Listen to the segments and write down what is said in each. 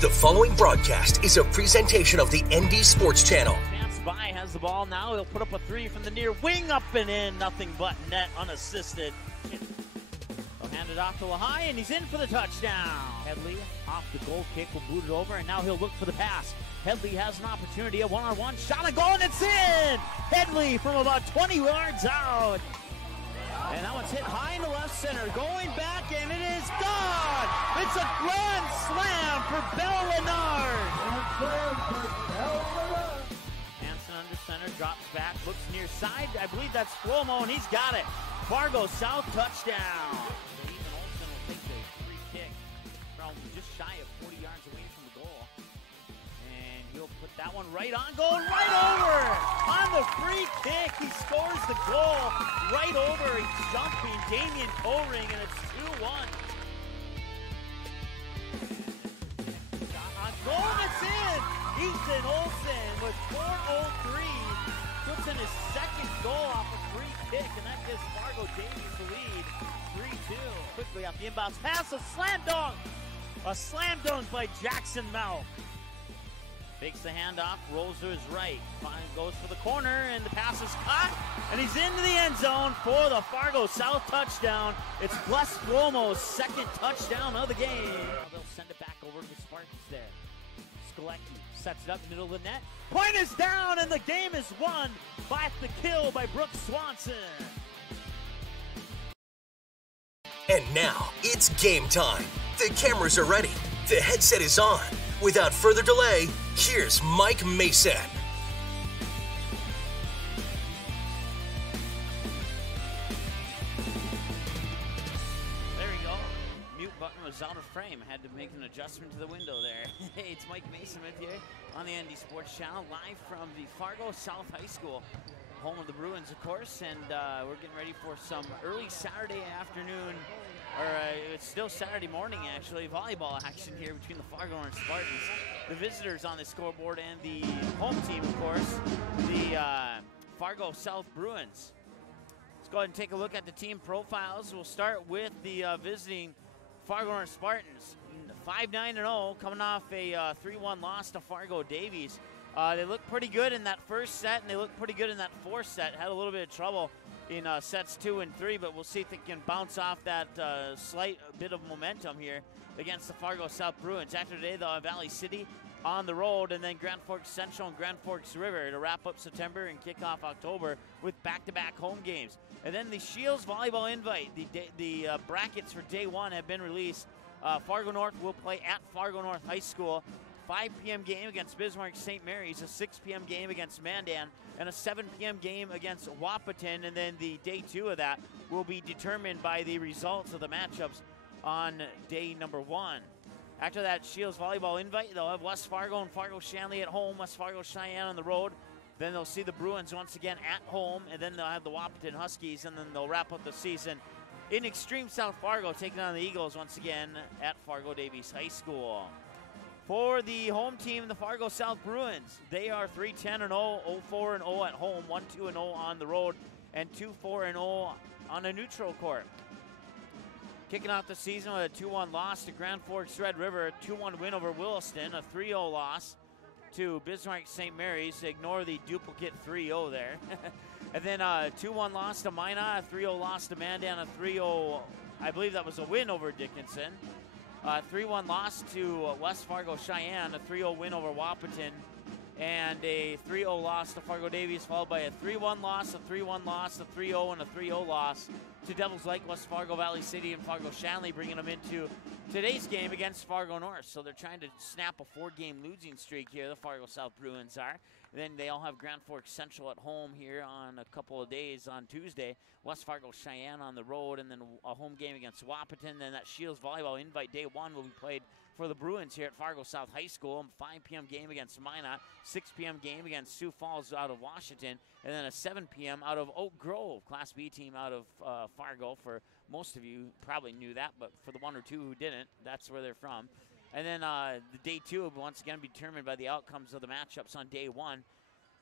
The following broadcast is a presentation of the ND Sports Channel. Advance by, has the ball now. He'll put up a three from the near wing, up and in. Nothing but net, unassisted. He'll hand it off to Lehigh, and he's in for the touchdown. Headley off the goal kick, will boot it over, and now he'll look for the pass. Headley has an opportunity, a one-on-one shot, and goal, and it's in! Headley from about 20 yards out. And that one's hit high in the left center, going back, and it is gone! It's a grand slam for Bell Leonard! Hansen under center, drops back, looks near side. I believe that's Flomo, and he's got it. Fargo South touchdown. Even Olsen will take the free kick from just shy of 40 yards away from the goal. And he'll put that one right on goal, right over! On the free kick, he scores the goal right over. He's jumping Damian Koring, and it's 2-1. On goal, it's in! Ethan Olsen with 4:03 puts in his second goal off a free kick, and that gives Fargo Davies the lead, 3-2. Quickly off the inbounds pass, a slam dunk! A slam dunk by Jackson Mouth. Fakes the handoff, rolls to his right, goes for the corner, and the pass is caught, and he's into the end zone for the Fargo South touchdown. It's Bless Flomo's second touchdown of the game. They'll send it back over to Spartans there. Skolecki sets it up middle of the net. Point is down, and the game is won by the kill by Brooks Swanson. And now, it's game time. The cameras are ready. The headset is on. Without further delay, here's Mike Mason. There we go. Mute button was out of frame. Had to make an adjustment to the window there. Hey, it's Mike Mason with you on the ND Sports Channel, live from the Fargo South High School, home of the Bruins, of course, and we're getting ready for some early Saturday afternoon, or it's still Saturday morning, actually, volleyball action here between the Fargo and Spartans. The visitors on the scoreboard, and the home team, of course, the Fargo South Bruins. Let's go ahead and take a look at the team profiles. We'll start with the visiting Fargo North Spartans. 5-9-0, coming off a 3-1 loss to Fargo Davies. They look pretty good in that first set, and they look pretty good in that fourth set. Had a little bit of trouble in sets 2 and 3, but we'll see if they can bounce off that slight bit of momentum here against the Fargo South Bruins. After today, they'll have Valley City on the road, and then Grand Forks Central and Grand Forks River to wrap up September and kick off October with back-to-back home games. And then the Shields Volleyball Invite, the brackets for day one have been released. Fargo North will play at Fargo North High School. 5 p.m. game against Bismarck St. Mary's, a 6 p.m. game against Mandan, and a 7 p.m. game against Wahpeton. And then the day 2 of that will be determined by the results of the matchups on day number 1. After that Shields Volleyball Invite, they'll have West Fargo and Fargo Shanley at home, West Fargo Cheyenne on the road. Then they'll see the Bruins once again at home, and then they'll have the Wahpeton Huskies, and then they'll wrap up the season in Extreme South Fargo, taking on the Eagles once again at Fargo Davies High School. For the home team, the Fargo South Bruins, they are 3-10-0, 0-4-0 at home, 1-2-0 on the road, and 2-4-0 on a neutral court. Kicking off the season with a 2-1 loss to Grand Forks Red River, a 2-1 win over Williston, a 3-0 loss to Bismarck St. Mary's. Ignore the duplicate 3-0 there. And then a 2-1 loss to Minot, a 3-0 loss to Mandan, a 3-0, I believe that was a win over Dickinson. 3-1 loss to West Fargo Cheyenne, a 3-0 win over Wahpeton, and a 3-0 loss to Fargo Davies, followed by a 3-1 loss, a 3-1 loss, a 3-0, and a 3-0 loss to Devils Lake, West Fargo Valley City, and Fargo Shanley, bringing them into today's game against Fargo North. So they're trying to snap a 4-game losing streak here, the Fargo South Bruins are. Then they all have Grand Forks Central at home here on a couple of days on Tuesday. West Fargo Cheyenne on the road, and then a home game against Wahpeton. Then that Shields Volleyball Invite Day 1 will be played for the Bruins here at Fargo South High School. 5 p.m. game against Minot, 6 p.m. game against Sioux Falls out of Washington, and then a 7 p.m. out of Oak Grove, Class B team out of Fargo. For most of you probably knew that, but for the one or two who didn't, that's where they're from. And then the day 2 will once again be determined by the outcomes of the matchups on day 1.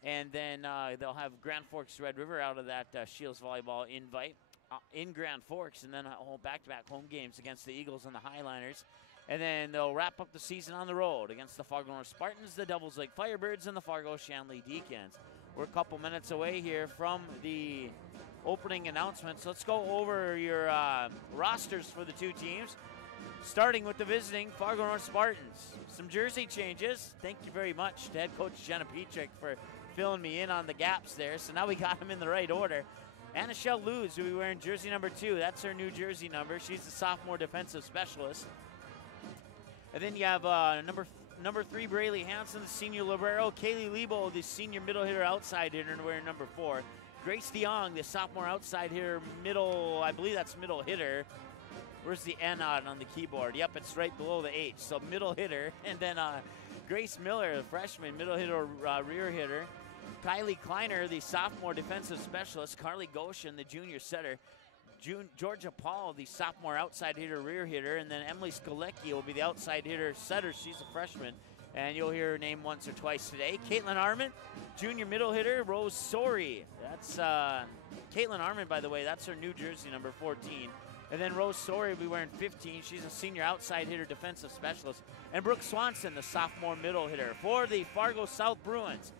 And then they'll have Grand Forks Red River out of that Shields Volleyball Invite in Grand Forks, and then back-to-back home games against the Eagles and the Highliners. And then they'll wrap up the season on the road against the Fargo North Spartans, the Devils Lake Firebirds, and the Fargo Shanley Deacons. We're a couple minutes away here from the opening announcements. Let's go over your rosters for the two teams, starting with the visiting Fargo North Spartans. Some jersey changes. Thank you very much to head coach Jenna Petrick for filling me in on the gaps there. So now we got them in the right order. Anishelle Luz will be wearing jersey number 2. That's her new jersey number. She's the sophomore defensive specialist. And then you have number 3, Braylee Hansen, the senior libero. Kaylee Lebo, the senior middle hitter, outside hitter, and wearing number 4. Grace DeYoung, the sophomore outside hitter, I believe that's middle hitter. Where's the N on the keyboard? Yep, it's right below the H, so middle hitter. And then Grace Miller, the freshman, middle hitter, rear hitter. Kylie Kleiner, the sophomore defensive specialist. Carly Goshen, the junior setter. Georgia Paul, the sophomore outside hitter, rear hitter, and then Emily Skolecki will be the outside hitter, setter. She's a freshman, and you'll hear her name once or twice today. Caitlin Arment, junior middle hitter. Rose Sori, that's Caitlin Arment, by the way. That's her new jersey number 14. And then Rose Sori will be wearing 15. She's a senior outside hitter, defensive specialist. And Brooke Swanson, the sophomore middle hitter. For the Fargo South Bruins,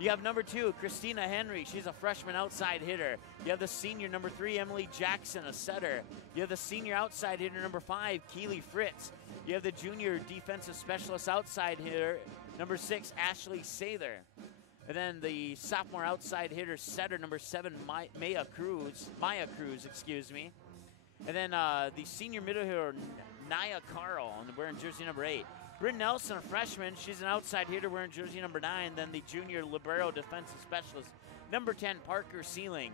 you have number 2, Christina Henry. She's a freshman outside hitter. You have the senior number 3, Emily Jackson, a setter. You have the senior outside hitter number 5, Keely Fritz. You have the junior defensive specialist outside hitter number 6, Ashley Sather. And then the sophomore outside hitter setter number 7, Maya Cruz, excuse me. And then the senior middle hitter, Naya Carl, wearing jersey number 8. Bryn Nelson, a freshman. She's an outside hitter wearing jersey number 9. Then the junior libero defensive specialist, number 10, Parker Seelig,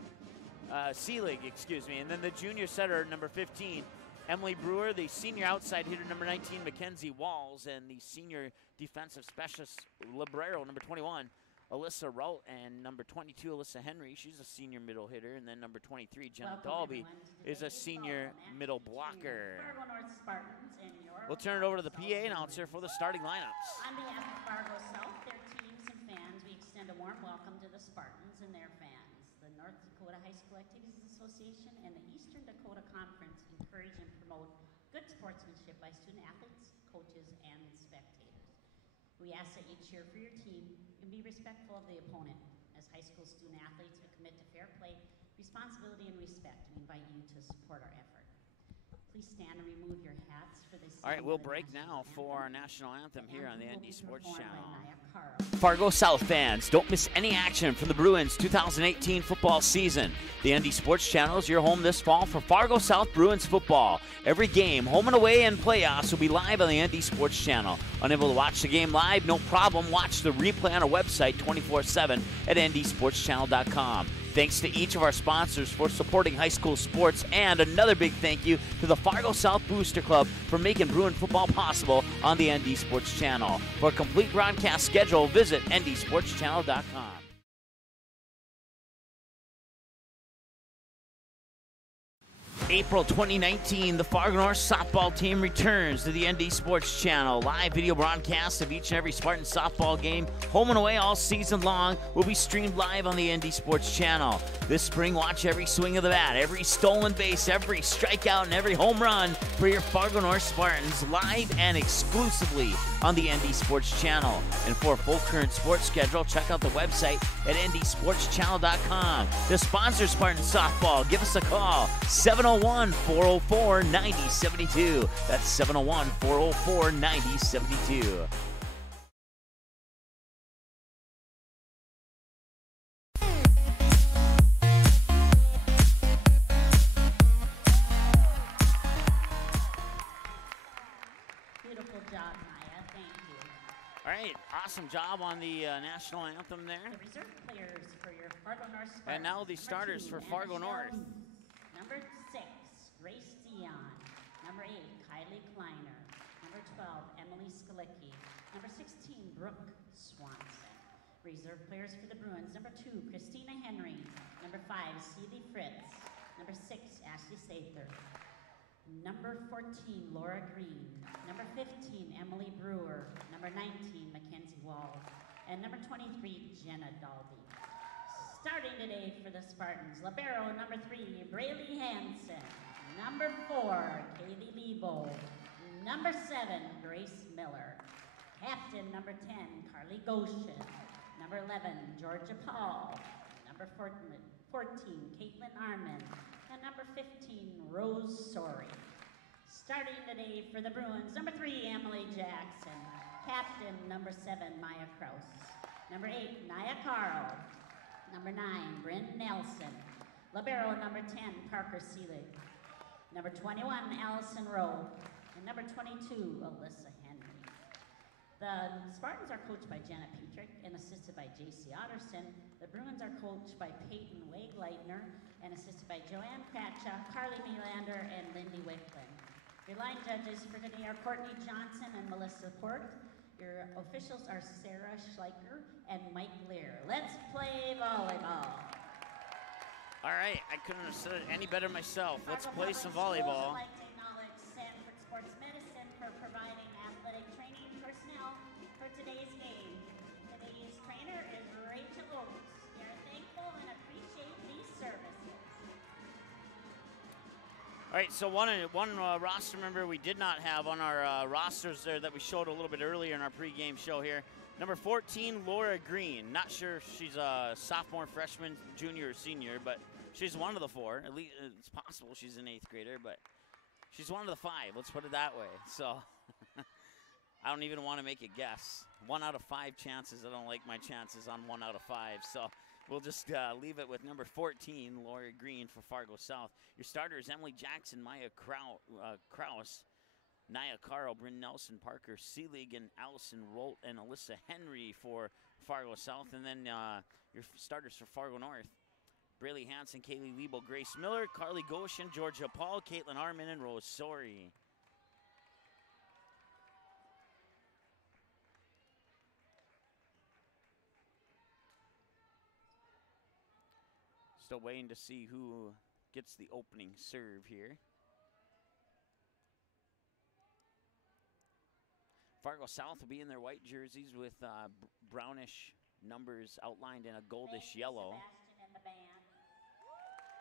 excuse me. And then the junior setter, number 15, Emily Brewer. The senior outside hitter, number 19, Mackenzie Walls. And the senior defensive specialist, libero, number 21, Alyssa Rout. And number 22, Alyssa Henry. She's a senior middle hitter. And then number 23, Jenna Dalby, is a senior middle blocker. We'll turn it over to the PA announcer for the starting lineups. On behalf of Fargo South, their teams and fans, we extend a warm welcome to the Spartans and their fans. The North Dakota High School Activities Association and the Eastern Dakota Conference encourage and promote good sportsmanship by student athletes, coaches, and spectators. We ask that you cheer for your team and be respectful of the opponent. As high school student athletes, we commit to fair play, responsibility, and respect. We invite you to support our effort. Please stand and remove your hats for this. All right, we'll break now for our national anthem here on the ND Sports Channel. Fargo South fans, don't miss any action from the Bruins 2018 football season. The ND Sports Channel is your home this fall for Fargo South Bruins football. Every game, home and away, and playoffs will be live on the ND Sports Channel. Unable to watch the game live? No problem. Watch the replay on our website 24/7 at ndsportschannel.com. Thanks to each of our sponsors for supporting high school sports, and another big thank you to the Fargo South Booster Club for making Bruin football possible on the ND Sports Channel. For a complete broadcast schedule, visit ndsportschannel.com. April 2019, the Fargo North softball team returns to the ND Sports Channel. Live video broadcasts of each and every Spartan softball game, home and away all season long, will be streamed live on the ND Sports Channel. This spring, watch every swing of the bat, every stolen base, every strikeout, and every home run for your Fargo North Spartans live and exclusively on the ND Sports Channel. And for a full current sports schedule, check out the website at ndsportschannel.com. To sponsor Spartan softball, give us a call, 701-404-9072. That's 701-404-9072. Beautiful job, Maya. Thank you. All right, awesome job on the national anthem there. The reserve players for your Fargo North Spartans. And now the starters for Fargo North. Number 6, Grace Dion. Number 8, Kylie Kleiner. Number 12, Emily Skolecki. Number 16, Brooke Swanson. Reserve players for the Bruins. Number 2, Christina Henry. Number 5, Celie Fritz. Number 6, Ashley Sather. Number 14, Laura Green. Number 15, Emily Brewer. Number 19, Mackenzie Wall. And number 23, Jenna Dalby. Starting today for the Spartans, libero number 3, Braylee Hansen. Number 4, Kaylee Lebo. Number 7, Grace Miller. Captain number 10, Carly Goshen. Number 11, Georgia Paul. Number 14, Caitlin Armin. And number 15, Rose Sorey. Starting today for the Bruins, number 3, Emily Jackson. Captain number 7, Maya Kraus. Number 8, Naya Carl. Number 9, Bryn Nelson. Libero number 10, Parker Seelig. Number 21, Allison Rowe. And number 22, Alyssa Henry. The Spartans are coached by Jenna Petrick and assisted by J.C. Otterson. The Bruins are coached by Peyton Wade-Leitner and assisted by Joanne Kratcha, Carly Melander, and Lindy Wicklin. Your line judges for today are Courtney Johnson and Melissa Port. Your officials are Sarah Schleicher and Mike Lear. Let's play volleyball. All right, I couldn't have said it any better myself. Let's Fargo play Public some Schools volleyball. would like to acknowledge Sanford Sports Medicine for providing athletic training personnel for today's game. Today's trainer is Rachel Oates. We are thankful and appreciate these services. All right, so one roster member we did not have on our rosters there that we showed a little bit earlier in our pregame show here. Number 14, Laura Green. Not sure if she's a sophomore, freshman, junior, or senior, but she's one of the 4. At least it's possible she's an 8th grader, but she's one of the 5. Let's put it that way. So I don't even want to make a guess. 1 out of 5 chances. I don't like my chances on 1 out of 5. So we'll just leave it with number 14, Laura Green for Fargo South. Your starters, Emily Jackson, Maya Kraus, Naya Carl, Bryn Nelson, Parker Seelig, and Allison Rolt, and Alyssa Henry for Fargo South. And then your starters for Fargo North, Braylee Hansen, Kaylee Liebel, Grace Miller, Carly Goshen, Georgia Paul, Caitlin Armin, and Rose Sorey. Still waiting to see who gets the opening serve here. Fargo South will be in their white jerseys with brownish numbers outlined in a goldish yellow.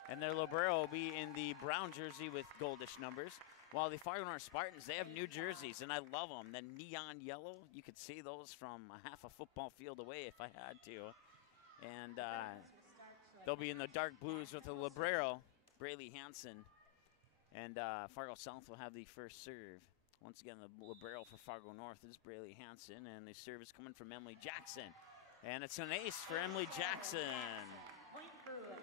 And their libero will be in the brown jersey with goldish numbers. While the Fargo North Spartans, they have new jerseys, and I love them. The neon yellow, you could see those from a half a football field away if I had to. And they'll be in the dark blues with the libero, Braylee Hansen. And Fargo South will have the first serve. Once again, the libero for Fargo North is Braylee Hansen, and the serve is coming from Emily Jackson. And it's an ace for Emily Jackson. Point Bruins.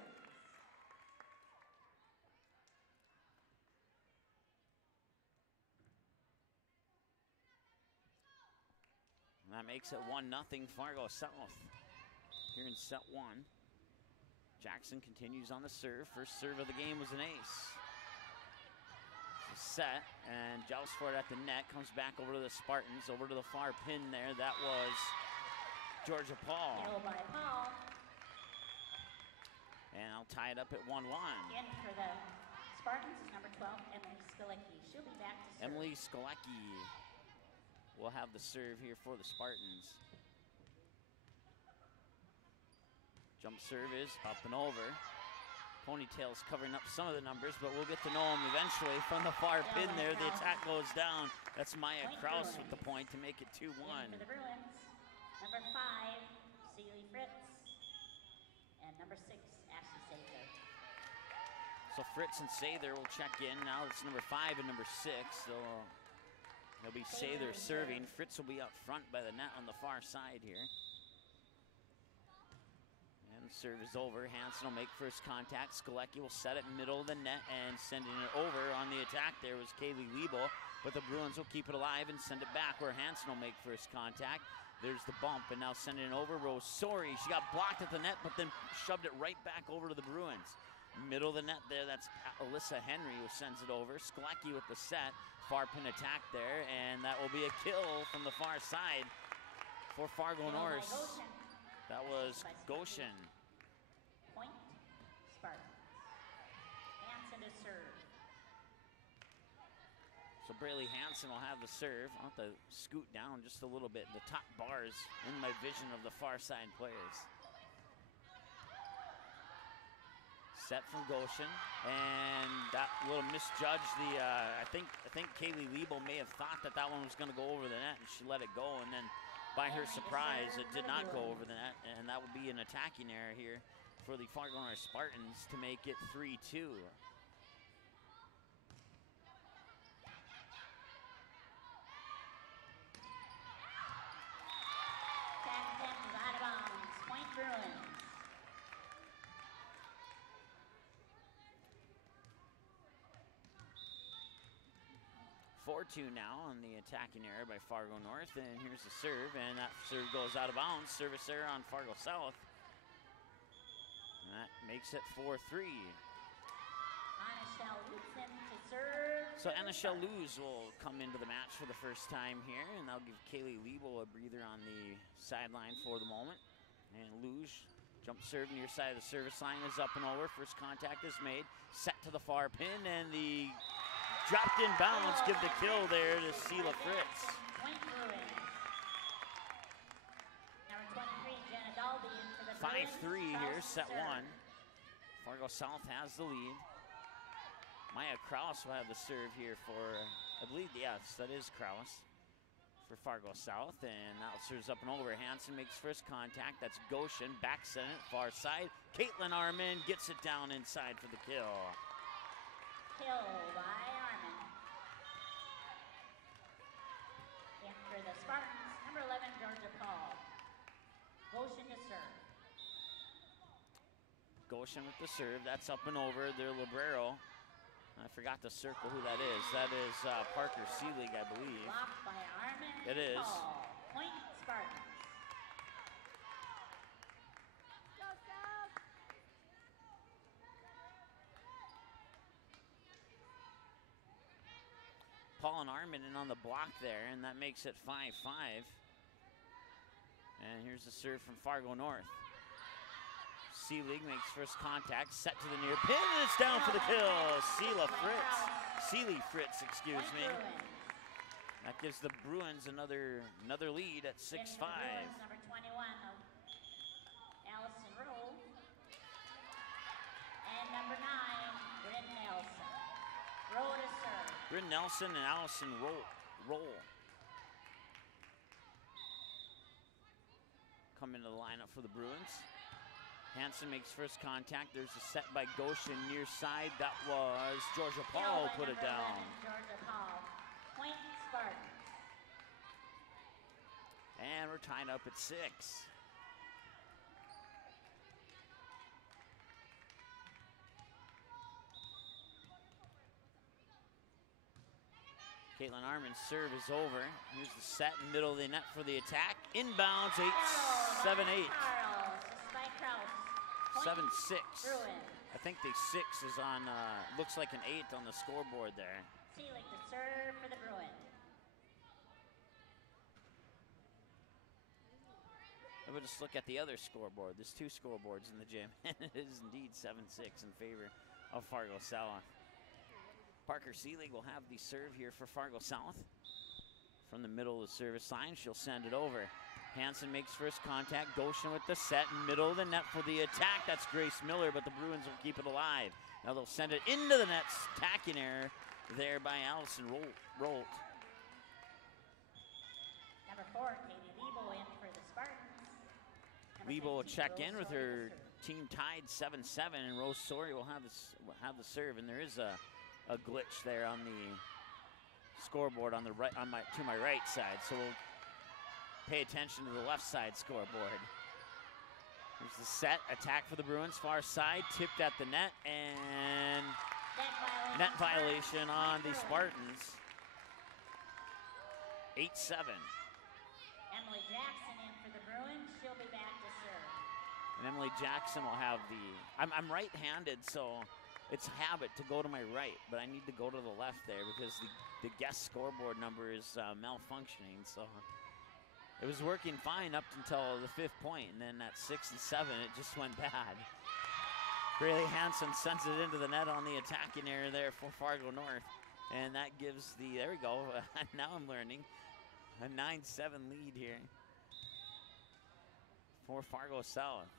And that makes it 1-0 Fargo South here in set 1. Jackson continues on the serve. First serve of the game was an ace. Set and jousts for it at the net, comes back over to the Spartans, over to the far pin there. That was Georgia Paul. Kill by Paul. And I'll tie it up at 1-1. In for the Spartans is number 12, Emily Skalecki. She'll be back to serve. Emily Skalecki will have the serve here for the Spartans. Jump serve is up and over. Ponytail's covering up some of the numbers, but we'll get to know him eventually. From the far pin there, the attack goes down. That's Maya Kraus with the point to make it 2-1. For the Bruins, number 5, Celie Fritz, and number 6, Ashley Sather. So Fritz and Sather will check in. Now it's number 5 and number 6. So it'll be Sather serving. Fritz will be up front by the net on the far side here. Serve is over. Hansen will make first contact. Skalecki will set it middle of the net and sending it over. On the attack there was Kaylee Liebel, but the Bruins will keep it alive and send it back where Hansen will make first contact. There's the bump, and now sending it over. Rose Sorey, she got blocked at the net, but then shoved it right back over to the Bruins. Middle of the net there, that's Alyssa Henry who sends it over. Skalecki with the set. Far pin attack there, and that will be a kill from the far side for Fargo North. That was Goshen. Point, Spartans. Hansen to serve. So Braylee Hansen will have the serve. I'll have to scoot down just a little bit. The top bars in my vision of the far side players. Set from Goshen, and that little misjudged the, I think Kaylee Liebel may have thought that that one was gonna go over the net, and she let it go, and then by her surprise, it did not go over the net, and that would be an attacking error here for the Fargo North Spartans to make it 3-2. Out of bounds. Point Bruins. 4-2 now on the attacking error by Fargo North, and here's the serve, and that serve goes out of bounds. Service error on Fargo South. And that makes it 4-3. So Anna Luz will come into the match for the first time here, and that'll give Kaylee Liebel a breather on the sideline for the moment. And Luz, jump serve near side of the service line, is up and over. First contact is made. Set to the far pin, and the dropped in bounds give the kill there to Sheila Fritz. Number 23, Jenna Dalby in for the 5-3 here, set one. Fargo South has the lead. Maya Kraus will have the serve here for, I believe, yes, that is Kraus for Fargo South, and that serves up and over. Hansen makes first contact. That's Goshen, back set it, far side. Caitlin Armin gets it down inside for the kill. Kill by Armin. After the Spartans, number 11, Georgia Paul. Goshen to serve. Goshen with the serve. That's up and over. Their Librero. I forgot to circle who that is. That is Parker Seelig, I believe. Blocked by Armin. It is. Paul. Point Spartans. Paul and Armin in on the block there, and that makes it 5-5. And here's the serve from Fargo North. Seelig makes first contact, set to the near pin, and it's down for the kill. Seely Fritz, excuse me. That gives the Bruins another lead at 6-5. Number 21, Allison Roll. And number 9, Bryn Nelson. Roll to serve. Bryn Nelson and Allison Roll. Come into the lineup for the Bruins. Hansen makes first contact. There's a set by Goshen near side. That was Georgia Paul put it down. Georgia Paul. Point Spartans. And we're tied up at 6. Caitlin Armin's serve is over. Here's the set in the middle of the net for the attack. Inbounds, 7-8. 7-6. I think the 6 is on, looks like an 8 on the scoreboard there. Seelig to serve for the Bruins. We'll just look at the other scoreboard. There's 2 scoreboards in the gym, and it is indeed 7-6 in favor of Fargo South. Parker Seelig will have the serve here for Fargo South. From the middle of the service line, she'll send it over. Hansen makes first contact. Goshen with the set, middle of the net for the attack. That's Grace Miller, but the Bruins will keep it alive. Now they'll send it into the net. Tacking error there by Allison Rolt. Number 4, Katie Lebo in for the Spartans. Lebo will check in with her team tied 7-7, and Rose Sori will have the serve. And there is a glitch there on the scoreboard on the right, to my right side. So we'll pay attention to the left side scoreboard. Here's the set, attack for the Bruins, far side, tipped at the net, and net violation on the Spartans. 8-7. Emily Jackson in for the Bruins. She'll be back to serve. And Emily Jackson will have the, I'm right-handed, so it's a habit to go to my right, but I need to go to the left there because the guest scoreboard number is malfunctioning, so it was working fine up until the 5th point, and then at 6 and 7, it just went bad. Braylee Hansen sends it into the net on the attacking area there for Fargo North, and that gives the, there we go, now I'm learning, a 9-7 lead here for Fargo South.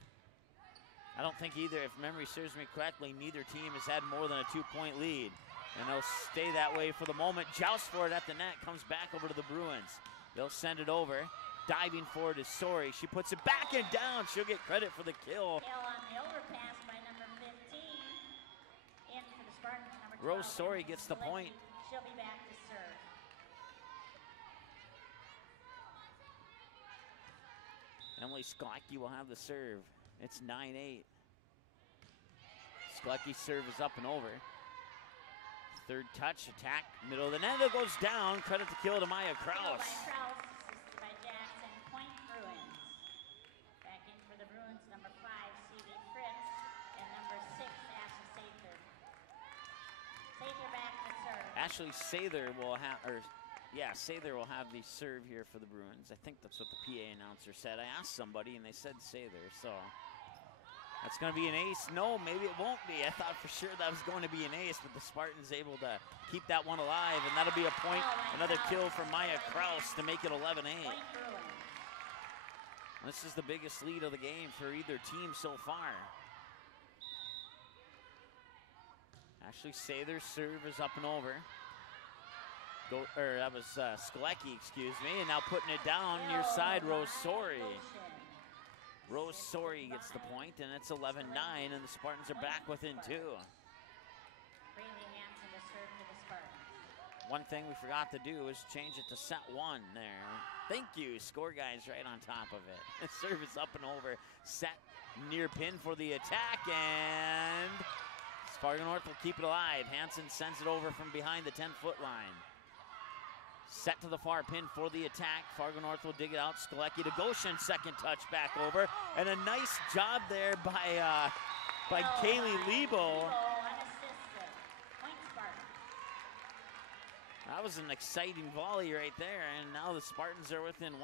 I don't think either, if memory serves me correctly, neither team has had more than a 2-point lead. And they'll stay that way for the moment. Joust for it at the net, comes back over to the Bruins. They'll send it over. Diving forward is Sori. She puts it back and down. She'll get credit for the kill. Kill on the overpass by number 15. In for the Spartans, number 12. Rose Sori gets the point. She'll be back to serve. Emily Sklecki will have the serve. It's 9-8. Sklecki's serve is up and over. Third touch, attack, middle of the net, it goes down. Credit to kill to Maya Kraus. Assisted by Jackson, point Bruins. Back in for the Bruins, number 5, C.V. Fritz, and number 6, Ashley Sather. Sather back to serve. Ashley Sather will have, Sather will have the serve here for the Bruins. I think that's what the PA announcer said. I asked somebody and they said Sather, so that's going to be an ace. No, maybe it won't be. I thought for sure that was going to be an ace, but the Spartans able to keep that one alive, and that'll be a point. Another kill for Maya Kraus to make it 11-8. This is the biggest lead of the game for either team so far. Ashley Sather's serve is up and over. That was Sklecki, excuse me, and now putting it down near side, Rose Sori. Rose Sori gets the point, and it's 11-9, and the Spartans are back within 2. One thing we forgot to do is change it to set 1 there. Thank you, score guys right on top of it. The serve is up and over. Set near pin for the attack, and Fargo North will keep it alive. Hansen sends it over from behind the 10-foot line. Set to the far pin for the attack. Fargo North will dig it out. Sklecki to Goshen, second touch back over. And a nice job there by Kaylee Lebo. That was an exciting volley right there, and now the Spartans are within 1.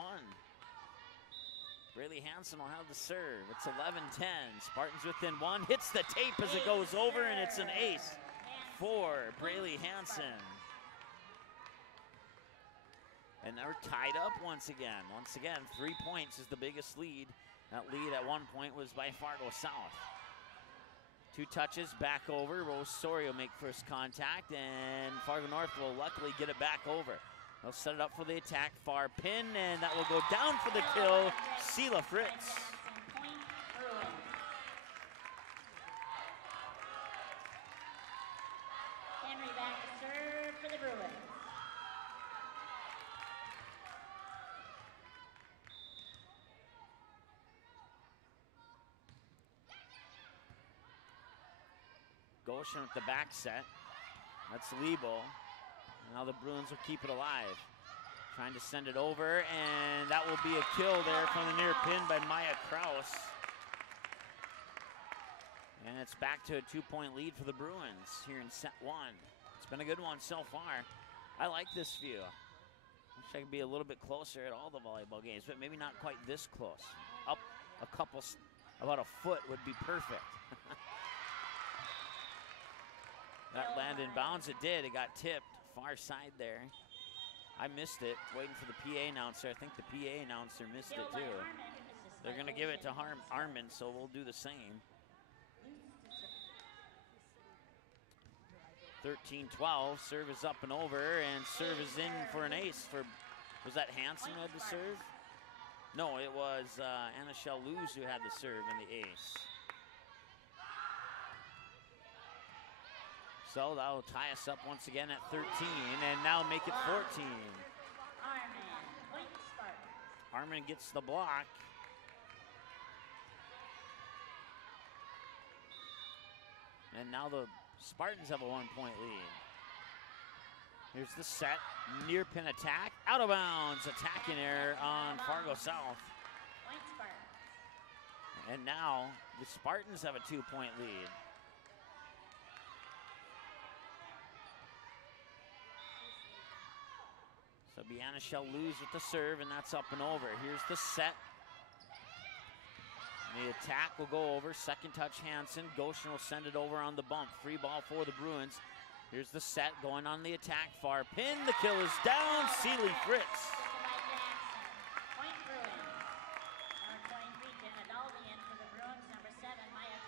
Braylee Hansen will have the serve. It's 11-10. Spartans within 1. Hits the tape as it goes over, and it's an ace for Braylee Hansen. And they're tied up once again. Once again, 3 points is the biggest lead. That lead at one point was by Fargo South. 2 touches back over. Rose Sori will make first contact, and Fargo North will luckily get it back over. They'll set it up for the attack, far pin, and that will go down for the kill. Sheila Fritz. Henry back to serve for the Bruins. Goshen with the back set. That's Lebo. Now the Bruins will keep it alive. Trying to send it over, and that will be a kill there from the near pin by Maya Kraus. And it's back to a 2-point lead for the Bruins here in set 1. It's been a good one so far. I like this view. Wish I could be a little bit closer at all the volleyball games, but maybe not quite this close. Up a couple, about a foot would be perfect. That landed in bounds, it did. It got tipped far side there. I missed it, waiting for the PA announcer. I think the PA announcer missed it too. They're going to give it to Armin, so we'll do the same. 13-12, serve is up and over, and serve is in for an ace. Was that Hansen who had the serve? No, it was Anna Shell Luz who had the serve and the ace. So that'll tie us up once again at 13, and now make it 14. Armin gets the block. And now the Spartans have a 1-point lead. Here's the set, near pin attack, out of bounds, attacking error on Fargo South. And now the Spartans have a 2-point lead. So Bianna shall lose with the serve, and that's up and over. Here's the set. The attack will go over. Second touch, Hansen. Goshen will send it over on the bump. Free ball for the Bruins. Here's the set going on the attack. Far pin. The kill is down. Seeley Fritz. Point Bruins. Number 23, Jenna Dalby in for the Bruins. Number 7, Maya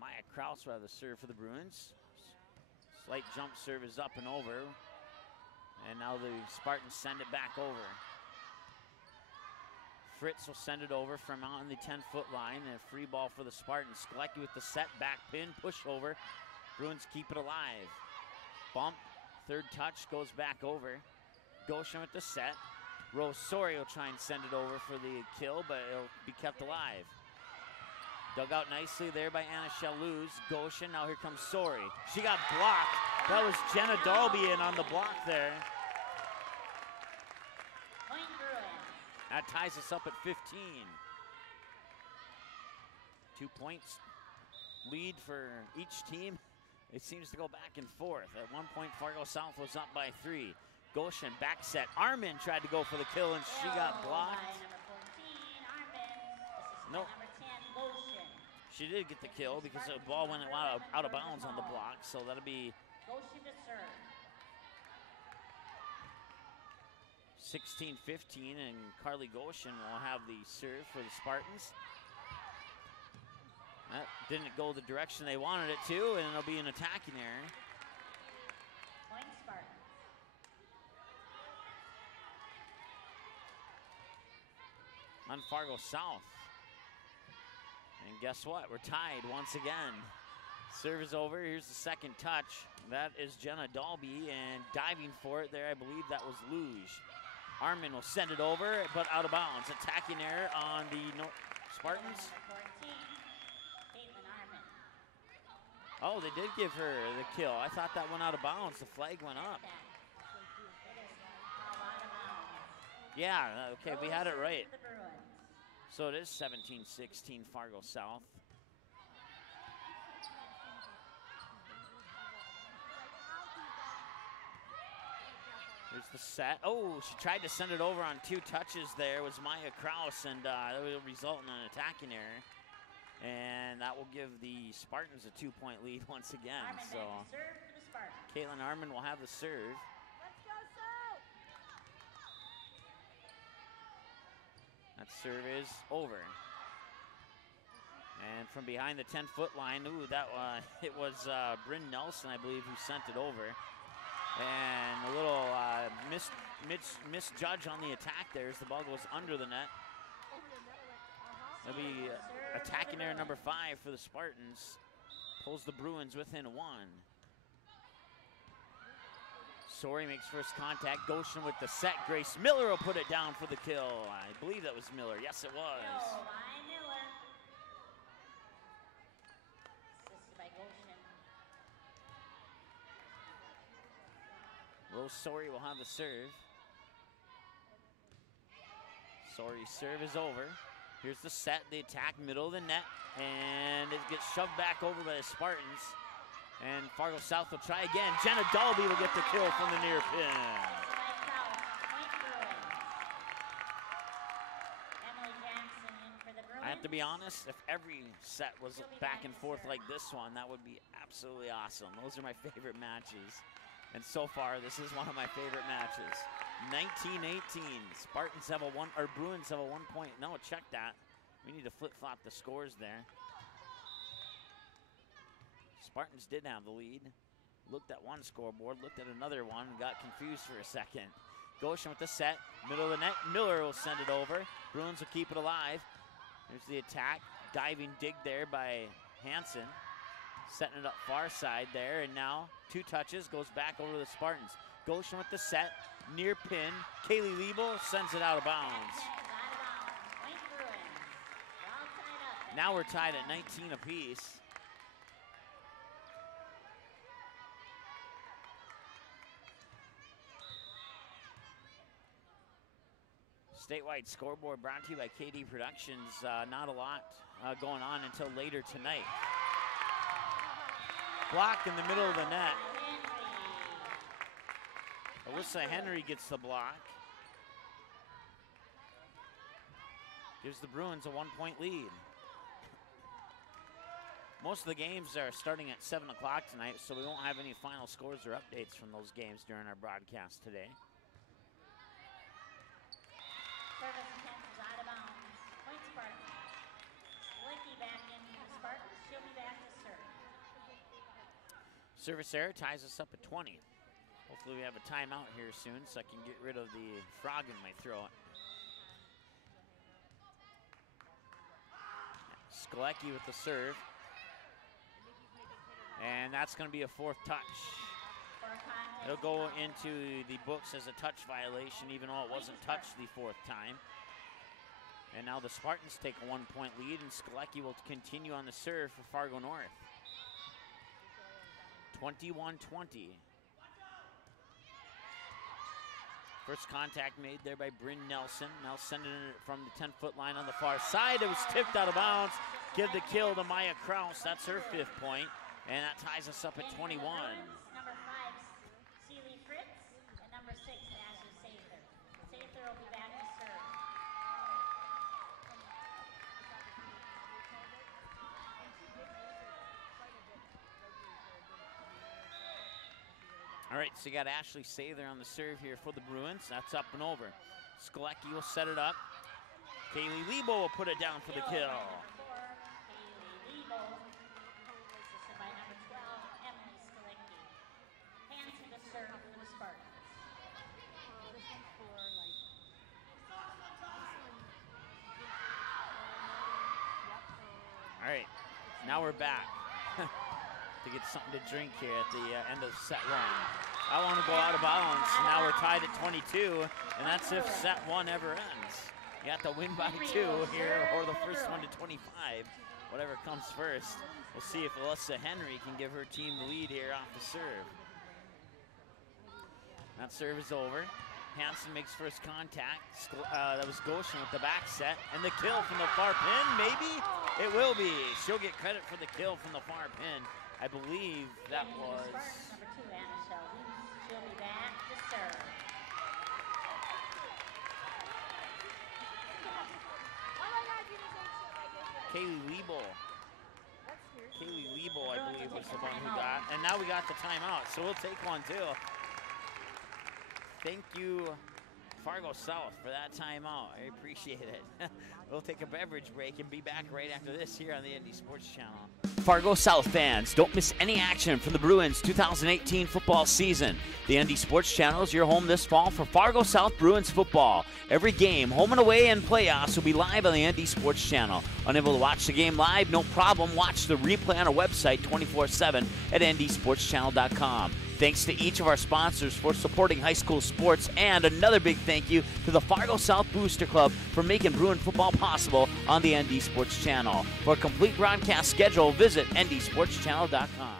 Maya Kraus will have the serve for the Bruins. Slight jump serve is up and over. And now the Spartans send it back over. Fritz will send it over from on the 10-foot line. And a free ball for the Spartans. Sklecki with the set, back pin, push over. Bruins keep it alive. Bump, third touch, goes back over. Goshen with the set. Rosori will try and send it over for the kill, but it'll be kept alive. Dug out nicely there by Anna Shaluz. Goshen, now here comes Sori. She got blocked. That was Jenna Dalby in on the block there. That ties us up at 15. 2 points lead for each team. It seems to go back and forth. At one point, Fargo South was up by 3. Goshen back set. Armin tried to go for the kill and she got blocked. No. She did get the kill because the ball went out of bounds on the block, so that'll be 16-15, and Carly Goshen will have the serve for the Spartans. That didn't go the direction they wanted it to, and it'll be an attacking error. Point Spartan. On Fargo South. And guess what? We're tied once again. Serve is over. Here's the second touch. That is Jenna Dalby, and diving for it there, I believe that was Luge. Armin will send it over, but out of bounds. Attacking error on the Spartans. Oh, they did give her the kill. I thought that went out of bounds. The flag went up. Yeah, okay, we had it right. So it is 17-16 Fargo South. Here's the set. Oh, she tried to send it over on 2 touches there. Was Maya Kraus, and that will result in an attacking error. And that will give the Spartans a 2-point lead once again. Armin So Caitlin Armin will have the serve. That serve is over. And from behind the 10-foot line, ooh, that it was Bryn Nelson, I believe, who sent it over. And a little misjudge on the attack there as the ball goes under the net. It'll be attacking error number 5 for the Spartans. Pulls the Bruins within 1. Sori makes first contact. Goshen with the set. Grace Miller will put it down for the kill. I believe that was Miller. Yes, it was. Assisted by Goshen. Rose Sori will have the serve. Sori's serve is over. Here's the set, the attack, middle of the net, and it gets shoved back over by the Spartans. And Fargo South will try again. Jenna Dalby will get the kill from the near pin. I have to be honest, if every set was back and forth like this one, that would be absolutely awesome. Those are my favorite matches. And so far, this is one of my favorite matches. 19-18. Spartans have Bruins have a 1 point. No, check that. We need to flip-flop the scores there. Spartans did have the lead. Looked at one scoreboard, looked at another one, got confused for a second. Goshen with the set, middle of the net. Miller will send it over. Bruins will keep it alive. Here's the attack. Diving dig there by Hansen. Setting it up far side there, and now 2 touches, goes back over to the Spartans. Goshen with the set, near pin. Kaylee Liebel sends it out of bounds. Now we're tied at 19 apiece. Statewide scoreboard brought to you by KD Productions. Not a lot going on until later tonight. Block in the middle of the net. Alyssa Henry gets the block. Gives the Bruins a 1 point lead. Most of the games are starting at 7 o'clock tonight, so we won't have any final scores or updates from those games during our broadcast today. Service attempt is out of bounds. Point Spartans. Slicky back into the Spartans. She'll be back to serve. Service error ties us up at 20. Hopefully we have a timeout here soon so I can get rid of the frog in my throat. Skalecki with the serve. And that's going to be a fourth touch. It'll go into the books as a touch violation, even though it wasn't touched the fourth time. And now the Spartans take a 1-point lead, and Skalecki will continue on the serve for Fargo North. 21-20. First contact made there by Bryn Nelson. Now sending it from the 10-foot line on the far side. It was tipped out of bounds. Give the kill to Maya Kraus. That's her 5th point. And that ties us up at 21. Number 5, Seeley Fritz, and number 6, Ashley Sather. Sather will be back to serve. All right, so you got Ashley Sather on the serve here for the Bruins. That's up and over. Skalecki will set it up. Kaylee Lebo will put it down for the kill. All right, now we're back to get something to drink here at the end of set 1. I want to go out of bounds. Now we're tied at 22, and that's if set 1 ever ends. You have to win by 2 here, or the first one to 25, whatever comes first. We'll see if Alyssa Henry can give her team the lead here off the serve. That serve is over. Hansen makes first contact. That was Goshen with the back set. And the kill from the far pin, maybe? It will be. She'll get credit for the kill from the far pin. I believe that was... Number 2, Anna Sheldon. She'll be back to serve. Kaylee Lebo. Kaylee Lebo, I believe, was the one who got. And now we got the timeout, so we'll take one too. Thank you, Fargo South, for that timeout. I appreciate it. We'll take a beverage break and be back right after this here on the ND Sports Channel. Fargo South fans, don't miss any action from the Bruins 2018 football season. The ND Sports Channel is your home this fall for Fargo South Bruins football. Every game, home and away, and playoffs will be live on the ND Sports Channel. Unable to watch the game live? No problem. Watch the replay on our website 24/7 at ndsportschannel.com. Thanks to each of our sponsors for supporting high school sports, and another big thank you to the Fargo South Booster Club for making Bruin football possible on the ND Sports Channel. For a complete broadcast schedule, visit ndsportschannel.com.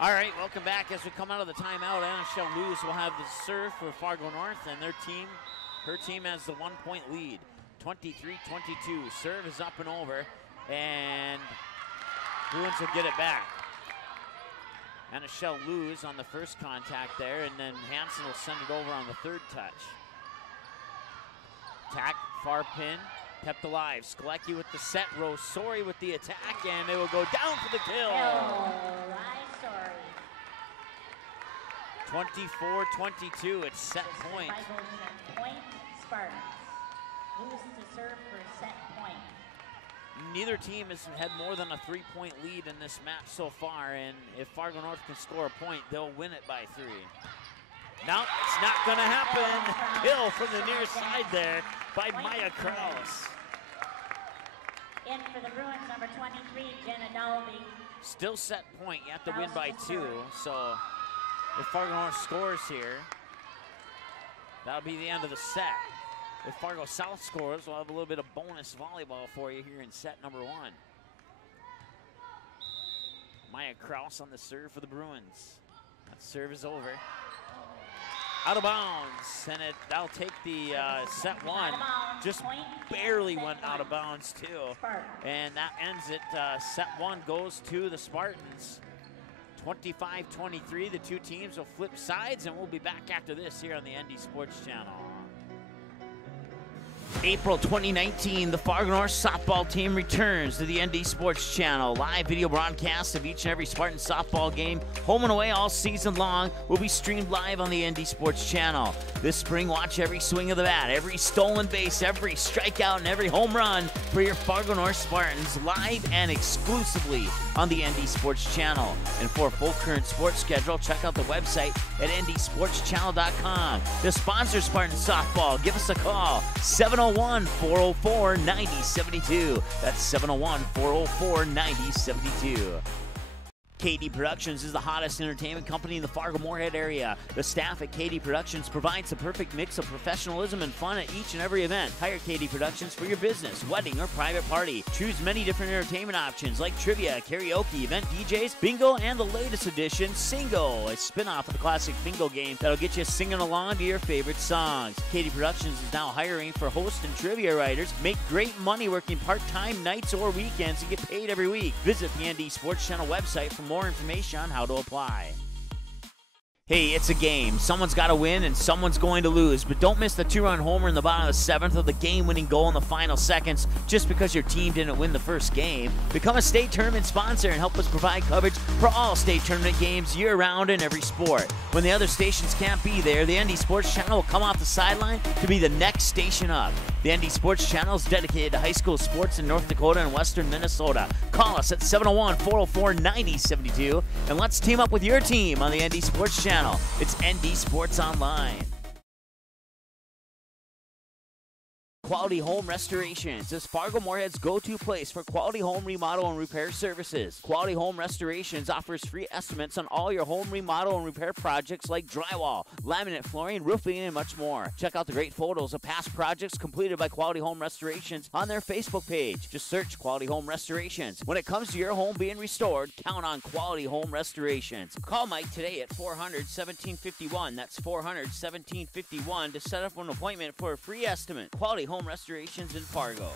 All right, welcome back. As we come out of the timeout, Anna Shell-Lewis will have the serve for Fargo North, and her team has the 1-point lead, 23-22. Serve is up and over, and Bruins will get it back. Anna Shell-Lewis on the first contact there, and then Hansen will send it over on the third touch. Attack, far pin, kept alive. Skalecki with the set, Rosori with the attack, and they will go down for the kill. 24-22, it's set point. Point, Spartans. Lose to serve for set point. Neither team has had more than a 3-point lead in this match so far, and if Fargo North can score a point, they'll win it by 3. No, it's not gonna happen. Kill from the near side there by Maya Kraus. In for the Bruins, number 23, Jenna Dalby. Still set point, you have to win by 2, so if Fargo North scores here, that'll be the end of the set. If Fargo South scores, we'll have a little bit of bonus volleyball for you here in set number 1. Maya Kraus on the serve for the Bruins. That serve is over. Out of bounds, and that'll take the set 1. Just barely went out of bounds too. And that ends it. Set 1 goes to the Spartans. 25-23, the two teams will flip sides, and we'll be back after this here on the ND Sports Channel. April 2019, the Fargo North softball team returns to the ND Sports Channel. Live video broadcasts of each and every Spartan softball game, home and away all season long, will be streamed live on the ND Sports Channel. This spring, watch every swing of the bat, every stolen base, every strikeout, and every home run for your Fargo North Spartans live and exclusively on the ND Sports Channel. And for a full current sports schedule, check out the website at ndsportschannel.com. To sponsor Spartan softball, give us a call, 701-404-9072. That's 701-404-9072. KD Productions is the hottest entertainment company in the Fargo-Moorhead area. The staff at KD Productions provides the perfect mix of professionalism and fun at each and every event. Hire KD Productions for your business, wedding, or private party. Choose many different entertainment options like trivia, karaoke, event DJs, bingo, and the latest edition, Singo, a spin-off of the classic bingo game that'll get you singing along to your favorite songs. KD Productions is now hiring for host and trivia writers. Make great money working part-time nights or weekends and get paid every week. Visit the ND Sports Channel website for more information on how to apply. Hey, it's a game. Someone's got to win and someone's going to lose, but don't miss the two-run homer in the bottom of the seventh or the game-winning goal in the final seconds just because your team didn't win the first game. Become a state tournament sponsor and help us provide coverage for all state tournament games year-round in every sport. When the other stations can't be there, the ND Sports Channel will come off the sideline to be the next station up. The ND Sports Channel is dedicated to high school sports in North Dakota and western Minnesota. Call us at 701-404-9072 and let's team up with your team on the ND Sports Channel. It's ND Sports Online. Quality Home Restorations is Fargo-Moorhead's go-to place for quality home remodel and repair services. Quality Home Restorations offers free estimates on all your home remodel and repair projects like drywall, laminate flooring, roofing, and much more. Check out the great photos of past projects completed by Quality Home Restorations on their Facebook page. Just search Quality Home Restorations. When it comes to your home being restored, count on Quality Home Restorations. Call Mike today at 400-1751. That's 400-1751 to set up an appointment for a free estimate. Quality Home Restorations in Fargo.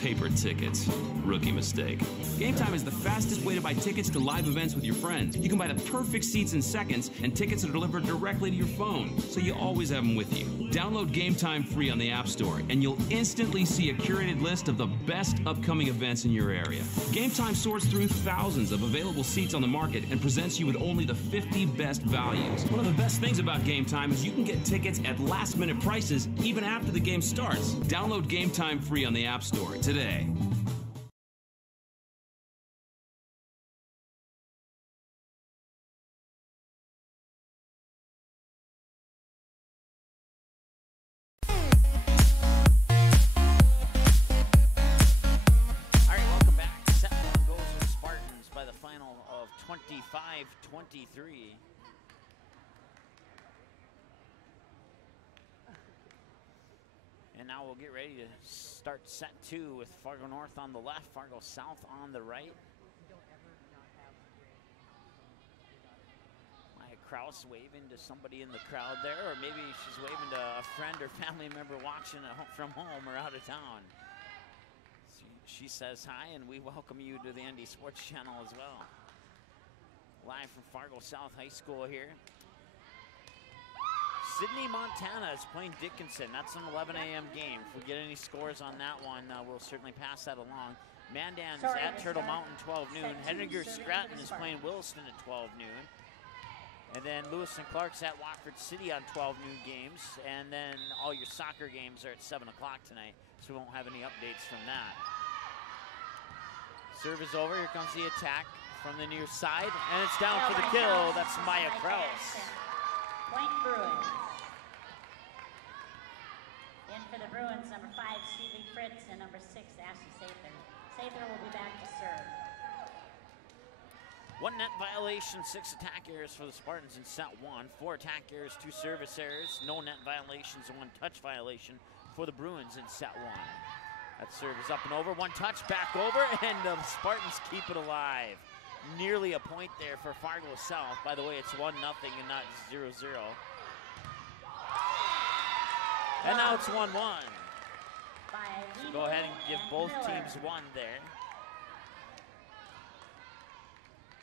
Paper tickets. Rookie mistake. Game Time is the fastest way to buy tickets to live events with your friends. You can buy the perfect seats in seconds, and tickets are delivered directly to your phone, so you always have them with you. Download Game Time free on the App Store, and you'll instantly see a curated list of the best upcoming events in your area. Game Time sorts through thousands of available seats on the market and presents you with only the 50 best values. One of the best things about Game Time is you can get tickets at last-minute prices even after the game starts. Download Game Time free on the App Store today. Sept goes to the Spartans by the final of 25-23. And now we'll get ready to start set two with Fargo North on the left, Fargo South on the right. Maya Kraus waving to somebody in the crowd there, or maybe she's waving to a friend or family member watching from home or out of town. She says hi, and we welcome you to the ND Sports Channel as well. Live from Fargo South High School here. Sydney, Montana is playing Dickinson. That's an 11 a.m. game. If we get any scores on that one, we'll certainly pass that along. Mandan is at Turtle Mountain, 12 noon. Henninger Stratton is playing Williston at 12 noon. And then Lewis and Clark's at Watford City on 12 noon games. And then all your soccer games are at 7 o'clock tonight, so we won't have any updates from that. Serve is over. Here comes the attack from the near side, and it's down for the kill. That's Maya Kraus. Point Bruins. In for the Bruins, number 5, Stevie Fritz, and number 6, Ashley Sather. Sather will be back to serve. One net violation, 6 attack errors for the Spartans in set one. 4 attack errors, 2 service errors, no net violations, and 1 touch violation for the Bruins in set one. That serve is up and over, 1 touch, back over, and the Spartans keep it alive. Nearly a point there for Fargo South. By the way, it's 1-0 and not 0-0. And now it's 1-1. So go ahead and give both teams 1 there.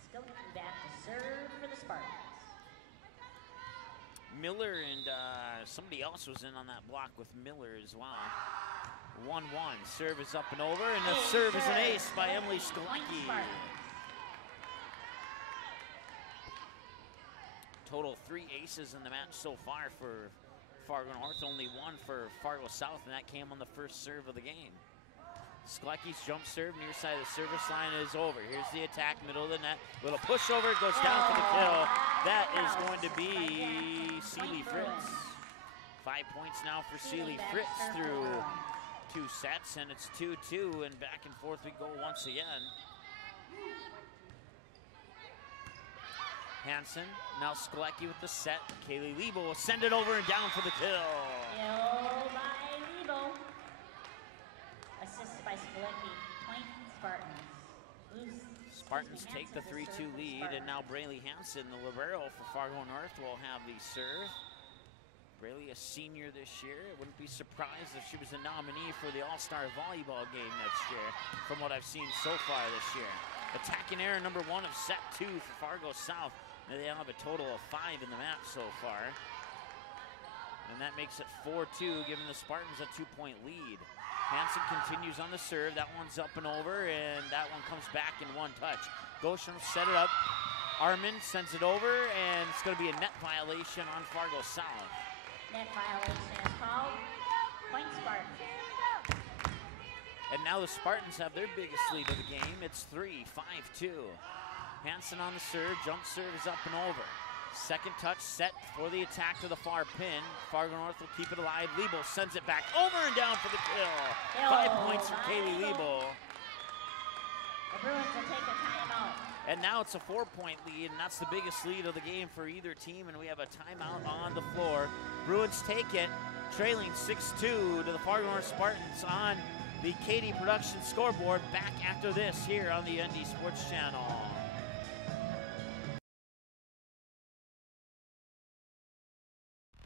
Still back to serve for the Spartans. Miller and somebody else was in on that block with Miller as well. 1-1. Serve is up and over, and the serve is an ace by Emily Skolecki. Total 3 aces in the match so far for Fargo North, only 1 for Fargo South, and that came on the first serve of the game. Skolecki's jump serve near side of the service line is over. Here's the attack, middle of the net. Little pushover, goes down for the kill. That is going to be Seeley Fritz. 5 points now for Seeley Fritz through 2 sets, and it's 2-2, and back and forth we go once again. Hansen, now Skolecki with the set. Kaylee Lebo will send it over and down for the kill. Kill by Lebo. Assisted by Skolecki. Point Spartans. Spartans take the 3-2 lead, and now Braylee Hansen, the libero for Fargo North, will have the serve. Braylee, a senior this year. I wouldn't be surprised if she was a nominee for the All-Star Volleyball game next year, from what I've seen so far this year. Attacking error number 1 of set 2 for Fargo South. Now they have a total of 5 in the match so far. And that makes it 4-2, giving the Spartans a 2-point lead. Hansen continues on the serve. That one's up and over, and that one comes back in 1 touch. Goshen will set it up. Armin sends it over, and it's going to be a net violation on Fargo South. Net violation is called. Point Spartans. And now the Spartans have their biggest lead of the game. It's 3-5-2. Hansen on the serve. Jump serve is up and over. Second touch set for the attack to the far pin. Fargo North will keep it alive. Lebo sends it back over and down for the kill. 5 points for Kaylee Lebo. The Bruins will take a timeout. And now it's a 4-point lead, and that's the biggest lead of the game for either team, and we have a timeout on the floor. Bruins take it, trailing 6-2 to the Fargo North Spartans on the KD Productions scoreboard. Back after this here on the ND Sports Channel.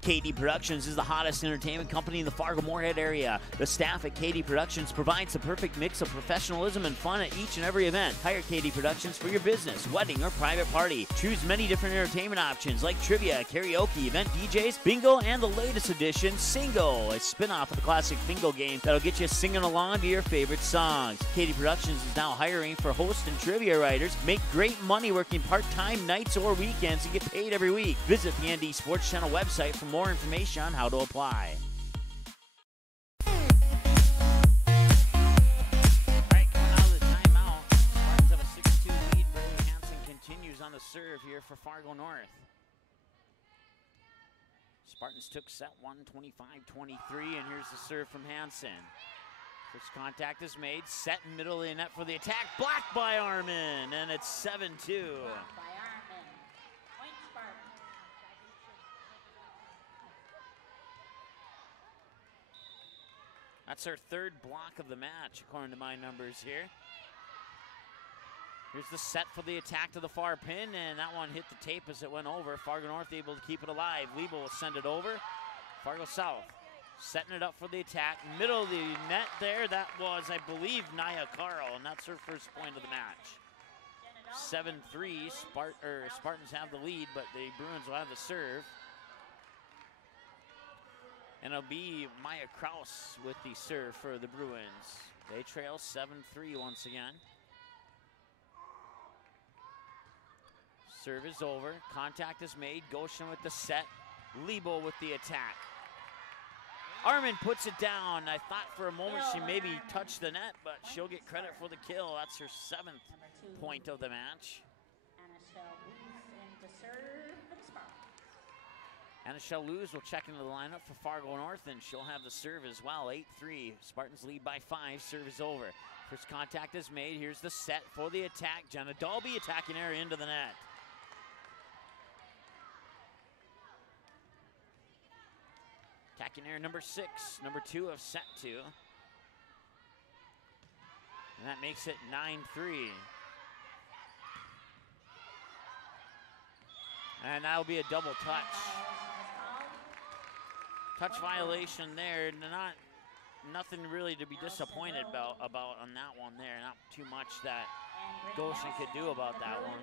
KD Productions is the hottest entertainment company in the Fargo-Moorhead area. The staff at KD Productions provides the perfect mix of professionalism and fun at each and every event. Hire KD Productions for your business, wedding, or private party. Choose many different entertainment options like trivia, karaoke, event DJs, bingo, and the latest edition, Singo, a spin-off of the classic bingo game that'll get you singing along to your favorite songs. KD Productions is now hiring for host and trivia writers. Make great money working part-time nights or weekends and get paid every week. Visit the ND Sports Channel website for more information on how to apply. All right, coming out of the timeout, Spartans have a 6-2 lead. Braylee Hansen continues on the serve here for Fargo North. Spartans took set 1, 25-23, and here's the serve from Hansen. First contact is made, set in middle of the net for the attack, blocked by Armin, and it's 7-2. Blocked by Armin. Point Spartans. That's our 3rd block of the match, according to my numbers here. Here's the set for the attack to the far pin, and that one hit the tape as it went over. Fargo North able to keep it alive. Lebo will send it over. Fargo South setting it up for the attack. Middle of the net there, that was, I believe, Nia Carl, and that's her first point of the match. 7-3, Spartans have the lead, but the Bruins will have the serve. And it'll be Maya Kraus with the serve for the Bruins. They trail 7-3 once again. Serve is over. Contact is made. Goshen with the set. Lebo with the attack. Armin puts it down. I thought for a moment she maybe touched the net, but she'll get credit for the kill. That's her 7th point of the match. Anna Luz will check into the lineup for Fargo North, and she'll have the serve as well. 8-3. Spartans lead by 5. Serve is over. First contact is made. Here's the set for the attack. Jenna Dalby attacking area into the net. Attacking area number 6, number 2 of set 2. And that makes it 9-3. And that'll be a double touch. Touch violation there. Nothing really to be disappointed about on that one there. Not too much that Goshen could do about that one.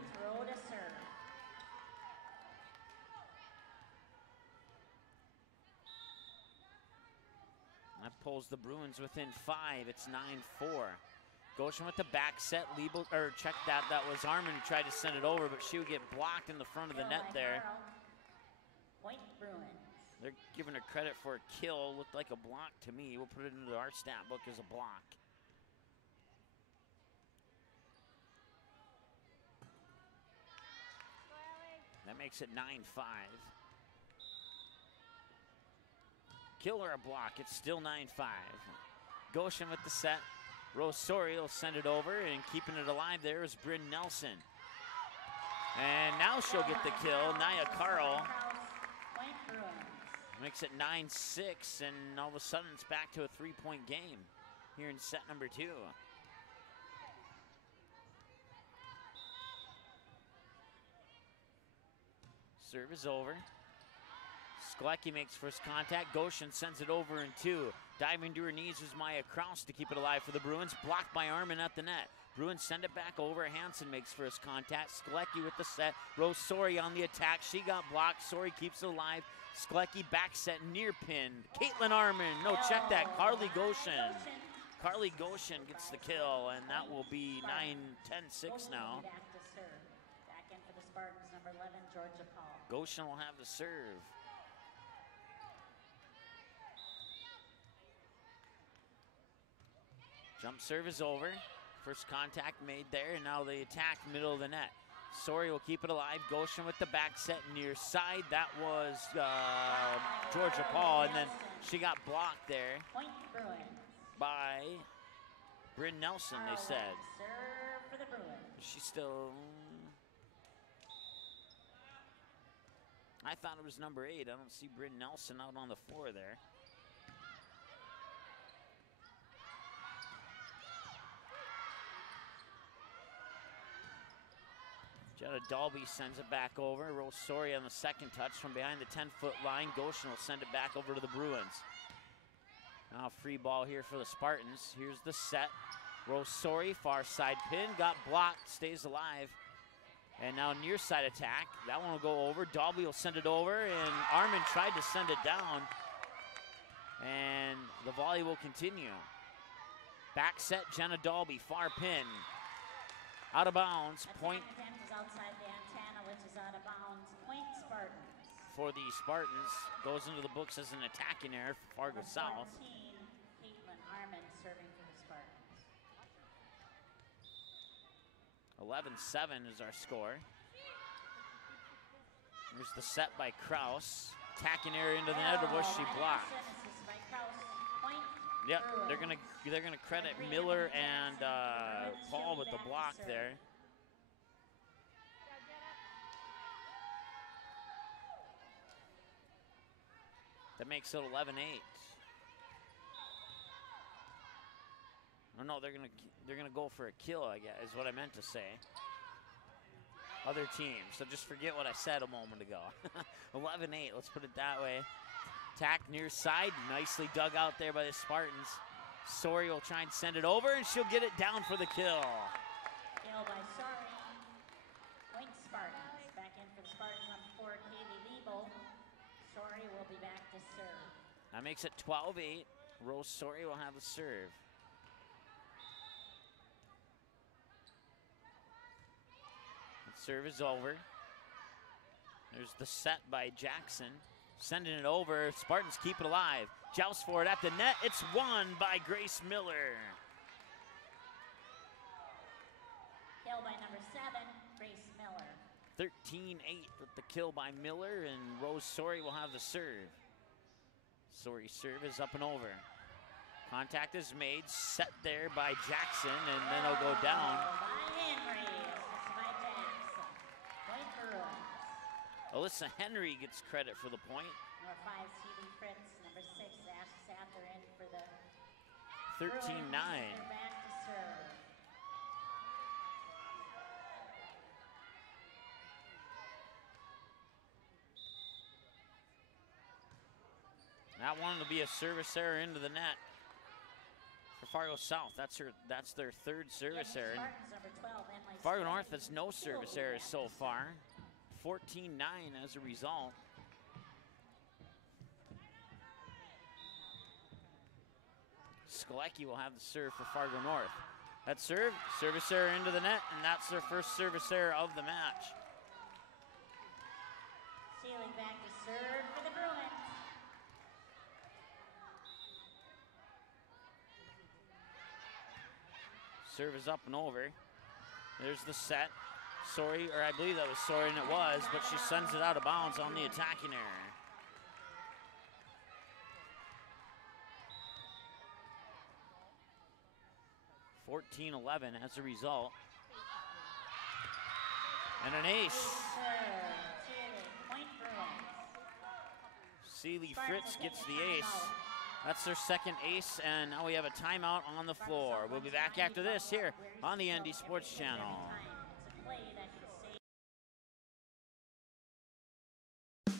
pulls the Bruins within 5. It's 9-4. Goshen with the back set. Check that. That was Armin who tried to send it over, but she would get blocked in the front of the net there. Point Bruins. They're giving her credit for a kill. Looked like a block to me. We'll put it into our stat book as a block. That makes it 9-5. Kill or a block. It's still 9-5. Goshen with the set. Rosori will send it over, and keeping it alive there is Bryn Nelson. And now she'll get the kill. Nia Carl makes it 9-6, and all of a sudden it's back to a 3-point game here in set number 2. Serve is over. Sklecki makes first contact. Goshen sends it over in 2. Diving to her knees is Maya Kraus to keep it alive for the Bruins. Blocked by Armin at the net. Bruins send it back over. Hansen makes first contact. Sklecki with the set. Rosori on the attack. She got blocked. Sori keeps it alive. Sklecki back set near pinned. Caitlin Armin. No, check that. Carly Goshen. Carly Goshen gets the kill, and that will be 9-10-6 now. Back to serve. Back in for the Spartans, number 11, Georgia Paul. Goshen will have the serve. Jump serve is over. First contact made there, and now the attack middle of the net. Sori will keep it alive. Goshen with the back set near side. That was Georgia Paul, and then she got blocked there by Bryn Nelson, they said. Serve for the Bruins. She's still... I thought it was number 8. I don't see Bryn Nelson out on the floor there. Jenna Dalby sends it back over. Rosori on the second touch from behind the 10-foot line. Goshen will send it back over to the Bruins. Now free ball here for the Spartans. Here's the set. Rosori, far side pin, got blocked, stays alive. And now near side attack. That one will go over. Dalby will send it over, and Armin tried to send it down. And the volley will continue. Back set, Jenna Dalby, far pin. Out of bounds, point. Outside the antenna, which is out of bounds. Point Spartans. For the Spartans, goes into the books as an attacking error for Fargo South. 14, Caitlin Armin serving for the Spartans. 11-7 is our score. Here's the set by Kraus. Attacking error into the net, or was she blocked? Yep, they're gonna credit Miller and Paul with the block there. That makes it 11-8. No, they're gonna go for a kill, I guess, is what I meant to say. Other teams, so just forget what I said a moment ago. 11-8, let's put it that way. Attack near side, nicely dug out there by the Spartans. Sori will try and send it over, and she'll get it down for the kill. Kill by Sori. Point Spartans. Back in for the Spartans on 4, Kaylee Liebel. Sori will be back to serve. That makes it 12-8. Rose Sori will have the serve. The serve is over. There's the set by Jackson. Sending it over. Spartans keep it alive. Joust for it at the net. It's won by Grace Miller. Kill by number 7, Grace Miller. 13-8 with the kill by Miller, and Rose Sori will have the serve. Sori serve is up and over. Contact is made, set there by Jackson, and then it'll go down. By Henry, by Jackson. Point Bruins. Alyssa Henry gets credit for the point. Number 5, Celie Fritz. Number 6, Ash Sather in for the 13-9. Bruins. They're back to serve. That one will be a service error into the net for Fargo South. That's their third service error. Fargo North has no service errors so far. 14-9 as a result. Skolecki will have the serve for Fargo North. That serve, service error into the net, and that's their first service error of the match. Sealing back to serve for the Bruins. Serve is up and over. There's the set. Sorry, or I believe that was sorry, and it was, but she sends it out of bounds on the attacking error. (14-11) as a result. And an ace. Seeley Fritz gets the ace. That's their second ace, and now we have a timeout on the floor. We'll be back after this here on the ND Sports Channel.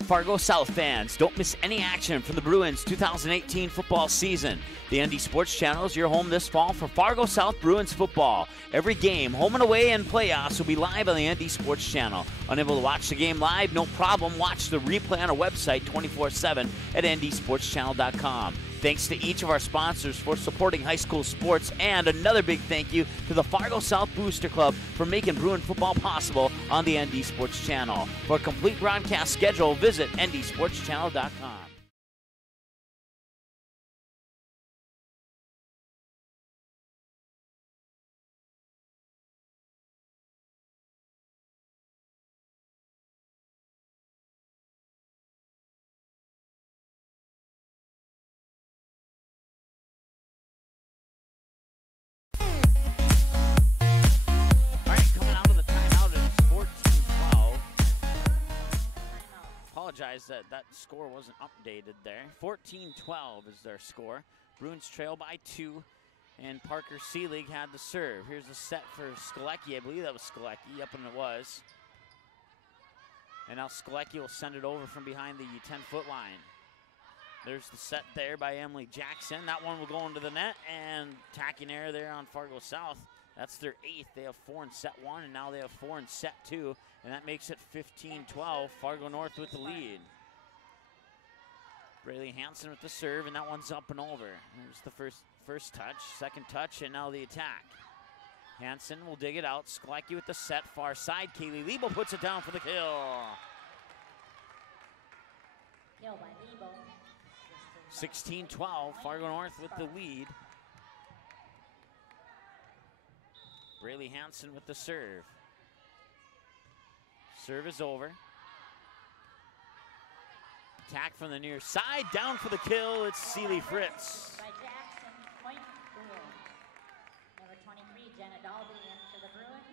Fargo South fans, don't miss any action from the Bruins 2018 football season. The ND Sports Channel is your home this fall for Fargo South Bruins football. Every game, home and away, and playoffs will be live on the ND Sports Channel. Unable to watch the game live? No problem. Watch the replay on our website 24/7 at ndsportschannel.com. Thanks to each of our sponsors for supporting high school sports, and another big thank you to the Fargo South Booster Club for making Bruin football possible on the ND Sports Channel. For a complete broadcast schedule, visit ndsportschannel.com. Apologize that score wasn't updated there. 14-12 is their score. Bruins trail by 2, and Parker Seelig had the serve. Here's the set for Skolecki. I believe that was Skolecki. Yep, and it was. And now Skolecki will send it over from behind the 10-foot line. There's the set there by Emily Jackson. That one will go into the net, and tacking error there on Fargo South. That's their 8th. They have 4 in set 1, and now they have 4 in set 2, and that makes it 15-12. Fargo North with the lead. Braylee Hansen with the serve, and that one's up and over. There's the first touch, second touch, and now the attack. Hansen will dig it out. Skolecki with the set, far side. Kaylee Liebel puts it down for the kill. Kill by Liebel. 16-12, Fargo North with the lead. Braylee Hansen with the serve. Serve is over. Attack from the near side, down for the kill. It's Seeley Fritz. By Jackson, point Bruins. Number 23, Jenna Dalby in for the Bruins.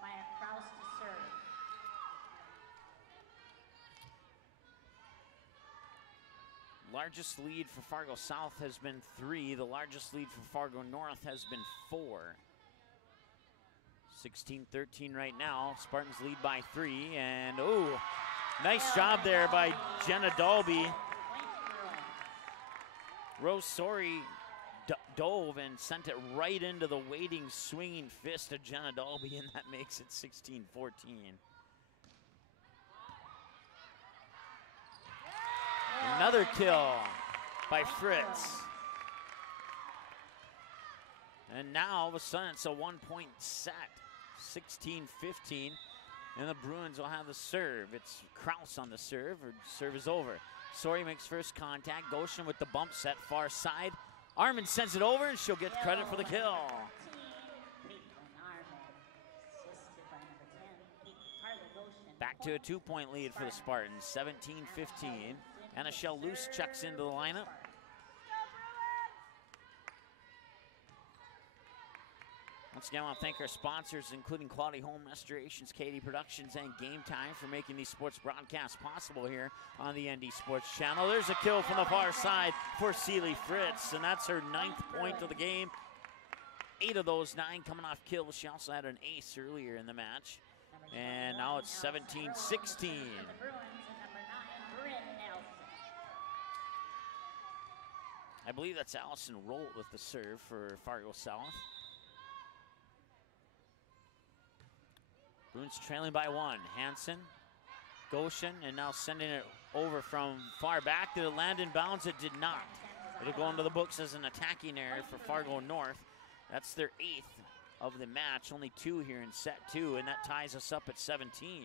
Maya Kraus to serve. Largest lead for Fargo South has been 3. The largest lead for Fargo North has been 4. 16-13 right now. Spartans lead by 3, and oh, nice job there by Jenna Dalby. Rose Sorey dove and sent it right into the waiting, swinging fist of Jenna Dalby, and that makes it 16-14. Another kill by Fritz. And now all of a sudden it's a 1-point set. 16-15, and the Bruins will have the serve. It's Kraus on the serve, or serve is over. Sorey makes first contact. Goshen with the bump set, far side. Armin sends it over, and she'll get credit for the kill. Back to a 2-point lead for the Spartans, 17-15. Anna Shell Luce checks into the lineup. Once again, I want to thank our sponsors, including Quality Home Restorations, KD Productions, and Game Time for making these sports broadcasts possible here on the ND Sports Channel. There's a kill from the far side for Seeley Fritz, and that's her 9th point of the game. 8 of those 9 coming off kills. She also had an ace earlier in the match. And now it's 17-16. I believe that's Allison Rolt with the serve for Fargo South. Bruins trailing by 1. Hansen, Goshen, and now sending it over from far back. Did it land in bounds? It did not. It'll go into the books as an attacking error for Fargo North. That's their 8th of the match, only 2 here in set 2, and that ties us up at 17.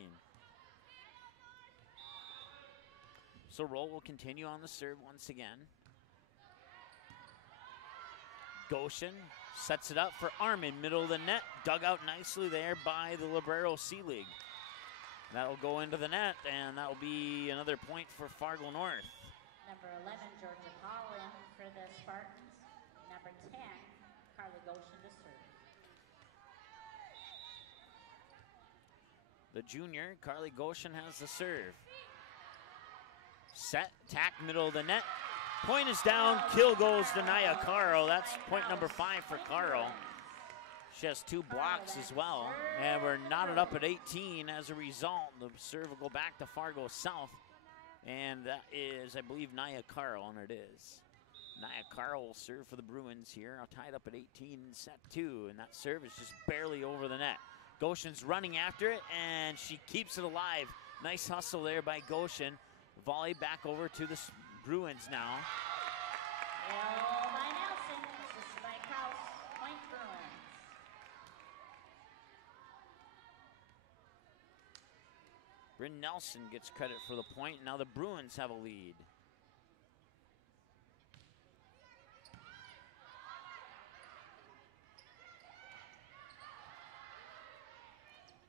So Roll will continue on the serve once again. Goshen sets it up for Armin, middle of the net, dug out nicely there by the Librero C-League. That'll go into the net, and that'll be another point for Fargo North. Number 11, Georgia Paulin for the Spartans. Number 10, Carly Goshen to serve. The junior, Carly Goshen, has the serve. Set, tack, middle of the net. Point is down, kill goes to Naya Caro. That's point number 5 for Caro. She has 2 blocks as well, and we're knotted up at 18 as a result. The serve will go back to Fargo South, and that is, I believe, Naya Caro, and it is. Naya Caro will serve for the Bruins here, tied up at 18 in set 2, and that serve is just barely over the net. Goshen's running after it, and she keeps it alive. Nice hustle there by Goshen. Volley back over to the Bruins now. Kill by Nelson, assisted by Kraus, point Bruins. Bryn Nelson gets credit for the point. Now the Bruins have a lead.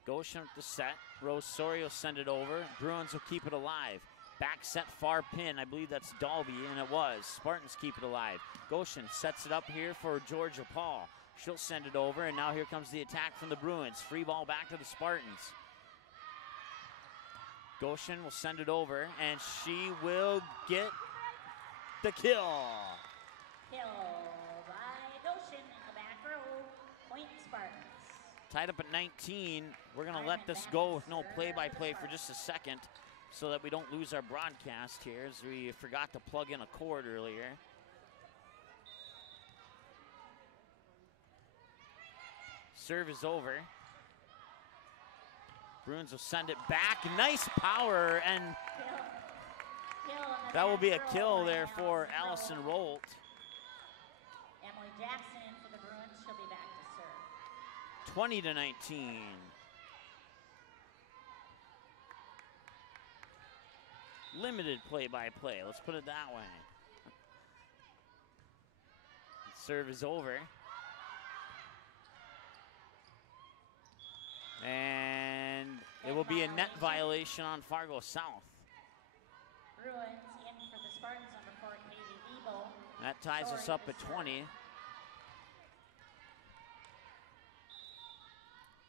Goshen with the set. Rosario send it over. Bruins will keep it alive. Back set far pin. I believe that's Dalby, and it was. Spartans keep it alive. Goshen sets it up here for Georgia Paul. She'll send it over, and now here comes the attack from the Bruins. Free ball back to the Spartans. Goshen will send it over, and she will get the kill. Kill by Goshen in the back row, point Spartans. Tied up at 19. We're going to let this go with no play-by-play for just a second so that we don't lose our broadcast here, as we forgot to plug in a cord earlier. Serve is over. Bruins will send it back. Nice power, and that will be a kill there for Allison Rolt. Emily Jackson in for the Bruins. She'll be back to serve. 20 to 19. Limited play-by-play, let's put it that way. Serve is over. And it will be a net violation on Fargo South. Bruins in for the Spartans, number 4, Katie Ebo. That ties us up at 20.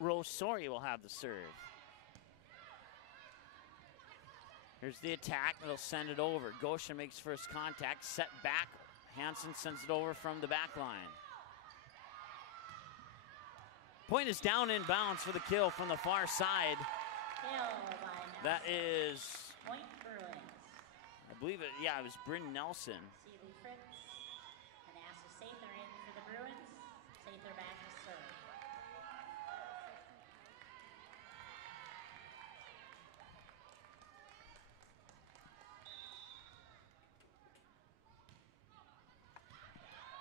Rosori will have the serve. Here's the attack. They'll send it over. Goshen makes first contact. Set back. Hansen sends it over from the back line. Point is down in bounds for the kill from the far side. Kill by Nelson. That is, point Bruins. I believe it, yeah, it was Bryn Nelson. Seeley Fritz and Asa Sather in for the Bruins. Sather back to serve.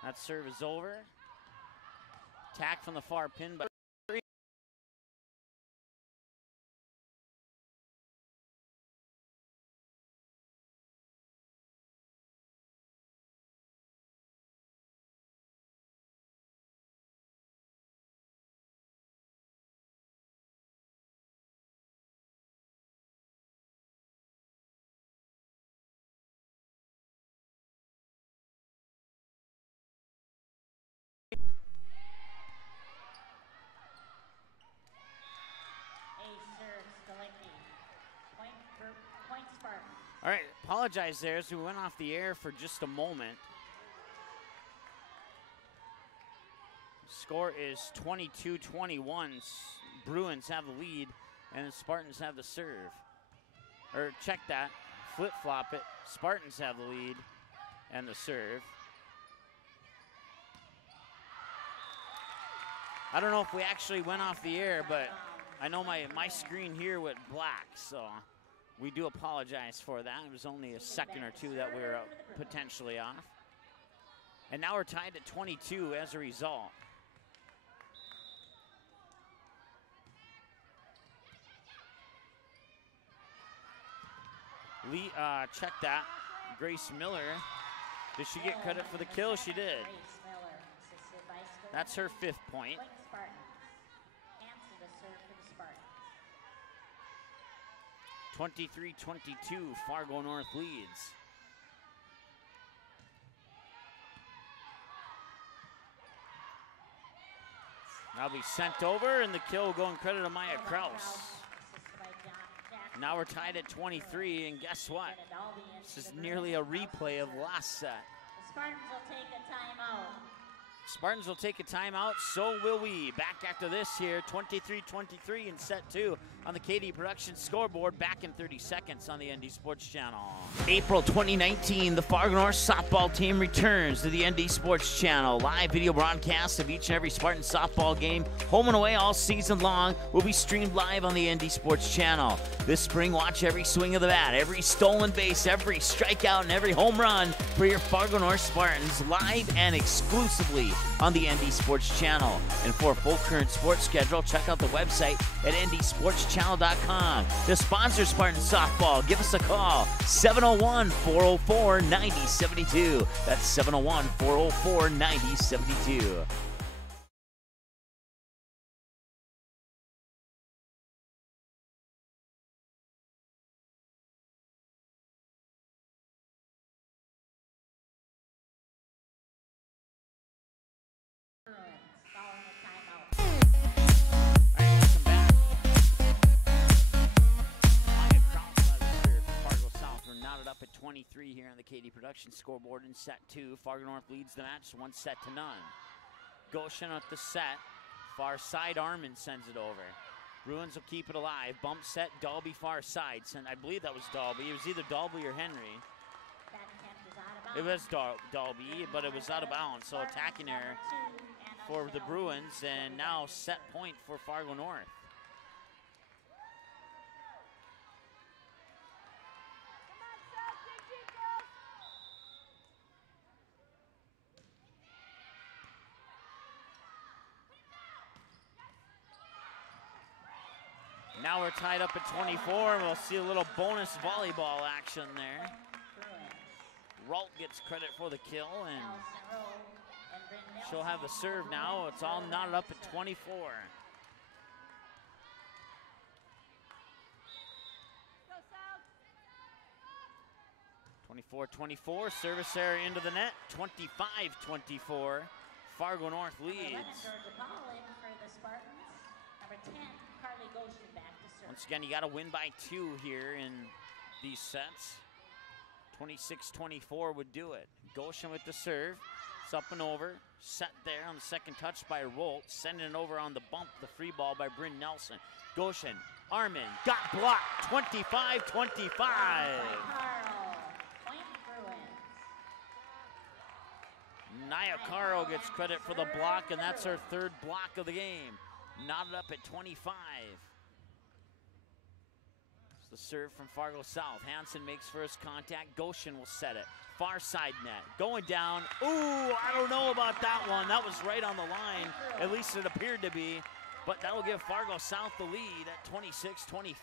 That serve is over. Attack from the far pin, but Point Spartans. all right, apologize there as we went off the air for just a moment. Score is 22-21. Bruins have the lead, and the Spartans have the serve. Or check that, flip-flop it. Spartans have the lead and the serve. I don't know if we actually went off the air, but I know my screen here went black, so we do apologize for that. It was only a second or two that we were potentially off. And now we're tied at 22 as a result. Lee, check that. Grace Miller. Did she get credit for the kill? She did. That's her 5th point. 23-22, Fargo North leads. Now be sent over, and the kill going credit to Maya Kraus. Now we're tied at 23, and guess what? This is nearly a replay of last set. The Spartans will take a timeout. Spartans will take a timeout, so will we. Back after this here, 23-23 in set 2 on the KD Production scoreboard. Back in 30 seconds on the ND Sports Channel. April 2019, the Fargo North softball team returns to the ND Sports Channel. Live video broadcast of each and every Spartan softball game, home and away all season long, will be streamed live on the ND Sports Channel. This spring, watch every swing of the bat, every stolen base, every strikeout, and every home run for your Fargo North Spartans live and exclusively on the ND Sports Channel. And for a full current sports schedule, check out the website at ndsportschannel.com. To sponsor Spartan Softball, give us a call, 701-404-9072. That's 701-404-9072. Up at 23 here on the KD Production scoreboard in set 2. Fargo North leads the match 1-0. Goshen at the set. Far side, Armin sends it over. Bruins will keep it alive. Bump set, Dalby far side. I believe that was Dalby. It was either Dalby or Henry. It was Dalby, but it was out of bounds. So attacking error for the Bruins, and now set point for Fargo North. Now we're tied up at 24, and we'll see a little bonus volleyball action there. Ralt gets credit for the kill, and she'll have the serve now. It's all knotted up at 24. Service error into the net, 25-24. Fargo North leads. Once again, you got to win by 2 here in these sets. 26-24 would do it. Goshen with the serve. It's up and over. Set there on the second touch by Rolt. Sending it over on the bump, the free ball by Bryn Nelson. Goshen, Armin, got blocked. 25-25. Naya Caro gets credit for the block, and that's her 3rd block of the game. Knotted up at 25. The serve from Fargo South. Hansen makes first contact. Goshen will set it. Far side net. Going down. Ooh, I don't know about that one. That was right on the line. At least it appeared to be. But that'll give Fargo South the lead at 26-25.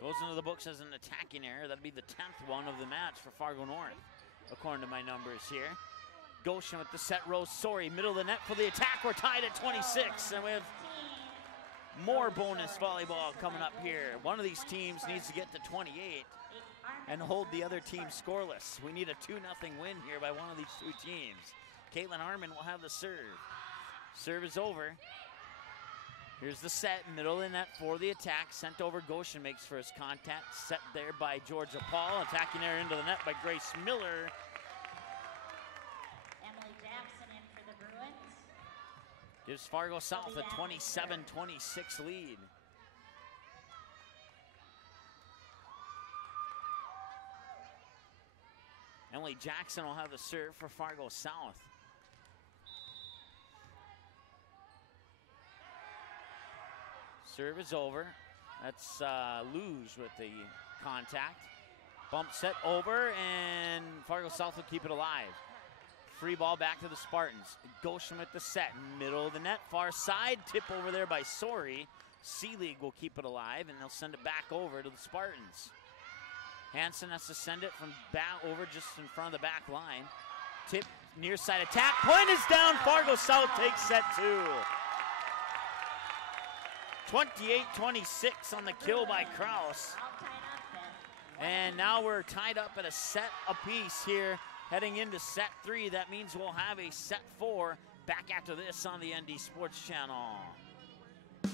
Goes into the books as an attacking error. That'll be the 10th one of the match for Fargo North, according to my numbers here. Goshen with the set row. Sorry, middle of the net for the attack. We're tied at 26, and we have more bonus volleyball coming up here. One of these teams needs to get to 28 and hold the other team scoreless. We need a 2-0 win here by one of these 2 teams. Caitlin Harmon will have the serve. Serve is over. Here's the set, middle of the net for the attack. Sent over, Goshen makes first contact. Set there by Georgia Paul. Attacking there into the net by Grace Miller. Gives Fargo South a 27-26 lead. Emily Jackson will have the serve for Fargo South. Serve is over. That's Luge with the contact. Bump set over, and Fargo South will keep it alive. Free ball back to the Spartans. Goshen with the set, middle of the net, far side, tip over there by Sori. C-League will keep it alive, and they'll send it back over to the Spartans. Hansen has to send it from back over just in front of the back line. Tip, near side attack, point is down, Fargo South takes set 2. 28-26 on the kill by Kraus. And now we're tied up at a set apiece here, heading into set 3. That means we'll have a set 4 back after this on the ND Sports Channel.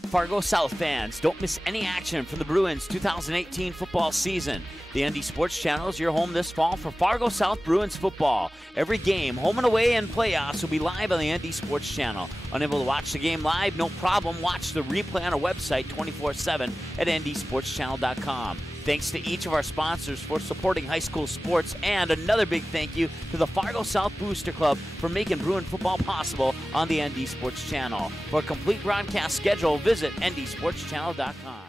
Fargo South fans, don't miss any action from the Bruins 2018 football season. The ND Sports Channel is your home this fall for Fargo South Bruins football. Every game, home and away, and playoffs will be live on the ND Sports Channel. Unable to watch the game live? No problem. Watch the replay on our website 24/7 at ndsportschannel.com. Thanks to each of our sponsors for supporting high school sports, and another big thank you to the Fargo South Booster Club for making Bruin football possible on the ND Sports Channel. For a complete broadcast schedule, visit ndsportschannel.com.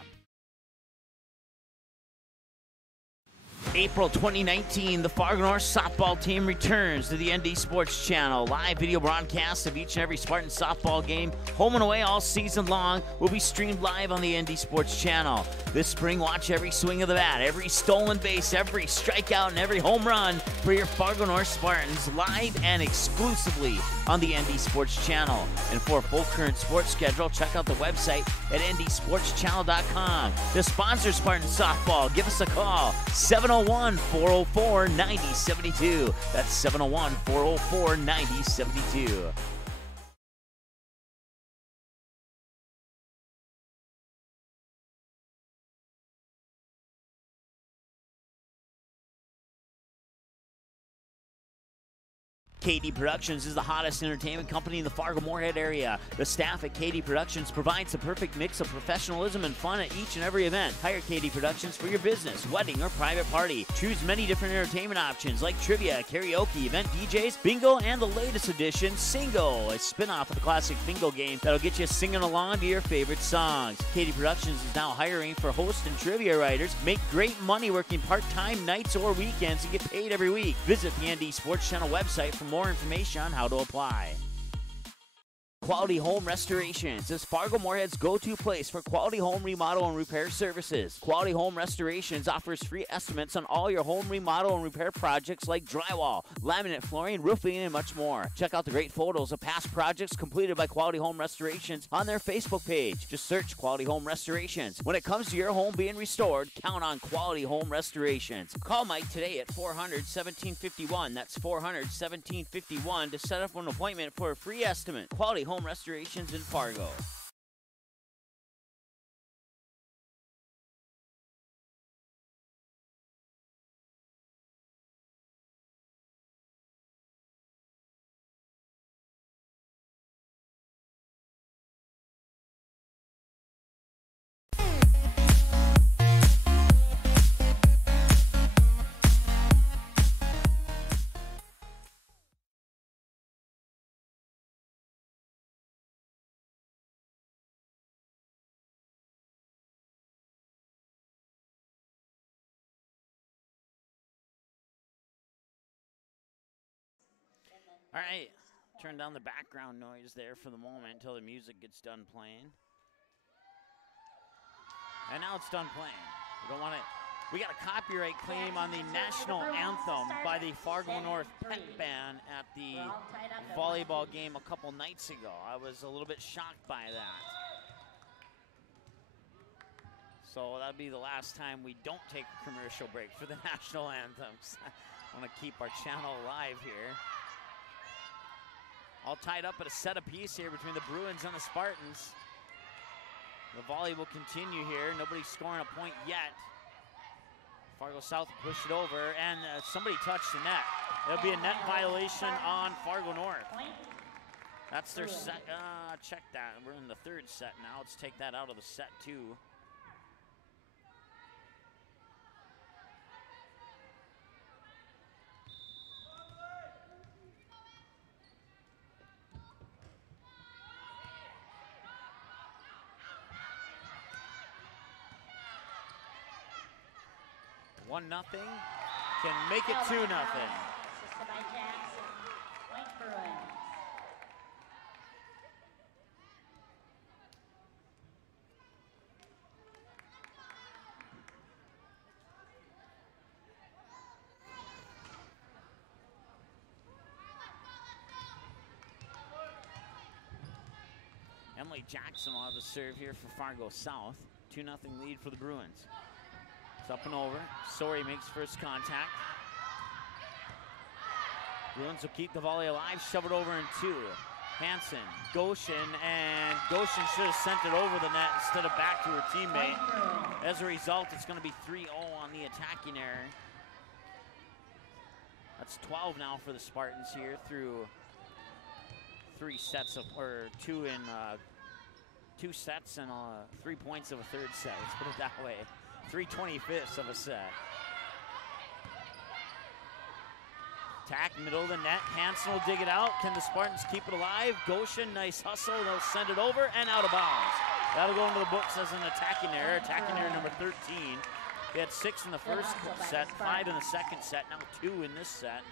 April 2019, the Fargo North softball team returns to the ND Sports Channel. Live video broadcasts of each and every Spartan softball game, home and away all season long, will be streamed live on the ND Sports Channel. This spring, watch every swing of the bat, every stolen base, every strikeout, and every home run for your Fargo North Spartans live and exclusively on the ND Sports Channel. And for a full current sports schedule, check out the website at ndsportschannel.com. To sponsor Spartan softball, give us a call, 701-404-9072. That's 701-404-9072. KD Productions is the hottest entertainment company in the Fargo-Moorhead area. The staff at KD Productions provides the perfect mix of professionalism and fun at each and every event. Hire KD Productions for your business, wedding, or private party. Choose many different entertainment options like trivia, karaoke, event DJs, bingo, and the latest edition, Singo, a spin-off of the classic bingo game that'll get you singing along to your favorite songs. KD Productions is now hiring for host and trivia writers. Make great money working part-time nights or weekends and get paid every week. Visit the ND Sports Channel website for more information on how to apply. Quality Home Restorations is Fargo-Moorhead's go-to place for quality home remodel and repair services. Quality Home Restorations offers free estimates on all your home remodel and repair projects like drywall, laminate flooring, roofing, and much more. Check out the great photos of past projects completed by Quality Home Restorations on their Facebook page. Just search Quality Home Restorations. When it comes to your home being restored, count on Quality Home Restorations. Call Mike today at 400-1751. That's 400-1751 to set up an appointment for a free estimate. Quality Home Restorations in Fargo. All right, turn down the background noise there for the moment until the music gets done playing. And now it's done playing. We don't want it. We got a copyright claim on the national anthem by the Fargo North Pet Band at the volleyball game a couple nights ago. I was a little bit shocked by that. So that'll be the last time we don't take a commercial break for the national anthems. I want to keep our channel alive here. All tied up at a set apiece here between the Bruins and the Spartans. The volley will continue here. Nobody's scoring a point yet. Fargo South will push it over, and somebody touched the net. There'll be a net violation on Fargo North. That's their set. Check that. We're in the third set now. Let's take that out of the set, too. 1-0. Can make it 2-0. Assisted by Jackson. Point Bruins. Emily Jackson will have the serve here for Fargo South. 2-0 lead for the Bruins. It's up and over. Sori makes first contact. Bruins will keep the volley alive, shove it over in 2. Hansen, Goshen, and Goshen should have sent it over the net instead of back to her teammate. As a result, it's going to be 3-0 on the attacking error. That's 12 now for the Spartans here through 3 sets of, or 2 sets and 3 points of a third set. Let's put it that way. 3/25 of a set. Attack, middle of the net. Hansen will dig it out. Can the Spartans keep it alive? Goshen, nice hustle. They'll send it over and out of bounds. That'll go into the books as an attacking error. Attacking error number 13. They had 6 in the first set, 5 in the second set, now 2 in this set.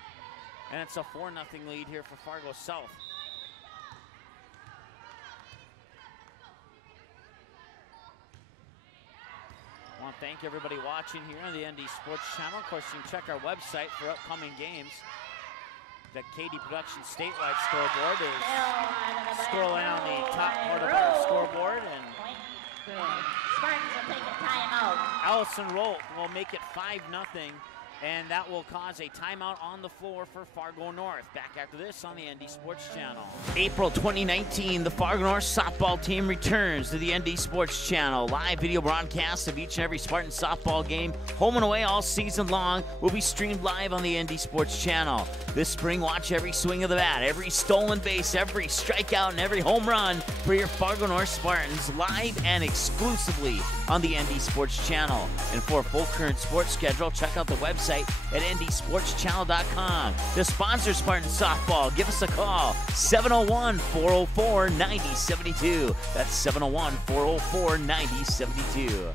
And it's a 4-0 lead here for Fargo South. I want to thank everybody watching here on the ND Sports Channel. Of course, you can check our website for upcoming games. The KD Production statewide scoreboard is scrolling on the top part of our scoreboard. And Spartans will take a timeout. Allison Rolt will make it 5-0. And that will cause a timeout on the floor for Fargo North. Back after this on the ND Sports Channel. April 2019, the Fargo North softball team returns to the ND Sports Channel. Live video broadcast of each and every Spartan softball game, home and away all season long, will be streamed live on the ND Sports Channel. This spring, watch every swing of the bat, every stolen base, every strikeout, and every home run for your Fargo North Spartans live and exclusively on the ND Sports Channel. And for a full current sports schedule, check out the website at ndsportschannel.com. To sponsor Spartan Softball, give us a call, 701-404-9072. That's 701-404-9072.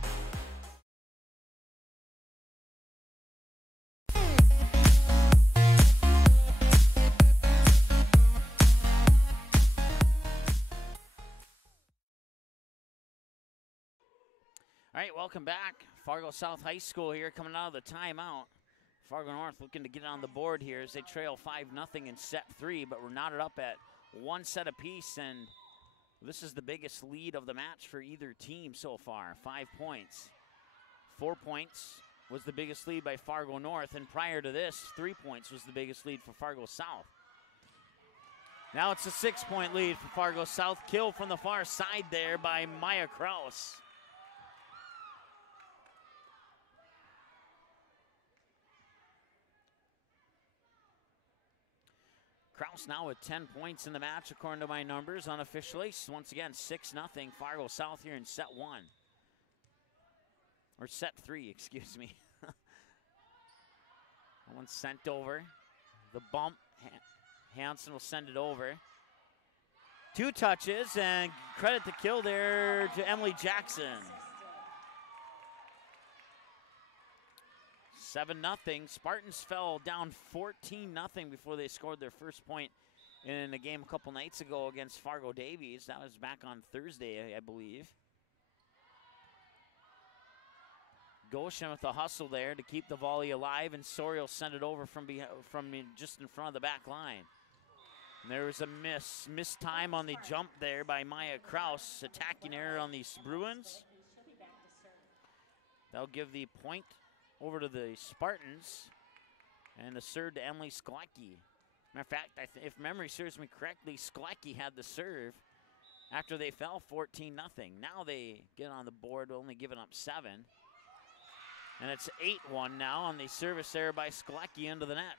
All right, welcome back. Fargo South High School here coming out of the timeout. Fargo North looking to get on the board here as they trail 5-0 in set 3, but we're knotted up at 1 set apiece, and this is the biggest lead of the match for either team so far, 5 points. 4 points was the biggest lead by Fargo North, and prior to this, 3 points was the biggest lead for Fargo South. Now it's a 6-point lead for Fargo South. Kill from the far side there by Maya Kraus. Kraus now with 10 points in the match, according to my numbers, unofficially. Once again, 6-0, Fargo South here in set 1. Or set 3, excuse me. That one's sent over. The bump, Hansen will send it over. 2 touches, and credit the kill there to Emily Jackson. 7-0. Spartans fell down 14-0 before they scored their first point in a game a couple nights ago against Fargo Davies. That was back on Thursday, I believe. Goshen with the hustle there to keep the volley alive, and Sori will send it over from just in front of the back line. And there was a missed time on the jump there by Maya Kraus. Attacking error on the Bruins. That'll give the point over to the Spartans, and the serve to Emily Sklecki. Matter of fact, if memory serves me correctly, Sklecki had the serve after they fell 14-0. Now they get on the board, only giving up 7. And it's 8-1 now on the service error by Sklecki into the net.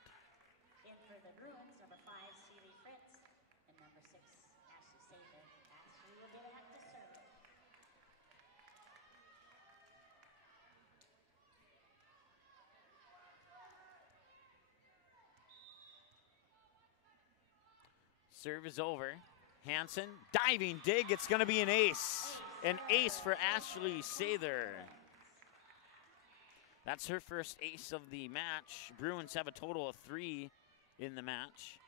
In for the Bruins, number 5, Seeley Fritz, and number 6, Ashley Saban. Ashley will get back to serve. Serve is over. Hansen, diving dig. It's going to be an ace. An ace for Ashley Sather. That's her first ace of the match. Bruins have a total of 3 in the match.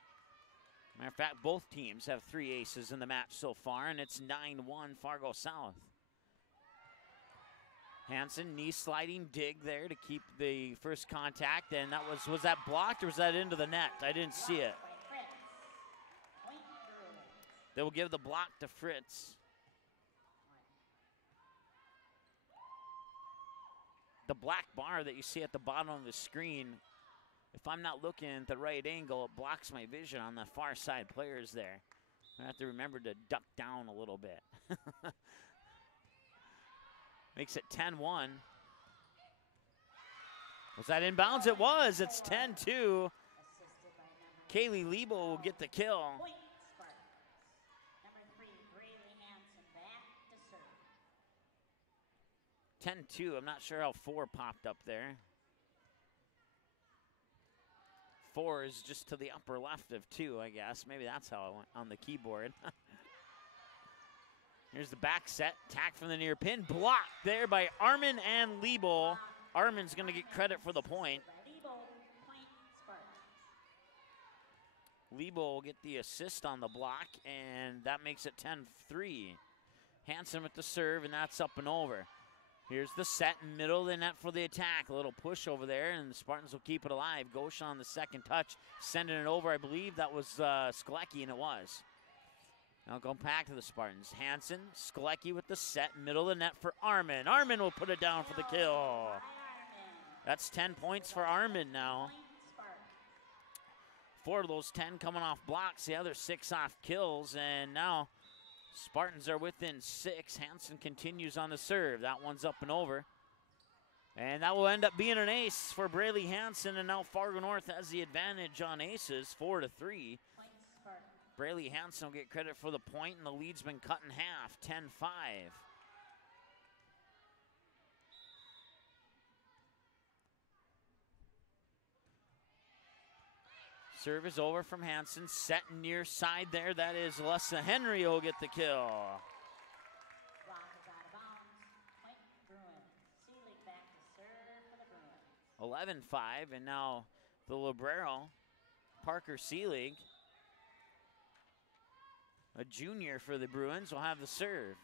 Matter of fact, both teams have 3 aces in the match so far, and it's 9-1 Fargo South. Hansen, knee sliding dig there to keep the first contact, and that was that blocked or was that into the net? I didn't see it. They will give the block to Fritz. The black bar that you see at the bottom of the screen, if I'm not looking at the right angle, it blocks my vision on the far side players there. I have to remember to duck down a little bit. Makes it 10-1. Was that inbounds? It was. It's 10-2. Kaylee Lebo will get the kill. 10-2. I'm not sure how 4 popped up there. 4 is just to the upper left of 2, I guess. Maybe that's how it went on the keyboard. Here's the back set. Tack from the near pin. Blocked there by Armin and Liebel. Armin's going to get credit for the point. Liebel will get the assist on the block, and that makes it 10-3. Hansen with the serve, and that's up and over. Here's the set, middle of the net for the attack. A little push over there, and the Spartans will keep it alive. Goshen on the second touch, sending it over. I believe that was Skolecki, and it was. Now go back to the Spartans. Hansen, Skolecki with the set, middle of the net for Armin. Armin will put it down for the kill. That's 10 points for Armin now. 4 of those 10 coming off blocks, the other 6 off kills, and now Spartans are within 6. Hansen continues on the serve. That one's up and over. And that will end up being an ace for Braley Hansen, and now Fargo North has the advantage on aces, 4-3. Braley Hansen will get credit for the point, and the lead's been cut in half, 10-5. Serve is over from Hansen. Set near side there. That is Lessa Henry who will get the kill. 11-5, and now the librero, Parker Seelig, a junior for the Bruins, will have the serve.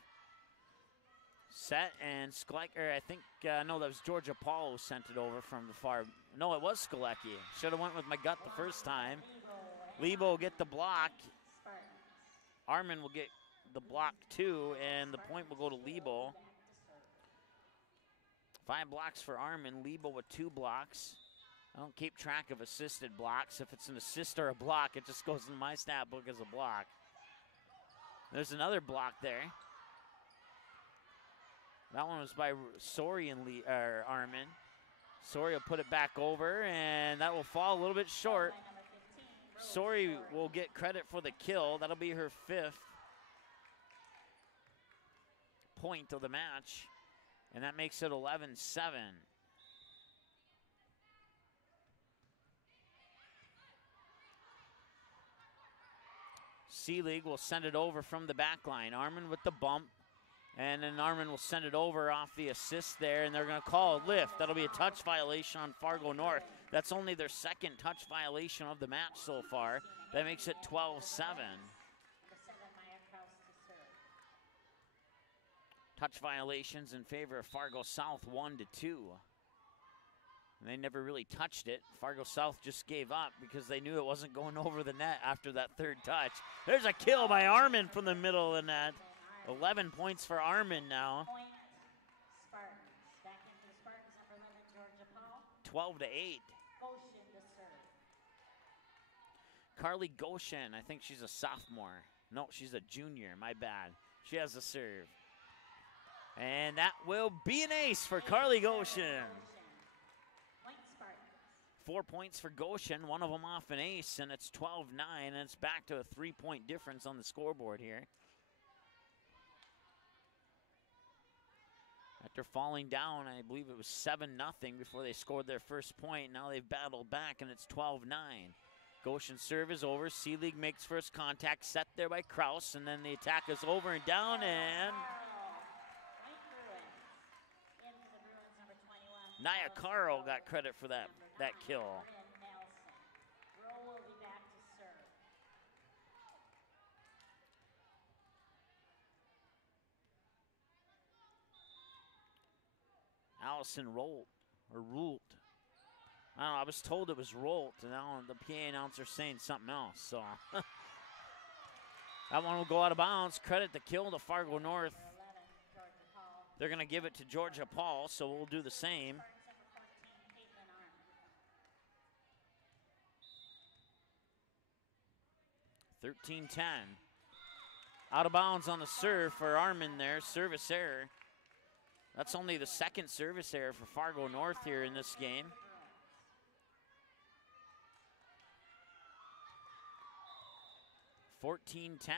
Set and Skolecki, I think, no, that was Georgia Paul who sent it over from the far. No, it was Skolecki. Should have went with my gut the first time. Lebo will get the block. Armin will get the block too, and the point will go to Lebo. 5 blocks for Armin, Lebo with 2 blocks. I don't keep track of assisted blocks. If it's an assist or a block, it just goes in my stat book as a block. There's another block there. That one was by Sori and Armin. Sori will put it back over, and that will fall a little bit short. Sori will get credit for the kill. That'll be her 5th point of the match, and that makes it 11-7. Seelig will send it over from the back line. Armin with the bump. And then Armin will send it over off the assist there, and they're going to call a lift. That'll be a touch violation on Fargo North. That's only their 2nd touch violation of the match so far. That makes it 12-7. Touch violations in favor of Fargo South, 1-2. And they never really touched it. Fargo South just gave up because they knew it wasn't going over the net after that 3rd touch. There's a kill by Armin from the middle of the net. 11 points for Armin now. Point Spartans. Back into the Spartans, number 11, Georgia Paul. 12-8. Goshen to serve. Carly Goshen, I think she's a sophomore. No, she's a junior, my bad. She has a serve. And that will be an ace for Carly Goshen. Point Spartans. 4 points for Goshen, one of them off an ace, and it's 12-9, and it's back to a 3-point difference on the scoreboard here. After falling down, I believe it was 7-0 before they scored their first point. Now they've battled back, and it's 12-9. Goshen's serve is over. Seelig makes first contact, set there by Kraus, and then the attack is over and down, and Nia Caro got credit for that kill. Rowe will be back to serve. Allison Rult. I don't know, I was told it was Rolt, and now the PA announcer saying something else. So that one will go out of bounds. Credit the kill to Fargo North. They're going to give it to Georgia Paul, so we'll do the same. 13-10. Out of bounds on the serve for Armin there. Service error. That's only the second service error for Fargo North here in this game. (14-10).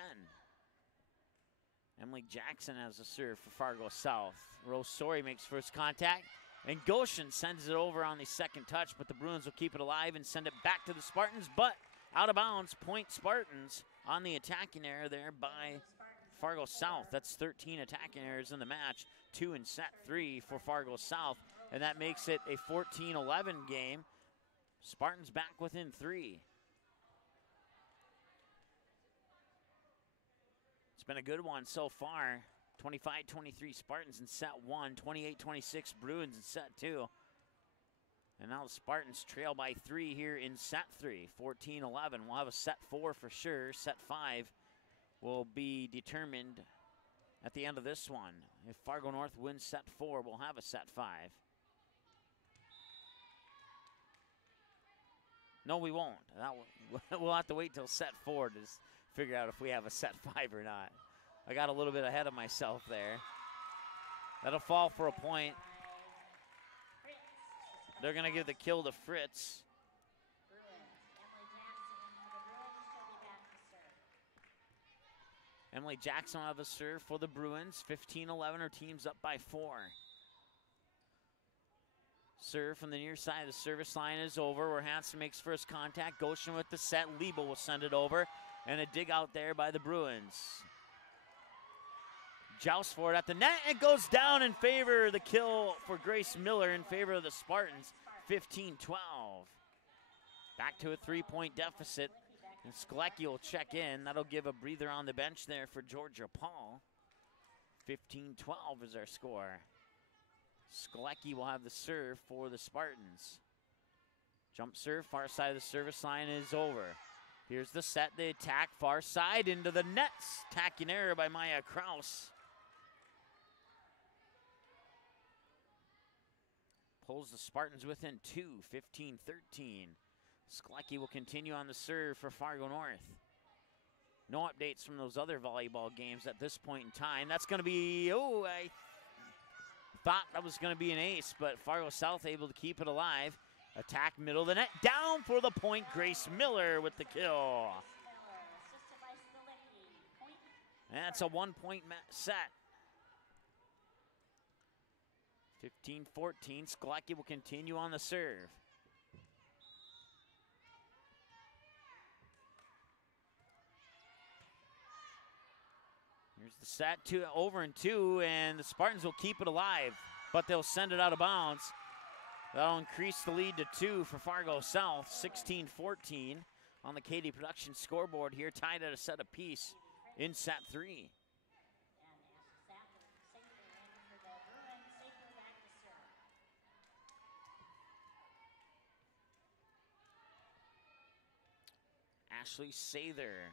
Emily Jackson has a serve for Fargo South. Rose Sori makes first contact, and Goshen sends it over on the second touch, but the Bruins will keep it alive and send it back to the Spartans, but out of bounds, point Spartans on the attacking error there by Fargo South. That's 13 attacking errors in the match, 2 in set 3 for Fargo South, and that makes it a 14-11 game. Spartans back within 3. It's been a good one so far. 25-23 Spartans in set 1, 28-26 Bruins in set 2. And now the Spartans trail by 3 here in set 3, 14-11. We'll have a set 4 for sure. Set 5 will be determined at the end of this one. If Fargo North wins set 4, we'll have a set 5. No, we won't. We'll have to wait till set 4 to figure out if we have a set 5 or not. I got a little bit ahead of myself there. That'll fall for a point. They're going to give the kill to Fritz. Emily Jackson will have a serve for the Bruins. 15-11, our team's up by 4. Serve from the near side of the service line is over where Hansen makes first contact. Goshen with the set. Liebel will send it over. And a dig out there by the Bruins. Joust for it at the net. It goes down in favor of the kill for Grace Miller in favor of the Spartans. 15-12. Back to a 3-point deficit. And Sklecki will check in. That'll give a breather on the bench there for Georgia Paul. 15-12 is our score. Sklecki will have the serve for the Spartans. Jump serve, far side of the service line is over. Here's the set, the attack, far side into the nets. Tacking error by Maya Kraus. Pulls the Spartans within 2, 15-13. Sklecki will continue on the serve for Fargo North. No updates from those other volleyball games at this point in time. That's going to be, I thought that was going to be an ace, but Fargo South able to keep it alive. Attack middle of the net, down for the point, Grace Miller with the kill. And that's a 1-point set. 15-14, Sklecki will continue on the serve. Here's the set, over and 2, and the Spartans will keep it alive, but they'll send it out of bounds. That'll increase the lead to 2 for Fargo South, 16-14 on the KD Production scoreboard here, tied at a set apiece in set 3. Ashley Sather.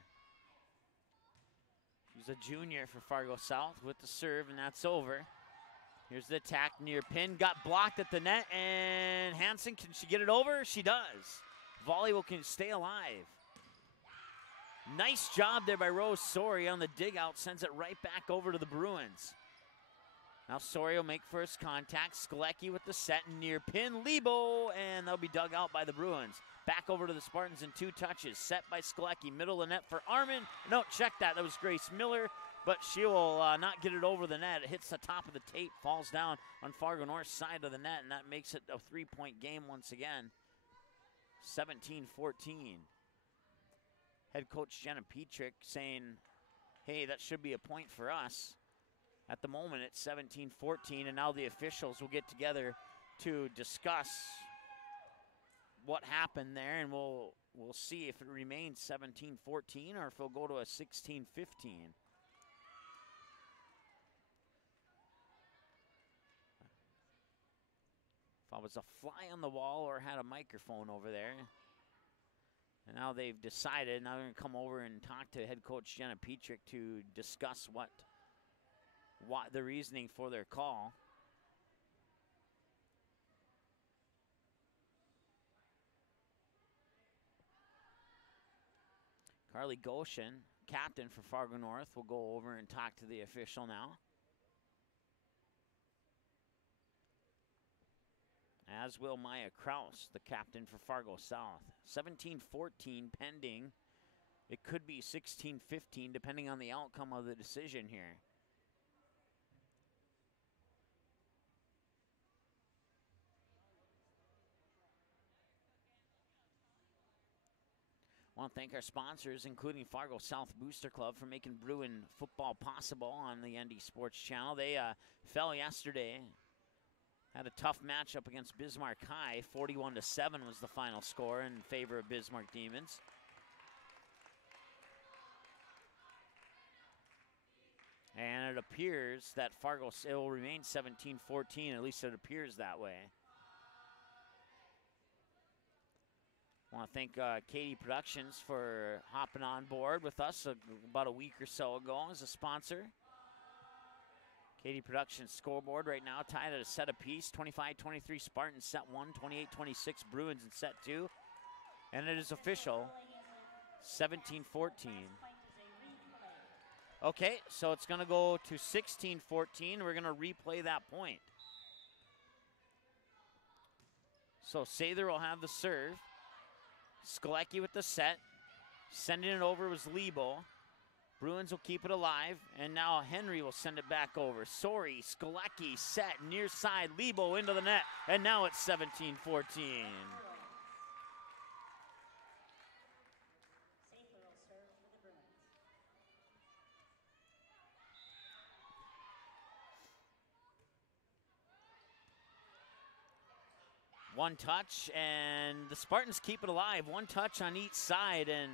She's a junior for Fargo South with the serve, and that's over. Here's the attack near pin. Got blocked at the net, and Hansen, can she get it over? She does. Volleyball can stay alive. Nice job there by Rose Sori on the dig out. Sends it right back over to the Bruins. Now Sori will make first contact. Sklecki with the set near pin. Lebo, and they'll be dug out by the Bruins. Back over to the Spartans in 2 touches. Set by Sklecki. Middle of the net for Armin. No, check that. That was Grace Miller. But she will not get it over the net. It hits the top of the tape, falls down on Fargo North's side of the net, and that makes it a 3-point game once again. 17-14. Head coach Jenna Petrick saying, hey, that should be a point for us. At the moment, it's 17-14, and now the officials will get together to discuss what happened there, and we'll see if it remains 17-14 or if it'll go to a 16-15. If I was a fly on the wall or had a microphone over there. And now they've decided, now they're going to come over and talk to head coach Jenna Petrick to discuss what the reasoning for their call. Carly Goshen, captain for Fargo North, will go over and talk to the official now. As will Maya Kraus, the captain for Fargo South. 17-14 pending. It could be 16-15 depending on the outcome of the decision here. I want to thank our sponsors, including Fargo South Booster Club, for making Bruin football possible on the ND Sports Channel. They fell yesterday. Had a tough matchup against Bismarck High. 41-7 was the final score in favor of Bismarck Demons. And it appears that Fargo will remain 17-14. At least it appears that way. I want to thank Katie Productions for hopping on board with us about a week or so ago as a sponsor. Katie Productions scoreboard right now tied at a set apiece. 25-23 Spartans set 1, 28-26 Bruins in set 2. And it is official, 17-14. Okay, so it's going to go to 16-14. We're going to replay that point. So Sather will have the serve. Skolecki with the set. Sending it over was Lebo. Bruins will keep it alive, and now Henry will send it back over. Sori, Skolecki, set, near side, Lebo into the net, and now it's 17-14. One touch, and the Spartans keep it alive. One touch on each side, and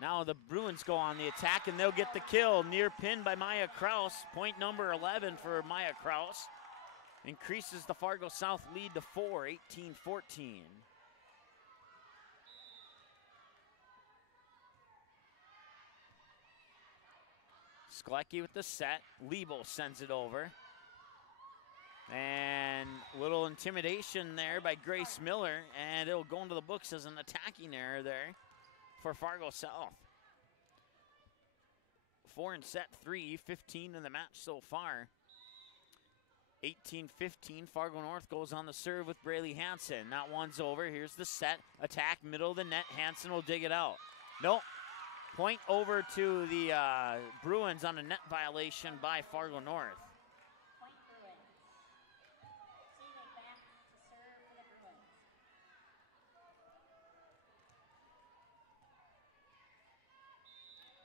now the Bruins go on the attack, and they'll get the kill. Near pin by Maya Kraus. Point number 11 for Maya Kraus. Increases the Fargo South lead to 4, 18-14. Skolecki with the set. Lebo sends it over. And a little intimidation there by Grace Miller, and it'll go into the books as an attacking error there for Fargo South. 4 in set 3, 15 in the match so far. 18-15, Fargo North goes on the serve with Braylee Hansen. That one's over. Here's the set. Attack, middle of the net. Hansen will dig it out. Nope. Point over to the Bruins on a net violation by Fargo North. Point Bruins. Seelig back to serve for the Bruins.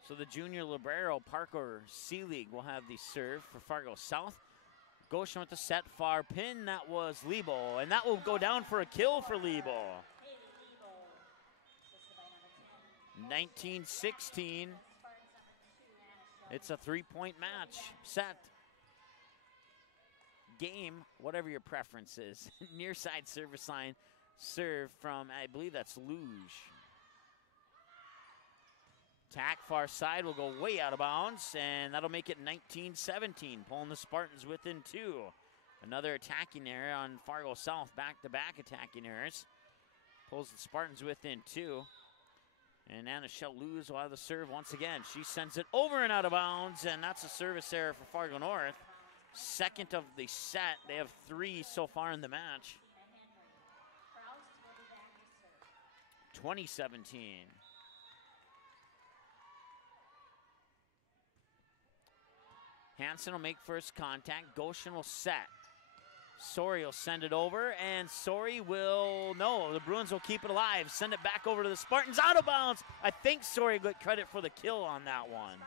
So the junior libero, Parker Seelig, will have the serve for Fargo South. Goshen with the set, far pin. That was Lebo, and that will go down for a kill for Lebo. 19-16. It's a 3-point match. Set. Game, whatever your preference is. Near side service line serve from, I believe that's Luge. Tack far side will go way out of bounds, and that'll make it 19-17, pulling the Spartans within 2. Another attacking error on Fargo South, back-to-back attacking errors. Pulls the Spartans within 2. And Anna-Shell Luz will have the serve once again. She sends it over and out of bounds, and that's a service error for Fargo North. Second of the set. They have 3 so far in the match. 20-17. Hansen will make first contact. Goshen will set. Sori will send it over, and Sori will, no, the Bruins will keep it alive. Send it back over to the Spartans, out of bounds. I think Sori got credit for the kill on that one.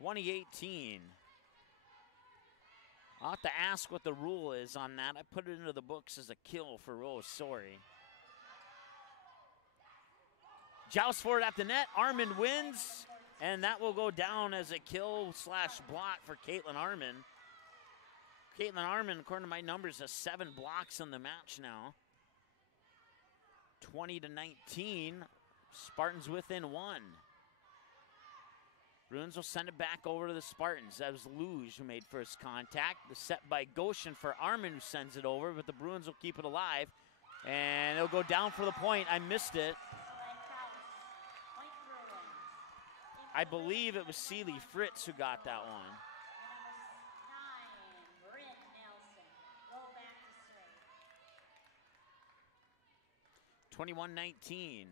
2018. I'll have to ask what the rule is on that. I put it into the books as a kill for Rose. Sorry. Joust for it at the net. Armand wins, and that will go down as a kill/block for Caitlin Armand. Caitlin Armand, according to my numbers, has 7 blocks in the match now. 20-19. Spartans within 1. Bruins will send it back over to the Spartans. That was Luge who made first contact. The set by Goshen for Armand, who sends it over, but the Bruins will keep it alive. And it'll go down for the point. I missed it. I believe it was Seeley Fritz who got that one. 21-19.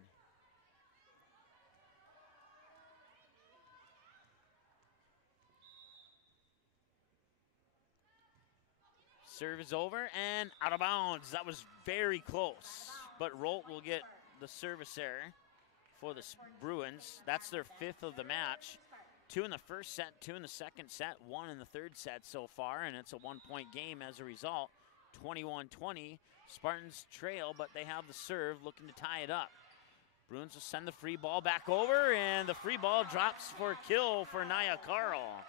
Serve is over and out of bounds. That was very close, but Rolt will get the service error for the Bruins. That's their 5th of the match. 2 in the first set, 2 in the second set, 1 in the third set so far, and it's a 1-point game as a result. 21-20. Spartans trail, but they have the serve looking to tie it up. Bruins will send the free ball back over, and the free ball drops for a kill for Naya Carl.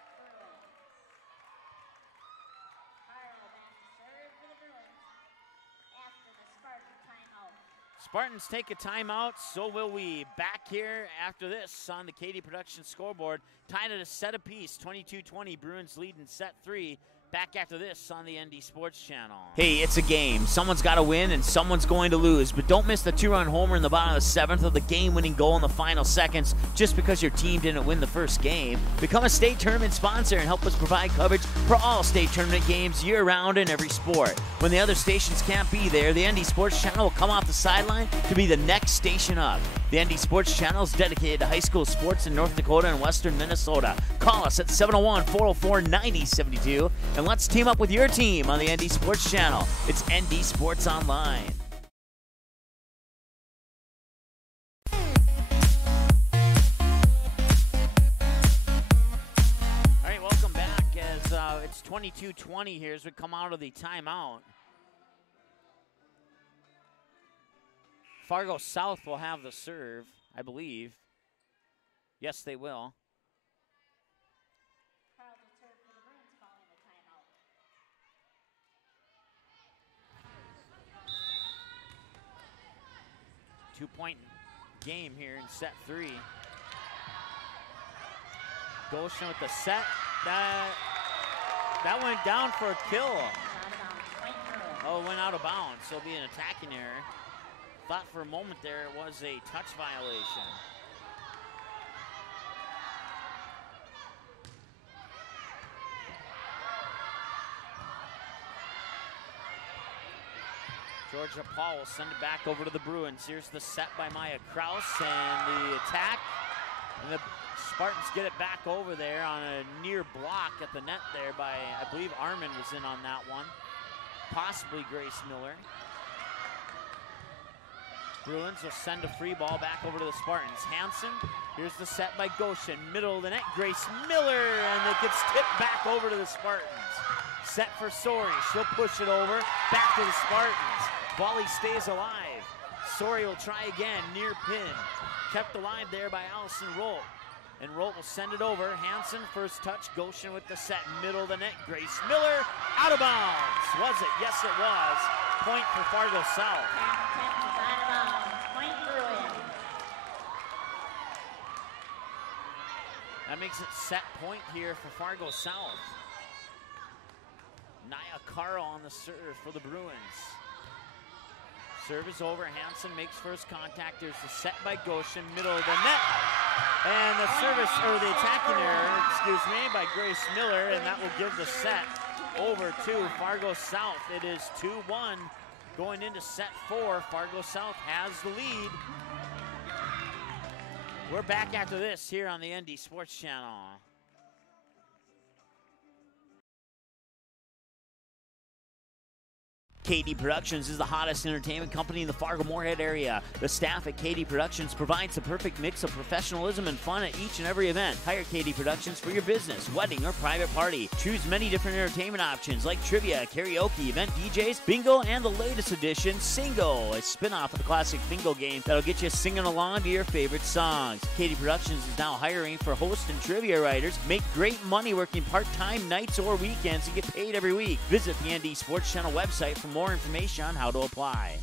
Spartans take a timeout, so will we. Back here after this on the Katie Production scoreboard. Tied at a set apiece, 22-20. Bruins lead in set 3. Back after this on the ND Sports Channel. Hey, it's a game. Someone's got to win and someone's going to lose. But don't miss the 2-run homer in the bottom of the 7th or the game-winning goal in the final seconds just because your team didn't win the first game. Become a state tournament sponsor and help us provide coverage for all state tournament games year-round in every sport. When the other stations can't be there, the ND Sports Channel will come off the sideline to be the next station up. The ND Sports Channel is dedicated to high school sports in North Dakota and western Minnesota. Call us at 701-404-9072 and let's team up with your team on the ND Sports Channel. It's ND Sports Online. All right, welcome back as it's 22-20 here as we come out of the timeout. Fargo South will have the serve, I believe. Yes, they will. 2-point game here in set 3. Goshen with the set. That went down for a kill. Oh, it went out of bounds, so it'll be an attacking error. Thought for a moment there it was a touch violation. Georgia Paul will send it back over to the Bruins. Here's the set by Maya Kraus and the attack. And the Spartans get it back over there on a near block at the net there by, I believe Armand was in on that one. Possibly Grace Miller. Bruins will send a free ball back over to the Spartans. Hansen, here's the set by Goshen. Middle of the net, Grace Miller, and it gets tipped back over to the Spartans. Set for Sori, she'll push it over, back to the Spartans. Volley stays alive. Sori will try again, near pin. Kept alive there by Allison Rolt. And Rolt will send it over. Hansen, first touch, Goshen with the set. Middle of the net, Grace Miller, out of bounds. Was it? Yes, it was. Point for Fargo South. That makes it set point here for Fargo South. Naya Carl on the serve for the Bruins. Serve is over. Hansen makes first contact. There's the set by Goshen, middle of the net. And the service, or the attacking error, excuse me, by Grace Miller, and that will give the set over to Fargo South. It is 2-1 going into set 4. Fargo South has the lead. We're back after this here on the ND Sports Channel. KD Productions is the hottest entertainment company in the Fargo-Moorhead area. The staff at KD Productions provides the perfect mix of professionalism and fun at each and every event. Hire KD Productions for your business, wedding, or private party. Choose many different entertainment options like trivia, karaoke, event DJs, bingo, and the latest edition, Singo, a spin-off of the classic bingo game that'll get you singing along to your favorite songs. KD Productions is now hiring for host and trivia writers. Make great money working part-time nights or weekends and get paid every week. Visit the ND Sports Channel website for more information on how to apply.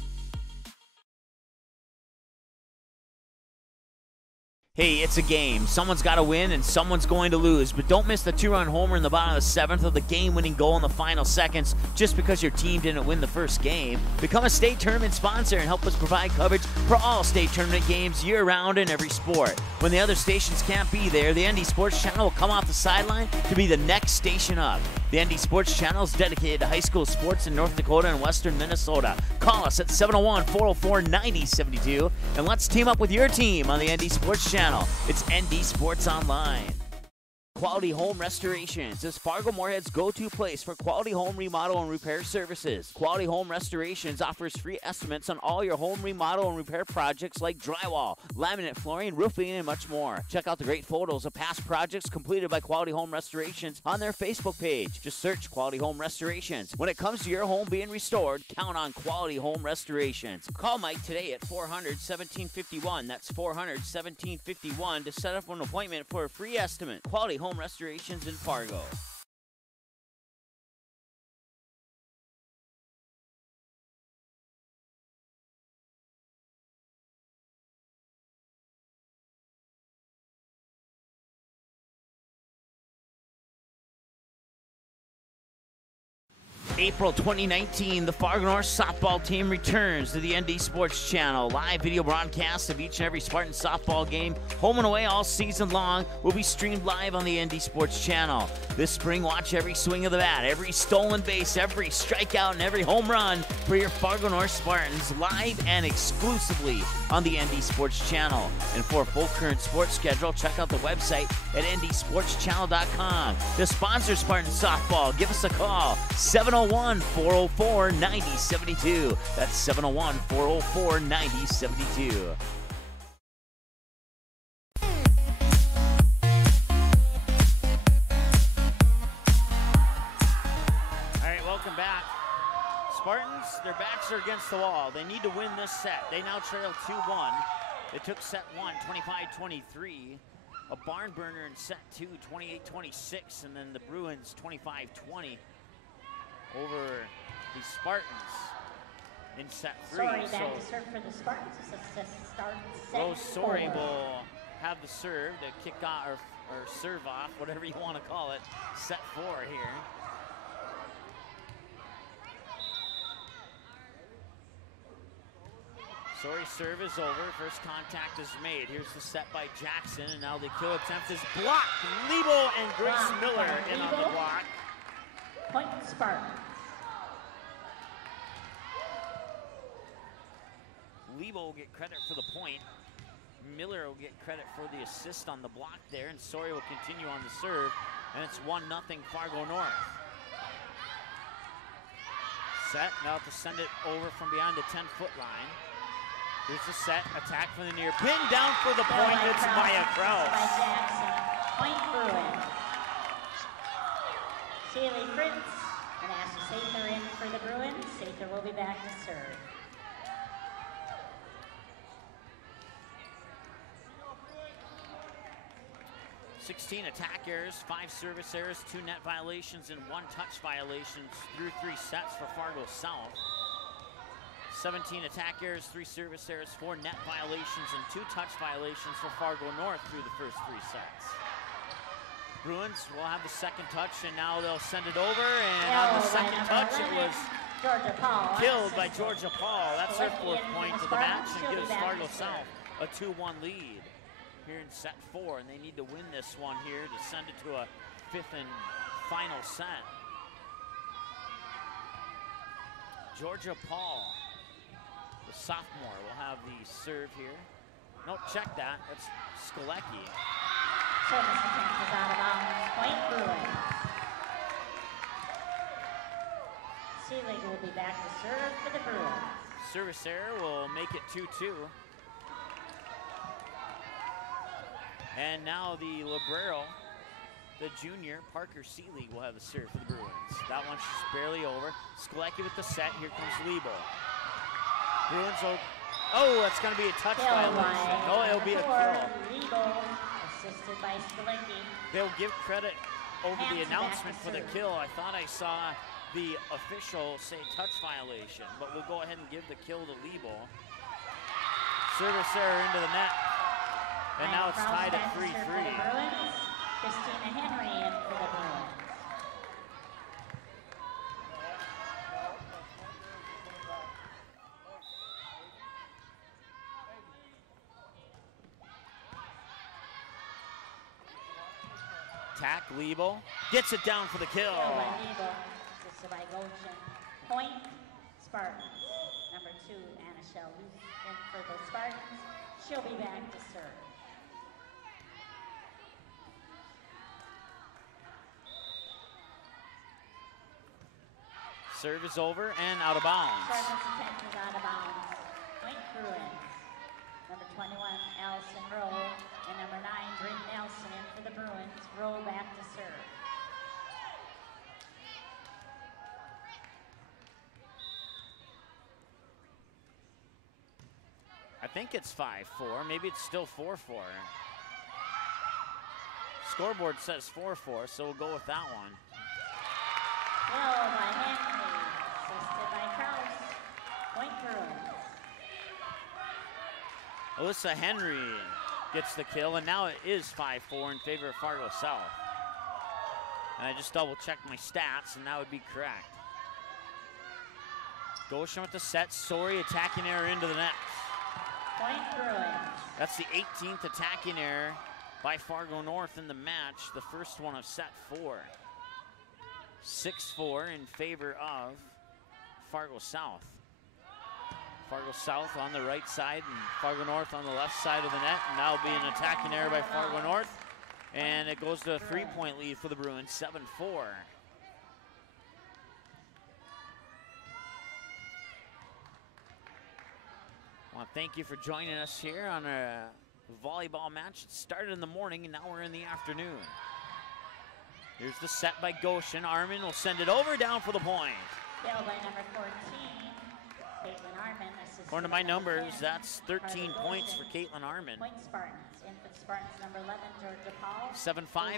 Hey, it's a game. Someone's got to win and someone's going to lose. But don't miss the two-run homer in the bottom of the seventh or the game-winning goal in the final seconds just because your team didn't win the first game. Become a state tournament sponsor and help us provide coverage for all state tournament games year-round in every sport. When the other stations can't be there, the ND Sports Channel will come off the sideline to be the next station up. The ND Sports Channel is dedicated to high school sports in North Dakota and western Minnesota. Call us at 701-404-9072 and let's team up with your team on the ND Sports Channel. It's ND Sports Online. Quality Home Restorations is Fargo-Moorhead's go-to place for quality home remodel and repair services. Quality Home Restorations offers free estimates on all your home remodel and repair projects like drywall, laminate flooring, roofing, and much more. Check out the great photos of past projects completed by Quality Home Restorations on their Facebook page. Just search Quality Home Restorations. When it comes to your home being restored, count on Quality Home Restorations. Call Mike today at 400-1751. That's 400-1751 to set up an appointment for a free estimate. Quality Home Restorations in Fargo. April 2019, the Fargo North softball team returns to the ND Sports Channel. Live video broadcasts of each and every Spartan softball game, home and away all season long, will be streamed live on the ND Sports Channel. This spring, watch every swing of the bat, every stolen base, every strikeout, and every home run for your Fargo North Spartans live and exclusively on the ND Sports Channel. And for a full current sports schedule, check out the website at ndsportschannel.com. To sponsor Spartan softball, give us a call, 701-404-9072. That's 701-404-9072. Welcome back. Spartans, their backs are against the wall. They need to win this set. They now trail 2-1. They took set 1, 25-23. A barn burner in set 2, 28-26. And then the Bruins, 25-20 over the Spartans in set 3. Sorry, back to serve for the Spartans. It's start set Rose Sorry 4. will have the serve to kick off or serve off, whatever you want to call it. Set 4 here. Sorry, serve is over. First contact is made. Here's the set by Jackson, and now the kill attempt is blocked. Lebo and Grace Miller in on the block. Point Spartans. Lebo will get credit for the point. Miller will get credit for the assist on the block there, and Sorry will continue on the serve, and it's 1-0 Fargo North. Set, now to send it over from behind the 10-foot line. Here's the set, attack from the near pin, down for the point, it's Maya Kraus. By Jackson, point Bruin. Sealy Fritz and Ashley Sather in for the Bruins. Sather will be back to serve. $16 attack errors, 5 service errors, 2 net violations, and 1 touch violations through 3 sets for Fargo South. 17 attack errors, 3 service errors, 4 net violations, and 2 touch violations for Fargo North through the first 3 sets. Bruins will have the second touch, and now they'll send it over, and on the second touch, it was killed by Georgia Paul. That's their 4th point of the match and gives Fargo South a 2-1 lead here in set 4, and they need to win this one here to send it to a 5th and final set. Georgia Paul, the sophomore, will have the serve here. No, check that. That's Skolecki. Service attempt is out of bounds. Point Bruins. Sealy Seelig will be back to serve for the Bruins. Service error will make it 2-2. And now the Librero, the junior, Parker Seelig, will have the serve for the Bruins. That one's just barely over. Skolecki with the set. Here comes Lebo. Bruins will, oh, that's going to be a touch violation. Oh, it'll be a kill. Lebo, assisted by Skolecki. They'll give credit over the announcement for the kill. I thought I saw the official say touch violation, but we'll go ahead and give the kill to Lebo. Service error into the net. And now it's tied at 3-3. Christina Henry in for the Bruins. Tack, Lebo gets it down for the kill. Lebo, assisted by Goshen. Point, Spartans. Number 2, Anna Shell in for the Spartans. She'll be back to serve. Serve is over and out of bounds. Service attempt is out of bounds. Point Bruins. Number 21, Allison Rowe. And number 9, Bryn Nelson in for the Bruins. Rowe back to serve. I think it's 5-4. Maybe it's still 4-4. Scoreboard says 4-4, so we'll go with that one. Kill by Henry, assisted by Krause. Point Bruins. Alyssa Henry gets the kill, and now it is 5-4 in favor of Fargo South. And I just double-checked my stats, and that would be correct. Goshen with the set. Sori attacking error into the net. Point Bruins. That's the 18th attacking error by Fargo North in the match, the first one of set 4. 6-4 in favor of Fargo South. Fargo South on the right side and Fargo North on the left side of the net. And that'll be an attacking error by Fargo North. And it goes to a 3-point lead for the Bruins, 7-4. I want to thank you for joining us here on a volleyball match. It started in the morning and now we're in the afternoon. Here's the set by Goshen. Armin will send it over, down for the point. Kill by number 14, Caitlin Armin. According to my numbers, that's 13 points for Caitlin Armin. Point Spartans. In for the Spartans, number 11, Georgia Paul.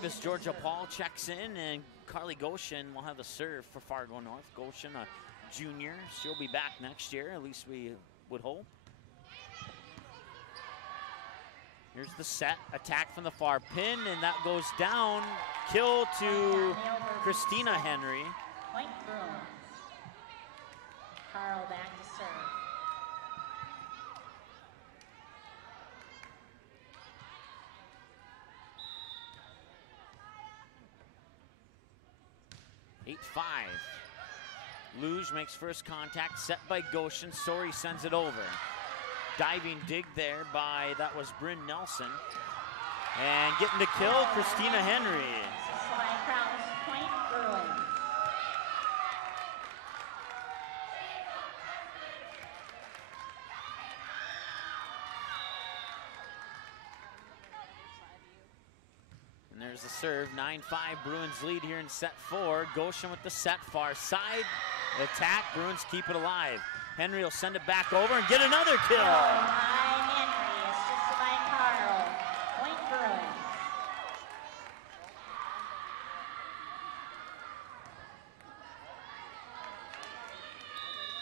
7-5 as Georgia Paul checks in, and Carly Goshen will have the serve for Fargo North. Goshen, a junior. She'll be back next year, at least we would hope. Here's the set, attack from the far pin, and that goes down. Kill to Christina Henry. Point Bruins. Carl back to serve. Luge makes first contact, set by Goshen. Sori sends it over. Diving dig there by, that was Bryn Nelson. And getting the kill, Christina Henry. By Krause, point Bruins. And there's the serve, 9-5 Bruins lead here in set 4. Goshen with the set, far side. Attack, Bruins keep it alive. Henry will send it back over and get another kill. By Henry, assisted by Carl. Point Bruins.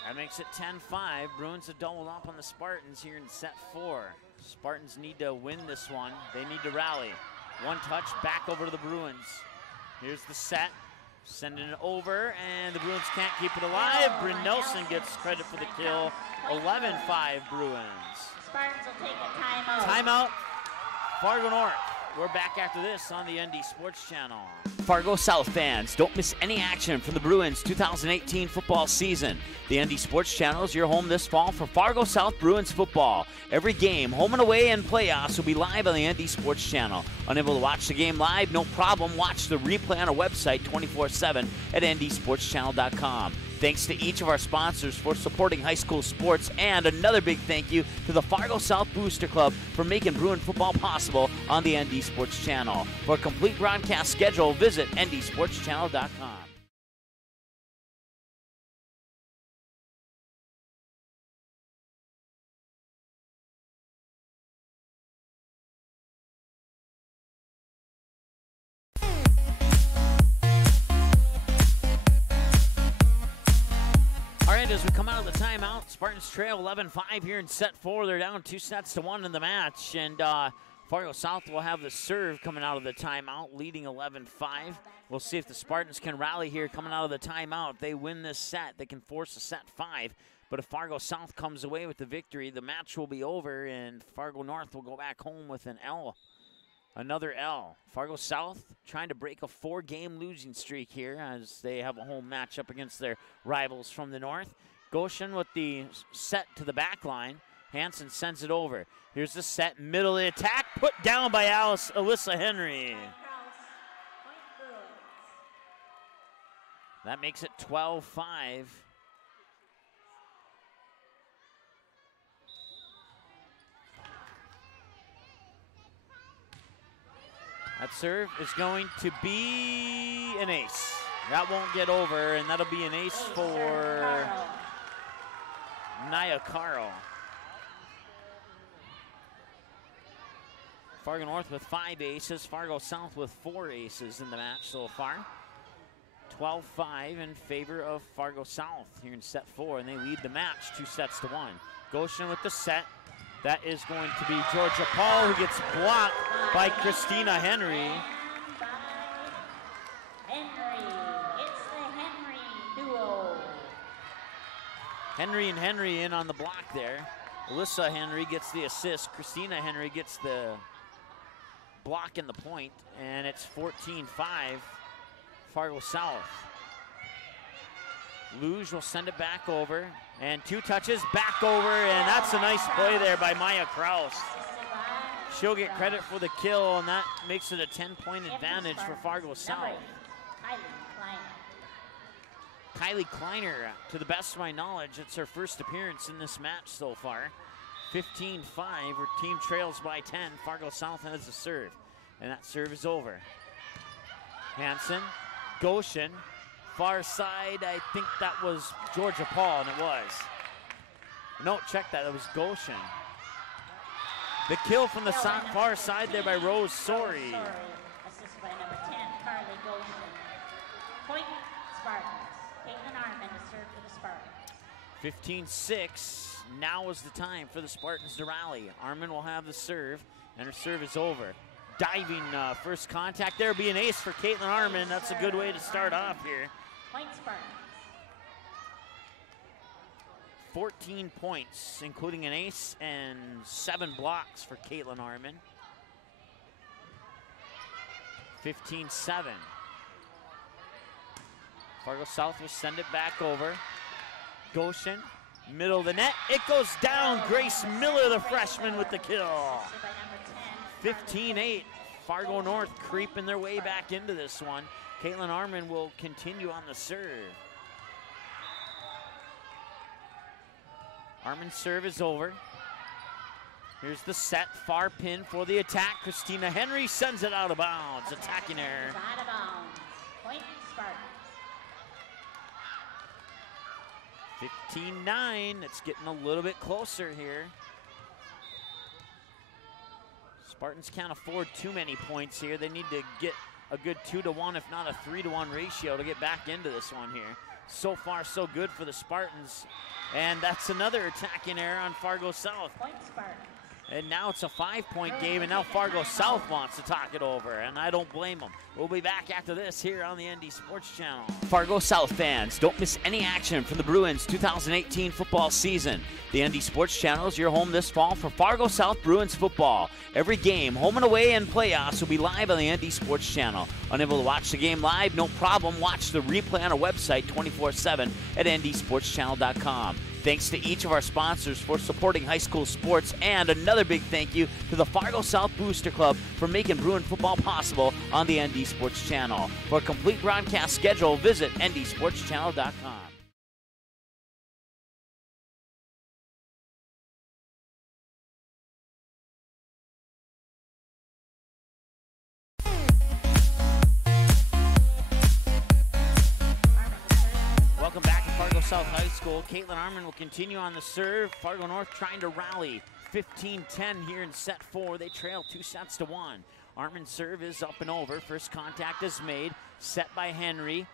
That makes it 10-5. Bruins have doubled up on the Spartans here in set 4. Spartans need to win this one. They need to rally. One touch, back over to the Bruins. Here's the set. Sending it over, and the Bruins can't keep it alive. Bryn Nelson gets credit for the kill. 11-5 Bruins. Spartans will take a timeout. Timeout, Fargo North. We're back after this on the ND Sports Channel. Fargo South fans, don't miss any action from the Bruins 2018 football season. The ND Sports Channel is your home this fall for Fargo South Bruins football. Every game, home and away, and playoffs will be live on the ND Sports Channel. Unable to watch the game live? No problem. Watch the replay on our website 24/7 at ndsportschannel.com. Thanks to each of our sponsors for supporting high school sports, and another big thank you to the Fargo South Booster Club for making Bruin football possible on the ND Sports Channel. For a complete broadcast schedule, visit ndsportschannel.com. As we come out of the timeout, Spartans trail 11-5 here in set 4. They're down 2-1 in the match, and Fargo South will have the serve coming out of the timeout, leading 11-5. We'll see if the Spartans can rally here coming out of the timeout. If they win this set, they can force a set 5. But if Fargo South comes away with the victory, the match will be over, and Fargo North will go back home with an L. Another L. Fargo South trying to break a 4-game losing streak here as they have a home matchup against their rivals from the north. Goshen with the set to the back line. Hansen sends it over. Here's the set, middle of the attack, put down by Alyssa Henry. That makes it 12-5. That serve is going to be an ace. That won't get over, and that'll be an ace for Nia Carl. Fargo North with 5 aces, Fargo South with 4 aces in the match so far. 12-5 in favor of Fargo South here in set 4, and they lead the match 2-1. Goshen with the set. That is going to be Georgia Paul, who gets blocked by Christina Henry. It's the Henry duo. Henry and Henry in on the block there. Alyssa Henry gets the assist. Christina Henry gets the block and the point, and it's 14-5 Fargo South. Luge will send it back over, and 2 touches back over, and that's a nice play there by Maya Kraus. She'll get credit for the kill, and that makes it a 10-point advantage for Fargo South. Kylie Kleiner, to the best of my knowledge, it's her first appearance in this match so far. 15-5, her team trails by 10. Fargo South has the serve, and that serve is over. Hansen, Goshen, far side, I think that was Georgia Paul, and it was. No, check that, it was Goshen. The kill from the far side there by Rose Sori. Assisted by number 10, Carly Goshen. Point, Spartans. Caitlin Armand to serve for the Spartans. 15-6, now is the time for the Spartans to rally. Armand will have the serve, and her serve is over. Diving first contact there, be an ace for Caitlin Armand. That's a good way to start off here. Point, Spartans. 14 points, including an ace and 7 blocks for Caitlin Armand. 15-7. Fargo South will send it back over. Goshen, middle of the net. It goes down. Grace Miller, the freshman, with the kill. 15-8. Fargo North creeping their way back into this one. Caitlin Armand will continue on the serve. Armand's serve is over. Here's the set, far pin for the attack. Christina Henry sends it out of bounds, attacking her. Out of bounds. Point, Spartans. 15-9, it's getting a little bit closer here. Spartans can't afford too many points here. They need to get a good 2-1, if not a 3-1 ratio to get back into this one here. So far, so good for the Spartans. And that's another attacking error on Fargo South. Point, Spartans. And now it's a 5-point game, and now Fargo South wants to talk it over, and I don't blame them. We'll be back after this here on the ND Sports Channel. Fargo South fans, don't miss any action from the Bruins 2018 football season. The ND Sports Channel is your home this fall for Fargo South Bruins football. Every game, home and away and playoffs, will be live on the ND Sports Channel. Unable to watch the game live? No problem. Watch the replay on our website 24/7 at ndsportschannel.com. Thanks to each of our sponsors for supporting high school sports, and another big thank you to the Fargo South Booster Club for making Bruin football possible on the ND Sports Channel. For a complete broadcast schedule, visit ndsportschannel.com. South High School. Caitlin Arman will continue on the serve. Fargo North trying to rally. 15-10 here in set 4. They trail 2-1. Arman's serve is up and over. First contact is made. Set by Henry.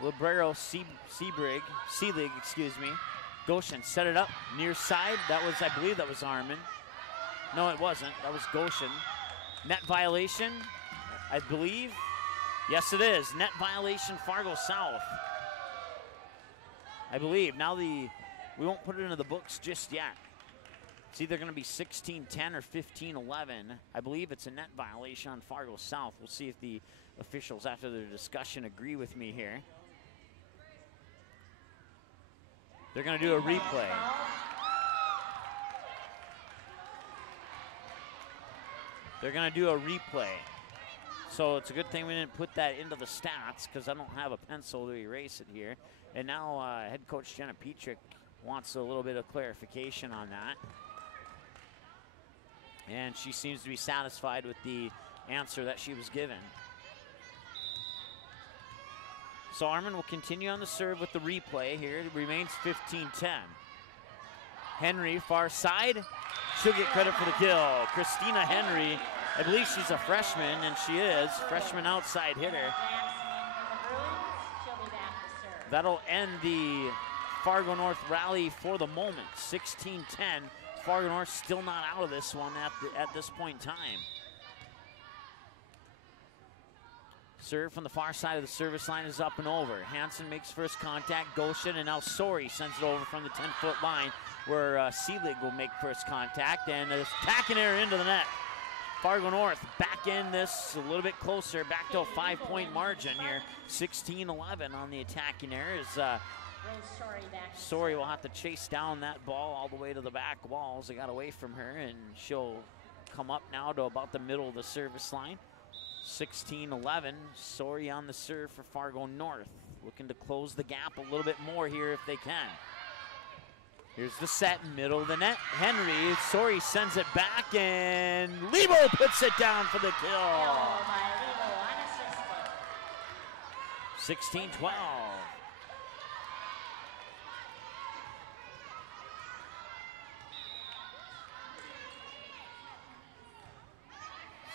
Librero Seelig, excuse me. Goshen set it up near side. That was, I believe that was Arman. No, it wasn't. That was Goshen. Net violation, I believe. Yes, it is. Net violation, Fargo South. I believe. Now we won't put it into the books just yet. It's either going to be 16-10 or 15-11. I believe it's a net violation on Fargo South. We'll see if the officials, after their discussion, agree with me here. They're going to do a replay. They're going to do a replay. So it's a good thing we didn't put that into the stats because I don't have a pencil to erase it here. And now head coach Jenna Petrick wants a little bit of clarification on that. And she seems to be satisfied with the answer that she was given. So Arman will continue on the serve with the replay here. It remains 15-10. Henry, far side. She'll get credit for the kill. Christina Henry, I believe she's a freshman, and she is. Freshman outside hitter. That'll end the Fargo North rally for the moment. 16-10. Fargo North still not out of this one at this point in time. Serve from the far side of the service line is up and over. Hansen makes first contact. Goshen, and now Sori sends it over from the 10-foot line where Seelig will make first contact, and is attacking her into the net. Fargo North back in this a little bit closer, back to a 5-point margin here. 16-11 on the attacking error as Sori will have to chase down that ball all the way to the back walls. They got away from her, and she'll come up now to about the middle of the service line. 16-11, Sori on the serve for Fargo North. Looking to close the gap a little bit more here if they can. Here's the set, middle of the net. Henry, Sori sends it back, and Lebo puts it down for the kill. 16-12.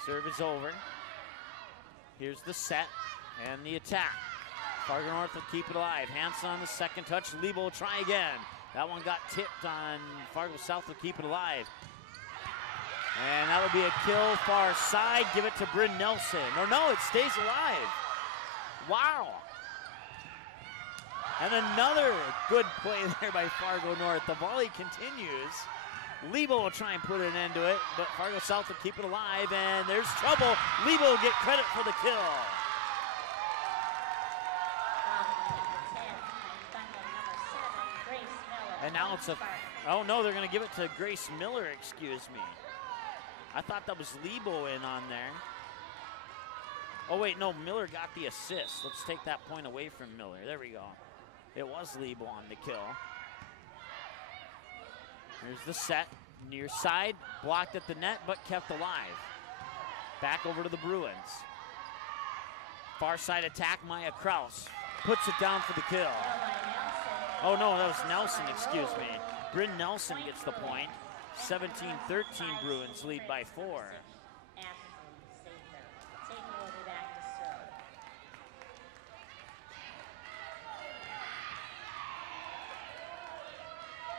Serve is over. Here's the set and the attack. Fargo North will keep it alive. Hansen on the second touch. Lebo will try again. That one got tipped on. Fargo South will keep it alive. And that'll be a kill far side. Give it to Bryn Nelson. Or no, it stays alive. Wow. And another good play there by Fargo North. The volley continues. Lebo will try and put an end to it, but Fargo South will keep it alive, and there's trouble. Lebo will get credit for the kill. And now it's a, oh no, they're going to give it to Grace Miller, excuse me. I thought that was Lebo in on there. Oh wait, no, Miller got the assist. Let's take that point away from Miller. There we go. It was Lebo on the kill. Here's the set, near side, blocked at the net, but kept alive. Back over to the Bruins. Far side attack, Maya Kraus puts it down for the kill. Oh no, that was Nelson, excuse me. Bryn Nelson gets the point. 17-13 Bruins lead by 4.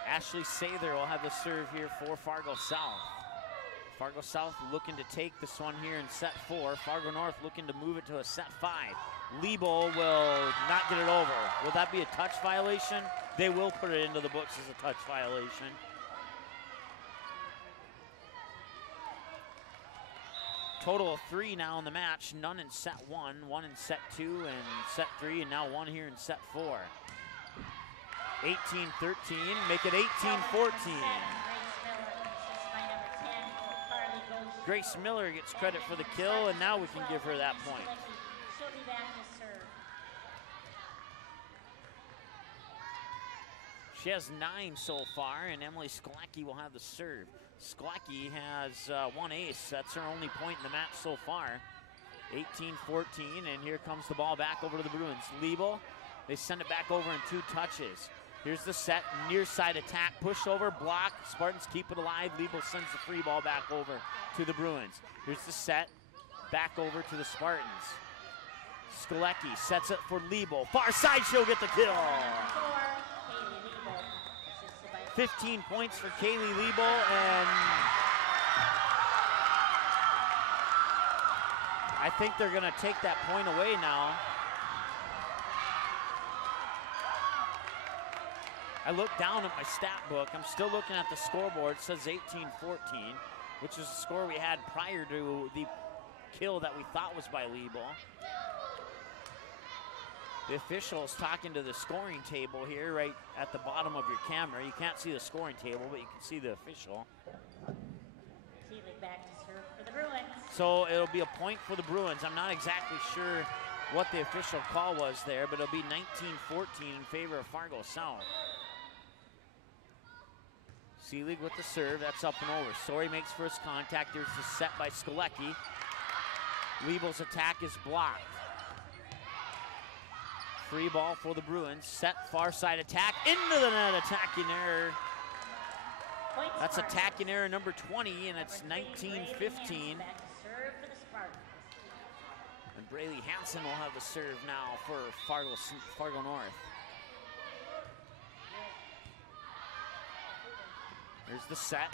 Ashley Sather will have the serve here for Fargo South. Fargo South looking to take this one here in set 4. Fargo North looking to move it to a set 5. Lebo will not get it over. Will that be a touch violation? They will put it into the books as a touch violation. Total of 3 now in the match. None in set 1, 1 in set 2 and set 3, and now 1 here in set 4. 18-13, make it 18-14. Grace Miller gets credit for the kill, and now we can give her that point. She has 9 so far, and Emily Sklecki will have the serve. Sklecki has 1 ace. That's her only point in the match so far. 18-14, and here comes the ball back over to the Bruins. Lebo, they send it back over in 2 touches. Here's the set, near side attack, push over, block. Spartans keep it alive. Liebel sends the free ball back over to the Bruins. Here's the set, back over to the Spartans. Skalecki sets it for Liebel. Far side, she'll get the kill. 15 points for Kaylee Liebel, and I think they're gonna take that point away now. I look down at my stat book. I'm still looking at the scoreboard. It says 18-14, which is the score we had prior to the kill that we thought was by Liebel. The official is talking to the scoring table here right at the bottom of your camera. You can't see the scoring table, but you can see the official. Back to serve for the Bruins. So it'll be a point for the Bruins. I'm not exactly sure what the official call was there, but it'll be 19-14 in favor of Fargo South. Seelig with the serve, that's up and over. Sori makes first contact. There's the set by Skalecki. Liebel's attack is blocked. Free ball for the Bruins. Set, far side attack, into the net, attacking error. That's attacking error number 20, and it's 19-15. And Braylee Hansen will have the serve now for Fargo North. Here's the set.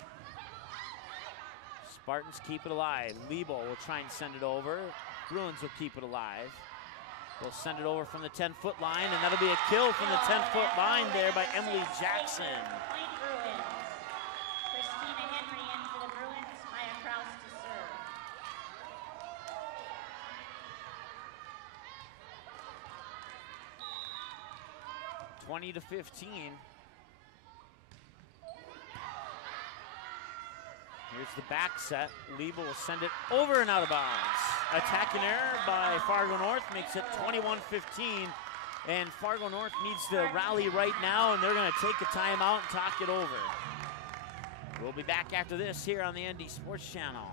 Spartans keep it alive. Liebel will try and send it over. Bruins will keep it alive. They'll send it over from the 10-foot line, and that'll be a kill from the 10-foot line there by Emily Jackson. Christina Henry in for the Bruins. Maya Kraus to serve. 20-15. Here's the back set. Liebel will send it over and out of bounds. Attacking error by Fargo North makes it 21-15. And Fargo North needs to rally right now, and they're going to take a timeout and talk it over. We'll be back after this here on the ND Sports Channel.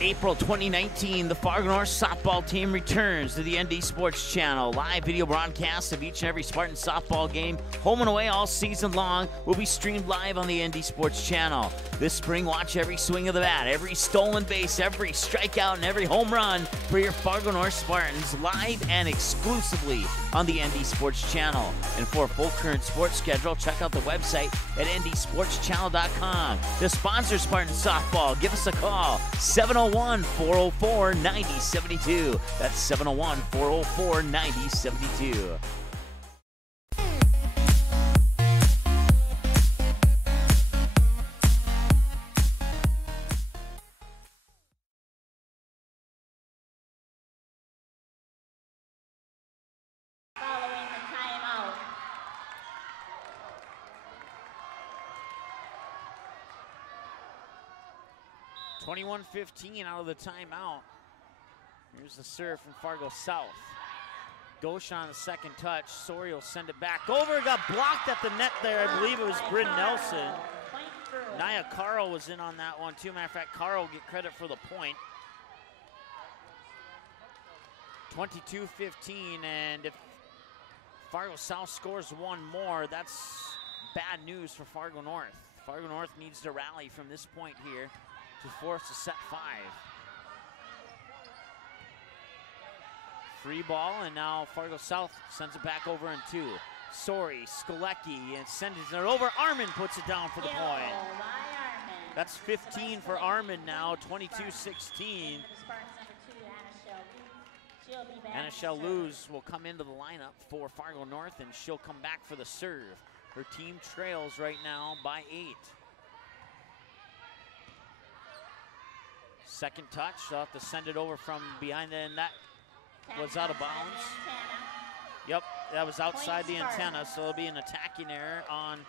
April 2019, the Fargo North softball team returns to the ND Sports Channel. Live video broadcasts of each and every Spartan softball game, home and away all season long, will be streamed live on the ND Sports Channel. This spring, watch every swing of the bat, every stolen base, every strikeout, and every home run for your Fargo North Spartans live and exclusively on the ND Sports Channel. And for a full current sports schedule, check out the website at ndsportschannel.com. To sponsor Spartan softball, give us a call, 701-404-9072. That's 701-404-9072. Following the timeout. (21-15) out of the timeout. Here's the serve from Fargo South. Gosha on the second touch. Sori will send it back over. Got blocked at the net there. I believe it was Bryn Nelson. Nia Carl was in on that one too. Matter of fact, Carl will get credit for the point. 22-15, and if Fargo South scores one more, that's bad news for Fargo North. Fargo North needs to rally from this point here to force a set 5. Free ball, and now Fargo South sends it back over in 2. Sori, Skalecki, and sends it over. Armin puts it down for the point. That's 15 for Armin now, 22-16. Anishelle Luz will come into the lineup for Fargo North, and she'll come back for the serve. Her team trails right now by 8. Second touch, they'll have to send it over from behind the end. That was out of bounds. Yep, that was outside the antenna, so it'll be an attacking error on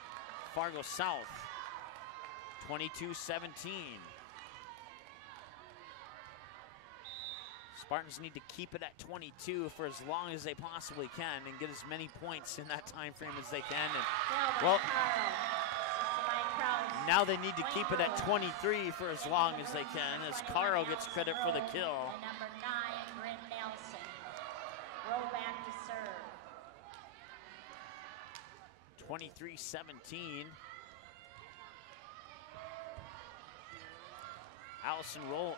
Fargo South. 22-17. Spartans need to keep it at 22 for as long as they possibly can and get as many points in that time frame as they can. And, well, now they need to keep it at 23 for as long as they can, as Caro gets credit for the kill. Number 9, Bryn Nelson. Roll back to serve. 23-17. Allison Roll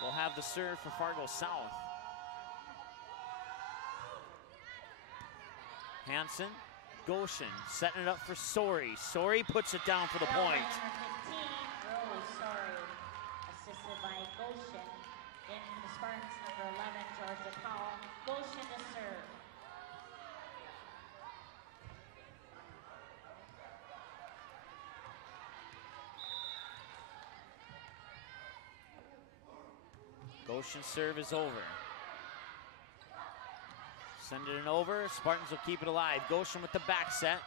will have the serve for Fargo South. Hansen, Goshen setting it up for Sori. Sori puts it down for the point. Number 15, Sori, assisted by Goshen. In for the Spartans, number 11, Georgia Powell. Goshen to serve. Goshen's serve is over. Send it over. Spartans will keep it alive. Goshen with the back set.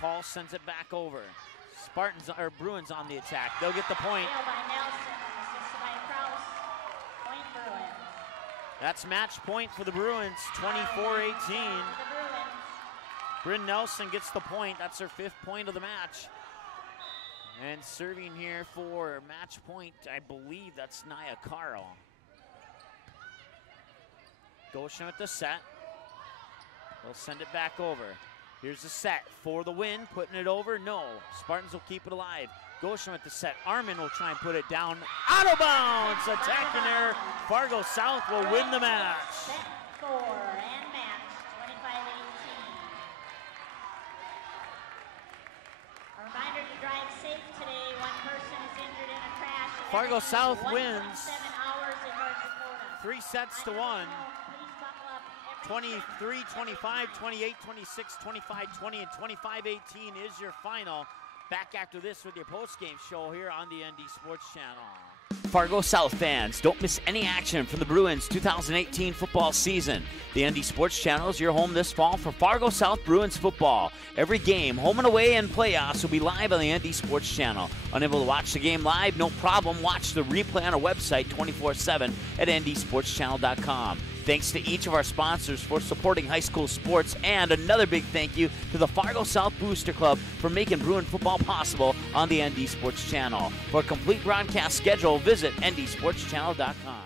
Paul sends it back over. Spartans or Bruins on the attack. They'll get the point. By Nelson, assisted by Krause. Point Bruins. That's match point for the Bruins. 24-18. Bryn Nelson gets the point. That's her 5th point of the match. And serving here for match point, I believe that's Nia Carl. Goshen with the set. They'll send it back over. Here's the set for the win. Putting it over, no. Spartans will keep it alive. Goshen with the set. Armin will try and put it down. Out of bounds! Attacking there. Fargo South will win the match. Set 4 and match, 25-18. A reminder to drive safe today. One person is injured in a crash. Fargo South wins 7 hours in North Dakota. 3 sets to 1. 23, 25, 28, 26, 25, 20, and 25-18 is your final. Back after this with your post-game show here on the ND Sports Channel. Fargo South fans, don't miss any action from the Bruins 2018 football season. The ND Sports Channel is your home this fall for Fargo South Bruins football. Every game, home and away, and playoffs will be live on the ND Sports Channel. Unable to watch the game live? No problem. Watch the replay on our website 24/7 at ndsportschannel.com. Thanks to each of our sponsors for supporting high school sports, and another big thank you to the Fargo South Booster Club for making Bruin football possible on the ND Sports Channel. For a complete broadcast schedule, visit ndsportschannel.com.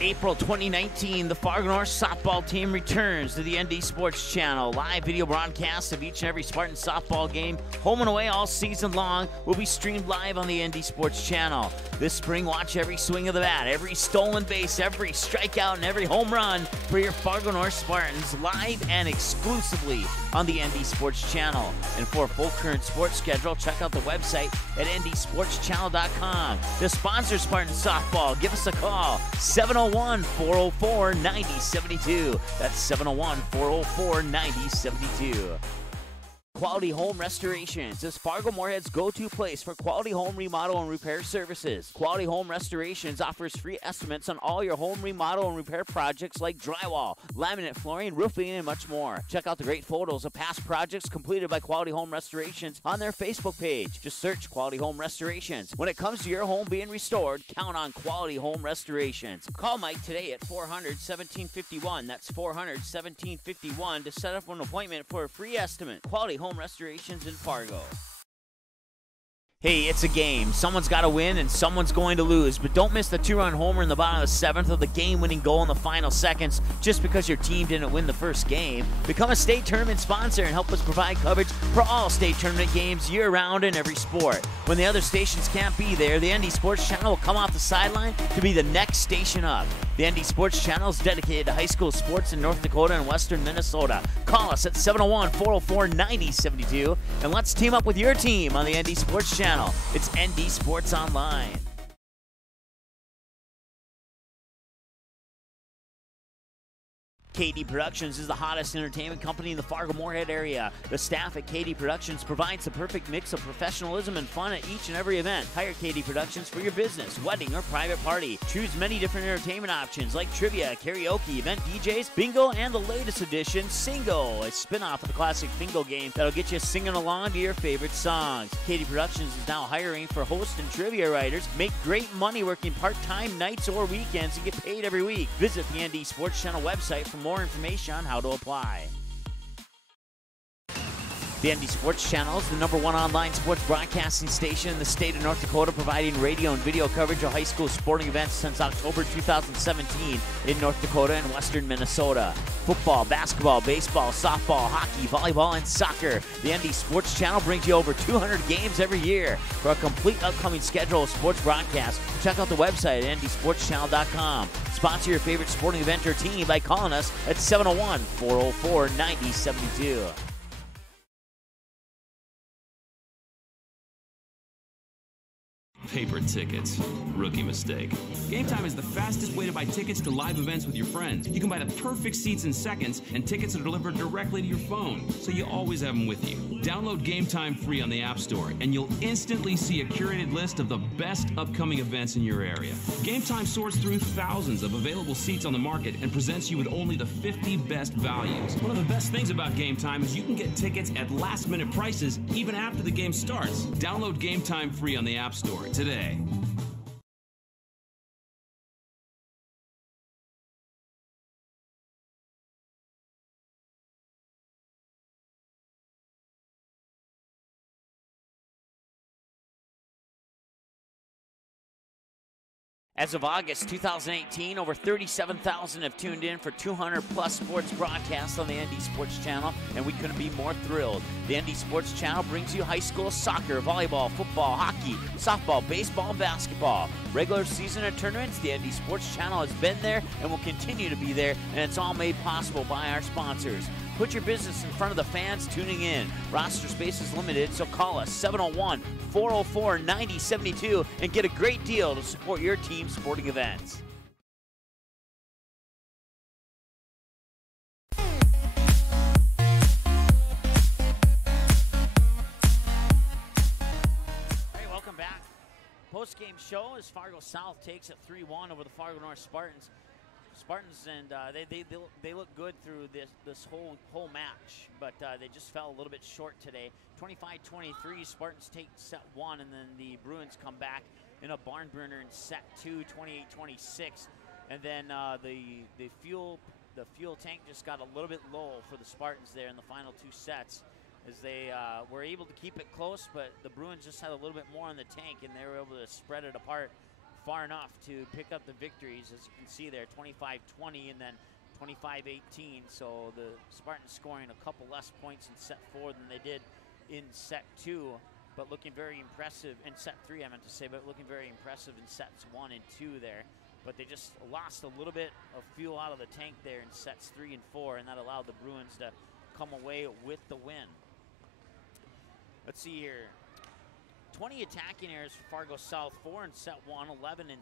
April 2019, the Fargo North softball team returns to the ND Sports Channel. Live video broadcasts of each and every Spartan softball game, home and away all season long, will be streamed live on the ND Sports Channel. This spring, watch every swing of the bat, every stolen base, every strikeout, and every home run for your Fargo North Spartans live and exclusively on the ND Sports Channel. And for a full current sports schedule, check out the website at ndsportschannel.com. To sponsor Spartan softball, give us a call, 701-404-9072. That's 701-404-9072. Quality Home Restorations is Fargo Moorhead's go-to place for quality home remodel and repair services. Quality Home Restorations offers free estimates on all your home remodel and repair projects like drywall, laminate flooring, roofing, and much more. Check out the great photos of past projects completed by Quality Home Restorations on their Facebook page. Just search Quality Home Restorations. When it comes to your home being restored, count on Quality Home Restorations. Call Mike today at 400-1751. That's 400-1751 to set up an appointment for a free estimate. Quality Home Restorations in Fargo. Hey, it's a game. Someone's got to win and someone's going to lose, but don't miss the 2-run homer in the bottom of the 7th or the game-winning goal in the final seconds just because your team didn't win the first game. Become a state tournament sponsor and help us provide coverage for all state tournament games year-round in every sport. When the other stations can't be there, the ND Sports Channel will come off the sideline to be the next station up. The ND Sports Channel is dedicated to high school sports in North Dakota and western Minnesota. Call us at 701-404-9072 and let's team up with your team on the ND Sports Channel. It's ND Sports Online. KD Productions is the hottest entertainment company in the Fargo-Moorhead area. The staff at KD Productions provides the perfect mix of professionalism and fun at each and every event. Hire KD Productions for your business, wedding, or private party. Choose many different entertainment options like trivia, karaoke, event DJs, bingo, and the latest edition, Singo, a spin-off of the classic bingo game that'll get you singing along to your favorite songs. KD Productions is now hiring for host and trivia writers. Make great money working part-time nights or weekends and get paid every week. Visit the ND Sports Channel website for more information on how to apply. The ND Sports Channel is the #1 online sports broadcasting station in the state of North Dakota, providing radio and video coverage of high school sporting events since October 2017 in North Dakota and western Minnesota. Football, basketball, baseball, softball, hockey, volleyball, and soccer. The ND Sports Channel brings you over 200 games every year. For a complete upcoming schedule of sports broadcasts, check out the website at ndsportschannel.com. Sponsor your favorite sporting event or team by calling us at 701-404-9072. Paper tickets. Rookie mistake. Game Time is the fastest way to buy tickets to live events with your friends. You can buy the perfect seats in seconds, and tickets are delivered directly to your phone, so you always have them with you. Download Game Time free on the App Store, and you'll instantly see a curated list of the best upcoming events in your area. Game Time sorts through thousands of available seats on the market and presents you with only the 50 best values. One of the best things about Game Time is you can get tickets at last-minute prices even after the game starts. Download Game Time free on the App Store today. As of August 2018, over 37,000 have tuned in for 200-plus sports broadcasts on the ND Sports Channel, and we couldn't be more thrilled. The ND Sports Channel brings you high school soccer, volleyball, football, hockey, softball, baseball, and basketball. Regular season and tournaments, the ND Sports Channel has been there and will continue to be there, and it's all made possible by our sponsors. Put your business in front of the fans tuning in. Roster space is limited, so call us 701-404-9072 and get a great deal to support your team's sporting events. All right, welcome back. Post-game show as Fargo South takes it 3-1 over the Fargo North Spartans. Spartans, and they look good through this whole match, but they just fell a little bit short today. 25-23, Spartans take set 1, and then the Bruins come back in a barn burner in set 2, 28-26, and then the fuel tank just got a little bit low for the Spartans there in the final 2 sets, as they were able to keep it close, but the Bruins just had a little bit more on the tank, and they were able to spread it apart far enough to pick up the victories, as you can see there, 25-20 and then 25-18. So the Spartans scoring a couple less points in set 4 than they did in set 2, but looking very impressive in set 3, I meant to say, but looking very impressive in sets 1 and 2 there. But they just lost a little bit of fuel out of the tank there in sets 3 and 4, and that allowed the Bruins to come away with the win. Let's see here. 20 attacking errors for Fargo South, 4 in set 1, 11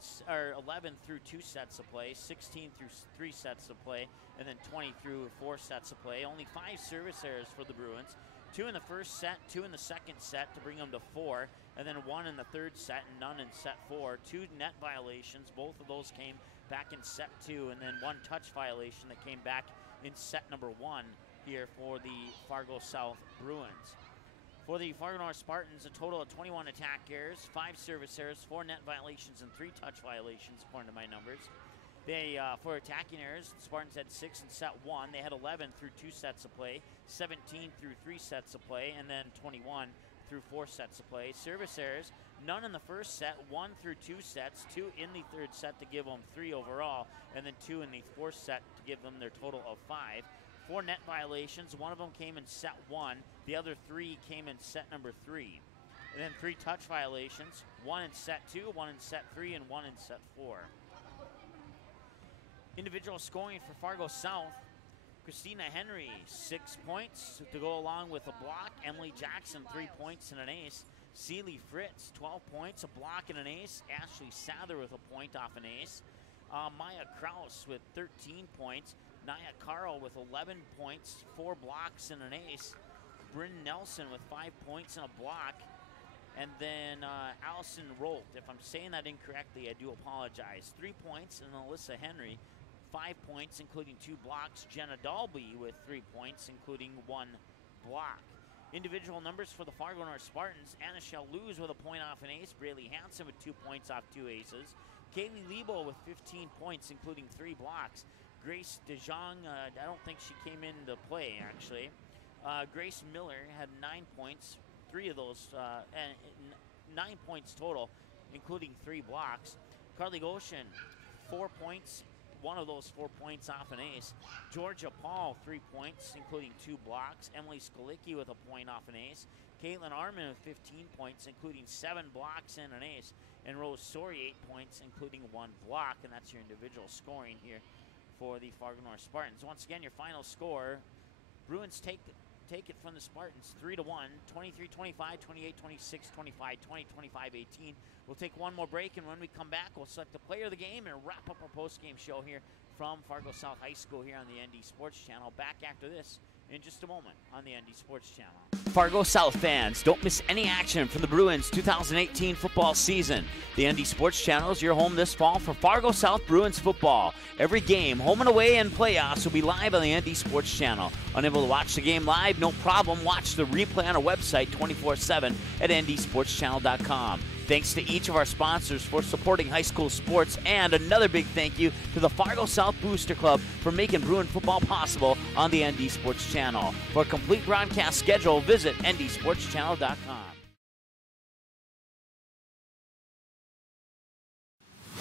through 2 sets of play, 16 through 3 sets of play, and then 20 through 4 sets of play. Only 5 service errors for the Bruins, 2 in the first set, 2 in the second set to bring them to 4, and then 1 in the third set and none in set 4. 2 net violations, both of those came back in set 2, and then 1 touch violation that came back in set number 1 here for the Fargo South Bruins. For the Fargo North Spartans, a total of 21 attack errors, 5 service errors, 4 net violations, and 3 touch violations, according to my numbers. For attacking errors, the Spartans had 6 in set 1. They had 11 through 2 sets of play, 17 through 3 sets of play, and then 21 through 4 sets of play. Service errors, none in the first set, 1 through 2 sets, 2 in the third set to give them 3 overall, and then 2 in the fourth set to give them their total of 5. 4 net violations, 1 of them came in set 1, the other 3 came in set number 3. And then 3 touch violations, 1 in set 2, 1 in set 3, and 1 in set 4. Individual scoring for Fargo South, Christina Henry, 6 points to go along with a block. Emily Jackson, 3 points and an ace. Seeley Fritz, 12 points, a block and an ace. Ashley Sather with a point off an ace. Maya Kraus with 13 points. Naya Carl with 11 points, 4 blocks and an ace. Bryn Nelson with 5 points and a block. And then Allison Rolt, if I'm saying that incorrectly, I do apologize. 3 points, and Alyssa Henry, 5 points, including 2 blocks. Jenna Dalby with 3 points, including 1 block. Individual numbers for the Fargo North Spartans: Anna Shelluz with a point off an ace. Braylee Hansen with 2 points off 2 aces. Kaylee Lebo with 15 points, including 3 blocks. Grace DeJong, I don't think she came into play, actually. Grace Miller had 9 points, 3 of those, and 9 points total, including 3 blocks. Carly Goshen, 4 points, 1 of those 4 points off an ace. Georgia Paul, 3 points, including 2 blocks. Emily Skolicki with a point off an ace. Caitlin Arman with 15 points, including 7 blocks and an ace. And Rose Sori, 8 points, including 1 block. And that's your individual scoring here for the Fargo North Spartans. Once again, your final score, Bruins take it from the Spartans 3-1, 23-25, 28-26, 25-20, 25-18. We'll take one more break, and when we come back, we'll select the player of the game and wrap up our post-game show here from Fargo South High School here on the ND Sports Channel. Back after this in just a moment on the ND Sports Channel. Fargo South fans, don't miss any action from the Bruins 2018 football season. The ND Sports Channel is your home this fall for Fargo South Bruins football. Every game, home and away and playoffs, will be live on the ND Sports Channel. Unable to watch the game live? No problem. Watch the replay on our website 24/7 at ndsportschannel.com. Thanks to each of our sponsors for supporting high school sports, and another big thank you to the Fargo South Booster Club for making Bruin football possible on the ND Sports Channel. For a complete broadcast schedule, visit ndsportschannel.com.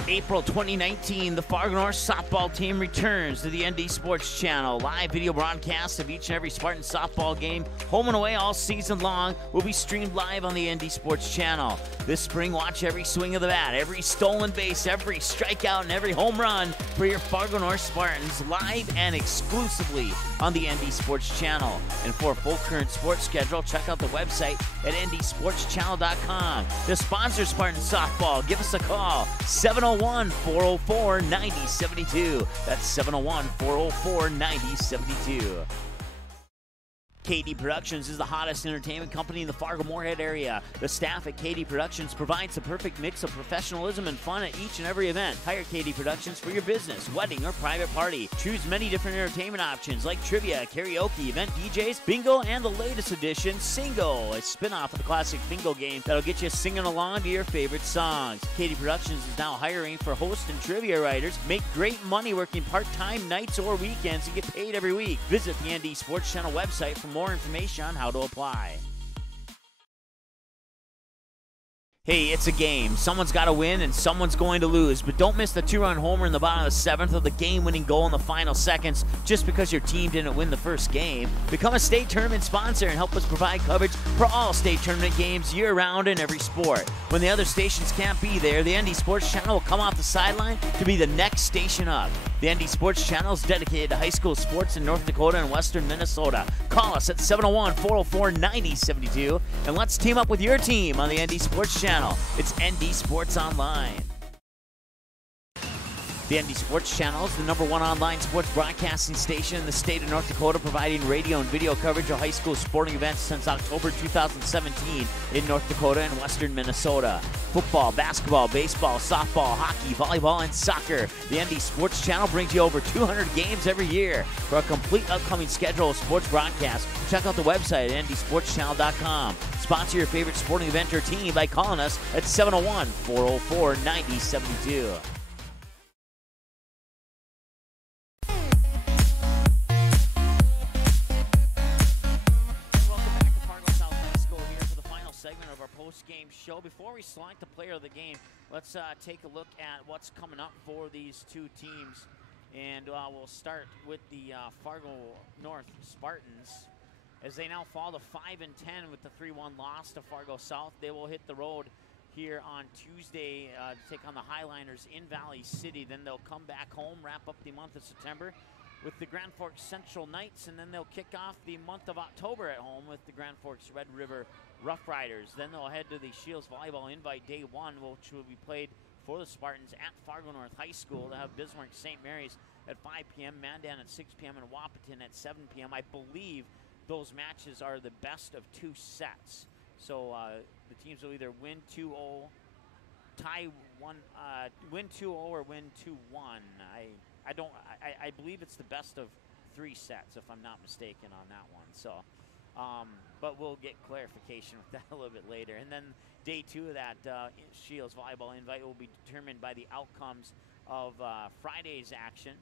April 2019, the Fargo North softball team returns to the ND Sports Channel. Live video broadcasts of each and every Spartan softball game, home and away all season long, will be streamed live on the ND Sports Channel. This spring, watch every swing of the bat, every stolen base, every strikeout, and every home run for your Fargo North Spartans live and exclusively on the ND Sports Channel. And for a full current sports schedule, check out the website at ndsportschannel.com. To sponsor Spartan softball, give us a call, 701-404-9072. That's 701-404-9072. KD Productions is the hottest entertainment company in the Fargo-Moorhead area. The staff at KD Productions provides the perfect mix of professionalism and fun at each and every event. Hire KD Productions for your business, wedding, or private party. Choose many different entertainment options like trivia, karaoke, event DJs, bingo, and the latest edition, Singo, a spin-off of the classic bingo game that'll get you singing along to your favorite songs. KD Productions is now hiring for host and trivia writers. Make great money working part-time nights or weekends and get paid every week. Visit the ND Sports Channel website for more information on how to apply. Hey, it's a game. Someone's got to win and someone's going to lose, but don't miss the 2-run homer in the bottom of the 7th or the game-winning goal in the final seconds just because your team didn't win the first game. Become a state tournament sponsor and help us provide coverage for all state tournament games year-round in every sport. When the other stations can't be there, the ND Sports Channel will come off the sideline to be the next station up. The ND Sports Channel is dedicated to high school sports in North Dakota and western Minnesota. Call us at 701-404-9072 and let's team up with your team on the ND Sports Channel. It's ND Sports Online. The ND Sports Channel is the #1 online sports broadcasting station in the state of North Dakota, providing radio and video coverage of high school sporting events since October 2017 in North Dakota and western Minnesota. Football, basketball, baseball, softball, hockey, volleyball, and soccer. The ND Sports Channel brings you over 200 games every year. For a complete upcoming schedule of sports broadcasts, check out the website at ndsportschannel.com. Sponsor your favorite sporting event or team by calling us at 701-404-9072. Segment of our post-game show. Before we select the player of the game, let's take a look at what's coming up for these two teams. And we'll start with the Fargo North Spartans. As they now fall to 5-10 with the 3-1 loss to Fargo South. They will hit the road here on Tuesday to take on the Highliners in Valley City. Then they'll come back home, wrap up the month of September with the Grand Forks Central Knights, and then they'll kick off the month of October at home with the Grand Forks Red River Rough Riders. Then they'll head to the Shields Volleyball Invite Day 1, which will be played for the Spartans at Fargo North High School. They'll have Bismarck St. Mary's at 5 p.m., Mandan at 6 p.m., and Wapaton at 7 p.m. I believe those matches are the best of 2 sets. So the teams will either win 2-0, tie one, win 2-0, or win 2-1. I believe it's the best of 3 sets, if I'm not mistaken on that one. So, but we'll get clarification with that a little bit later. And then day 2 of that Shields Volleyball Invite will be determined by the outcomes of Friday's action,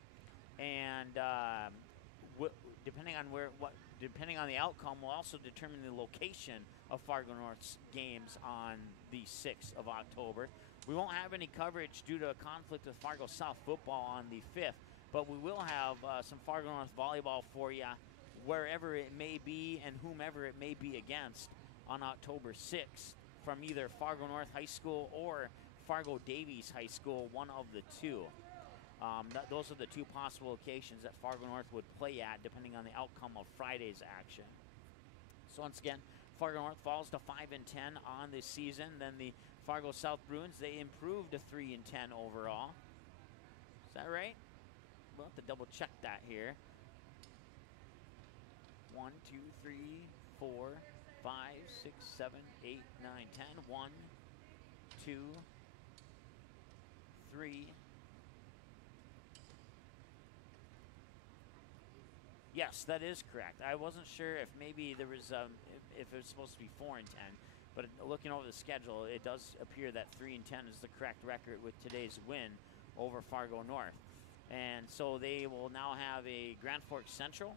and depending on what depending on the outcome, will also determine the location of Fargo North's games on the 6th of October. We won't have any coverage due to a conflict with Fargo South football on the 5th, but we will have some Fargo North volleyball for you wherever it may be and whomever it may be against on October 6th from either Fargo North High School or Fargo Davies High School, one of the two. Those are the two possible locations that Fargo North would play at depending on the outcome of Friday's action. So once again, Fargo North falls to 5-10 on this season. Then the Fargo South Bruins, they improved to 3-10 overall. Is that right? We'll have to double check that here. 1, 2, 3, 4, 5, 6, 7, 8, 9, 10. 1, 2, 3. Yes, that is correct. I wasn't sure if maybe there was if it was supposed to be 4-10, but looking over the schedule, it does appear that 3-10 is the correct record with today's win over Fargo North. And so they will now have a Grand Forks Central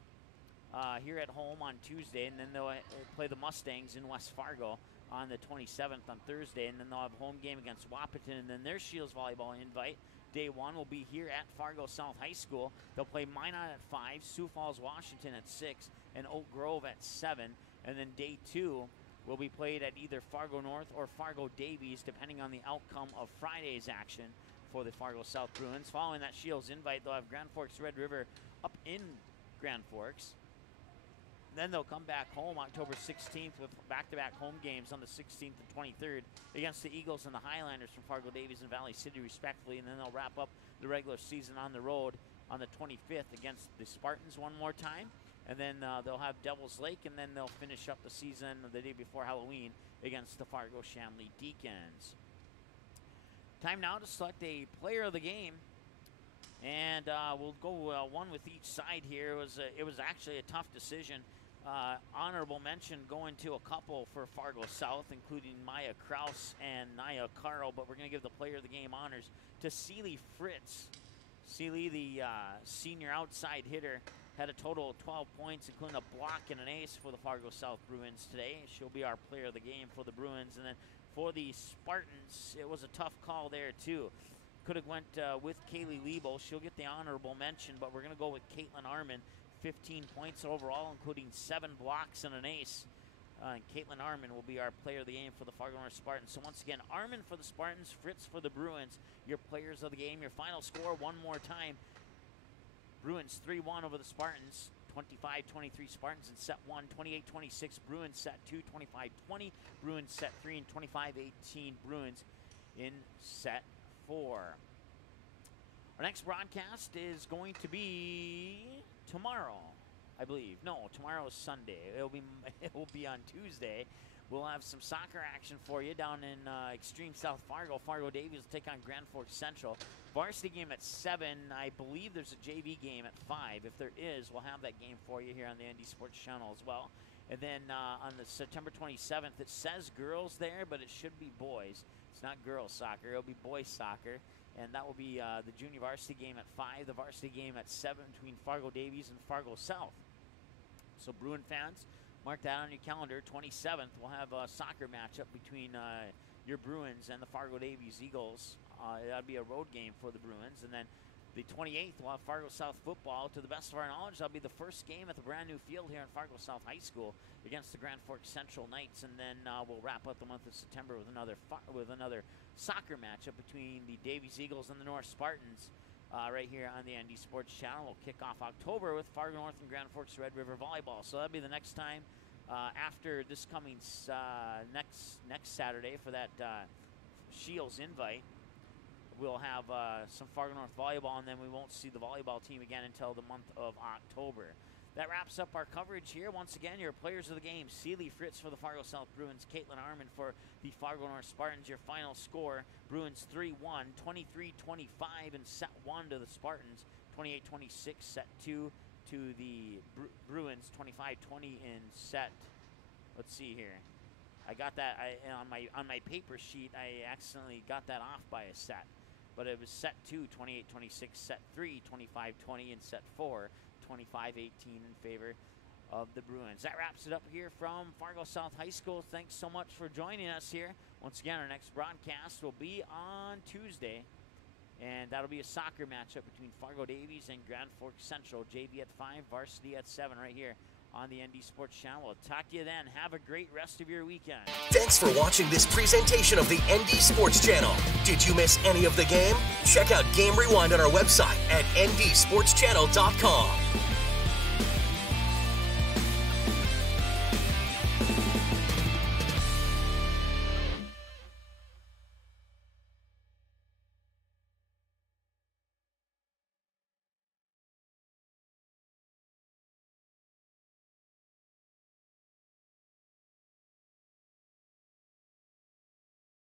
here at home on Tuesday, and then they'll play the Mustangs in West Fargo on the 27th on Thursday, and then they'll have a home game against Wahpeton, and then their Shields volleyball invite. Day 1 will be here at Fargo South High School. They'll play Minot at 5, Sioux Falls, Washington at 6, and Oak Grove at 7. And then Day 2 will be played at either Fargo North or Fargo Davies, depending on the outcome of Friday's action for the Fargo South Bruins. Following that Shields invite, they'll have Grand Forks Red River up in Grand Forks. Then they'll come back home October 16th with back-to-back home games on the 16th and 23rd against the Eagles and the Highlanders from Fargo Davies and Valley City, respectively. And then they'll wrap up the regular season on the road on the 25th against the Spartans one more time. And then they'll have Devils Lake, and then they'll finish up the season the day before Halloween against the Fargo Shanley Deacons. Time now to select a player of the game. And we'll go one with each side here. It was actually a tough decision. Honorable mention going to a couple for Fargo South, including Maya Kraus and Naya Carl, but we're going to give the player of the game honors to Celie Fritz. Celie, the senior outside hitter, had a total of 12 points, including a block and an ace for the Fargo South Bruins today. She'll be our player of the game for the Bruins. And then for the Spartans, it was a tough call there, too. Could have went with Kaylee Liebel. She'll get the honorable mention, but we're going to go with Caitlin Arman. 15 points overall, including 7 blocks and an ace. And Caitlin Arman will be our player of the game for the Fargo North Spartans. So once again, Arman for the Spartans, Fritz for the Bruins. Your players of the game. Your final score one more time. Bruins 3-1 over the Spartans. 25-23 Spartans in set 1. 28-26 Bruins set 2. 25-20 Bruins set 3. And 25-18 Bruins in set 4. Our next broadcast is going to be tomorrow, I believe. No, tomorrow is Sunday. It will be on Tuesday. We'll have some soccer action for you down in extreme South Fargo. Fargo Davies will take on Grand Forks Central. Varsity game at 7. I believe there's a JV game at 5. If there is, we'll have that game for you here on the ND Sports Channel as well. And then on the September 27th, it says girls there, but it should be boys. It's not girls soccer. It'll be boys soccer. And that will be the junior varsity game at 5, the varsity game at 7 between Fargo Davies and Fargo South. So Bruin fans, mark that on your calendar. 27th, we'll have a soccer matchup between your Bruins and the Fargo Davies Eagles. That'll be a road game for the Bruins. And then the 28th, we'll have Fargo South football. To the best of our knowledge, that'll be the first game at the brand new field here in Fargo South High School against the Grand Forks Central Knights. And then we'll wrap up the month of September with another soccer matchup between the Davies Eagles and the North Spartans right here on the ND Sports Channel. We'll kick off October with Fargo North and Grand Forks Red River Volleyball. So that'll be the next time after this coming next Saturday for that Shields invite. We'll have some Fargo North volleyball, and then we won't see the volleyball team again until the month of October. That wraps up our coverage here. Once again, your players of the game: Celie Fritz for the Fargo South Bruins, Caitlin Arman for the Fargo North Spartans. Your final score: Bruins 3-1, 23-25 in set 1 to the Spartans, 28-26 set 2 to the Bruins, 25-20 in set. Let's see here. I got that on my paper sheet. I accidentally got that off by a set. But it was set 2, 28-26, set 3, 25-20, and set 4, 25-18 in favor of the Bruins. That wraps it up here from Fargo South High School. Thanks so much for joining us here. Once again, our next broadcast will be on Tuesday, and that'll be a soccer matchup between Fargo Davies and Grand Forks Central. JV at 5, varsity at 7 right here on the ND Sports Channel. We'll talk to you then. Have a great rest of your weekend. Thanks for watching this presentation of the ND Sports Channel. Did you miss any of the game? Check out Game Rewind on our website at ndsportschannel.com.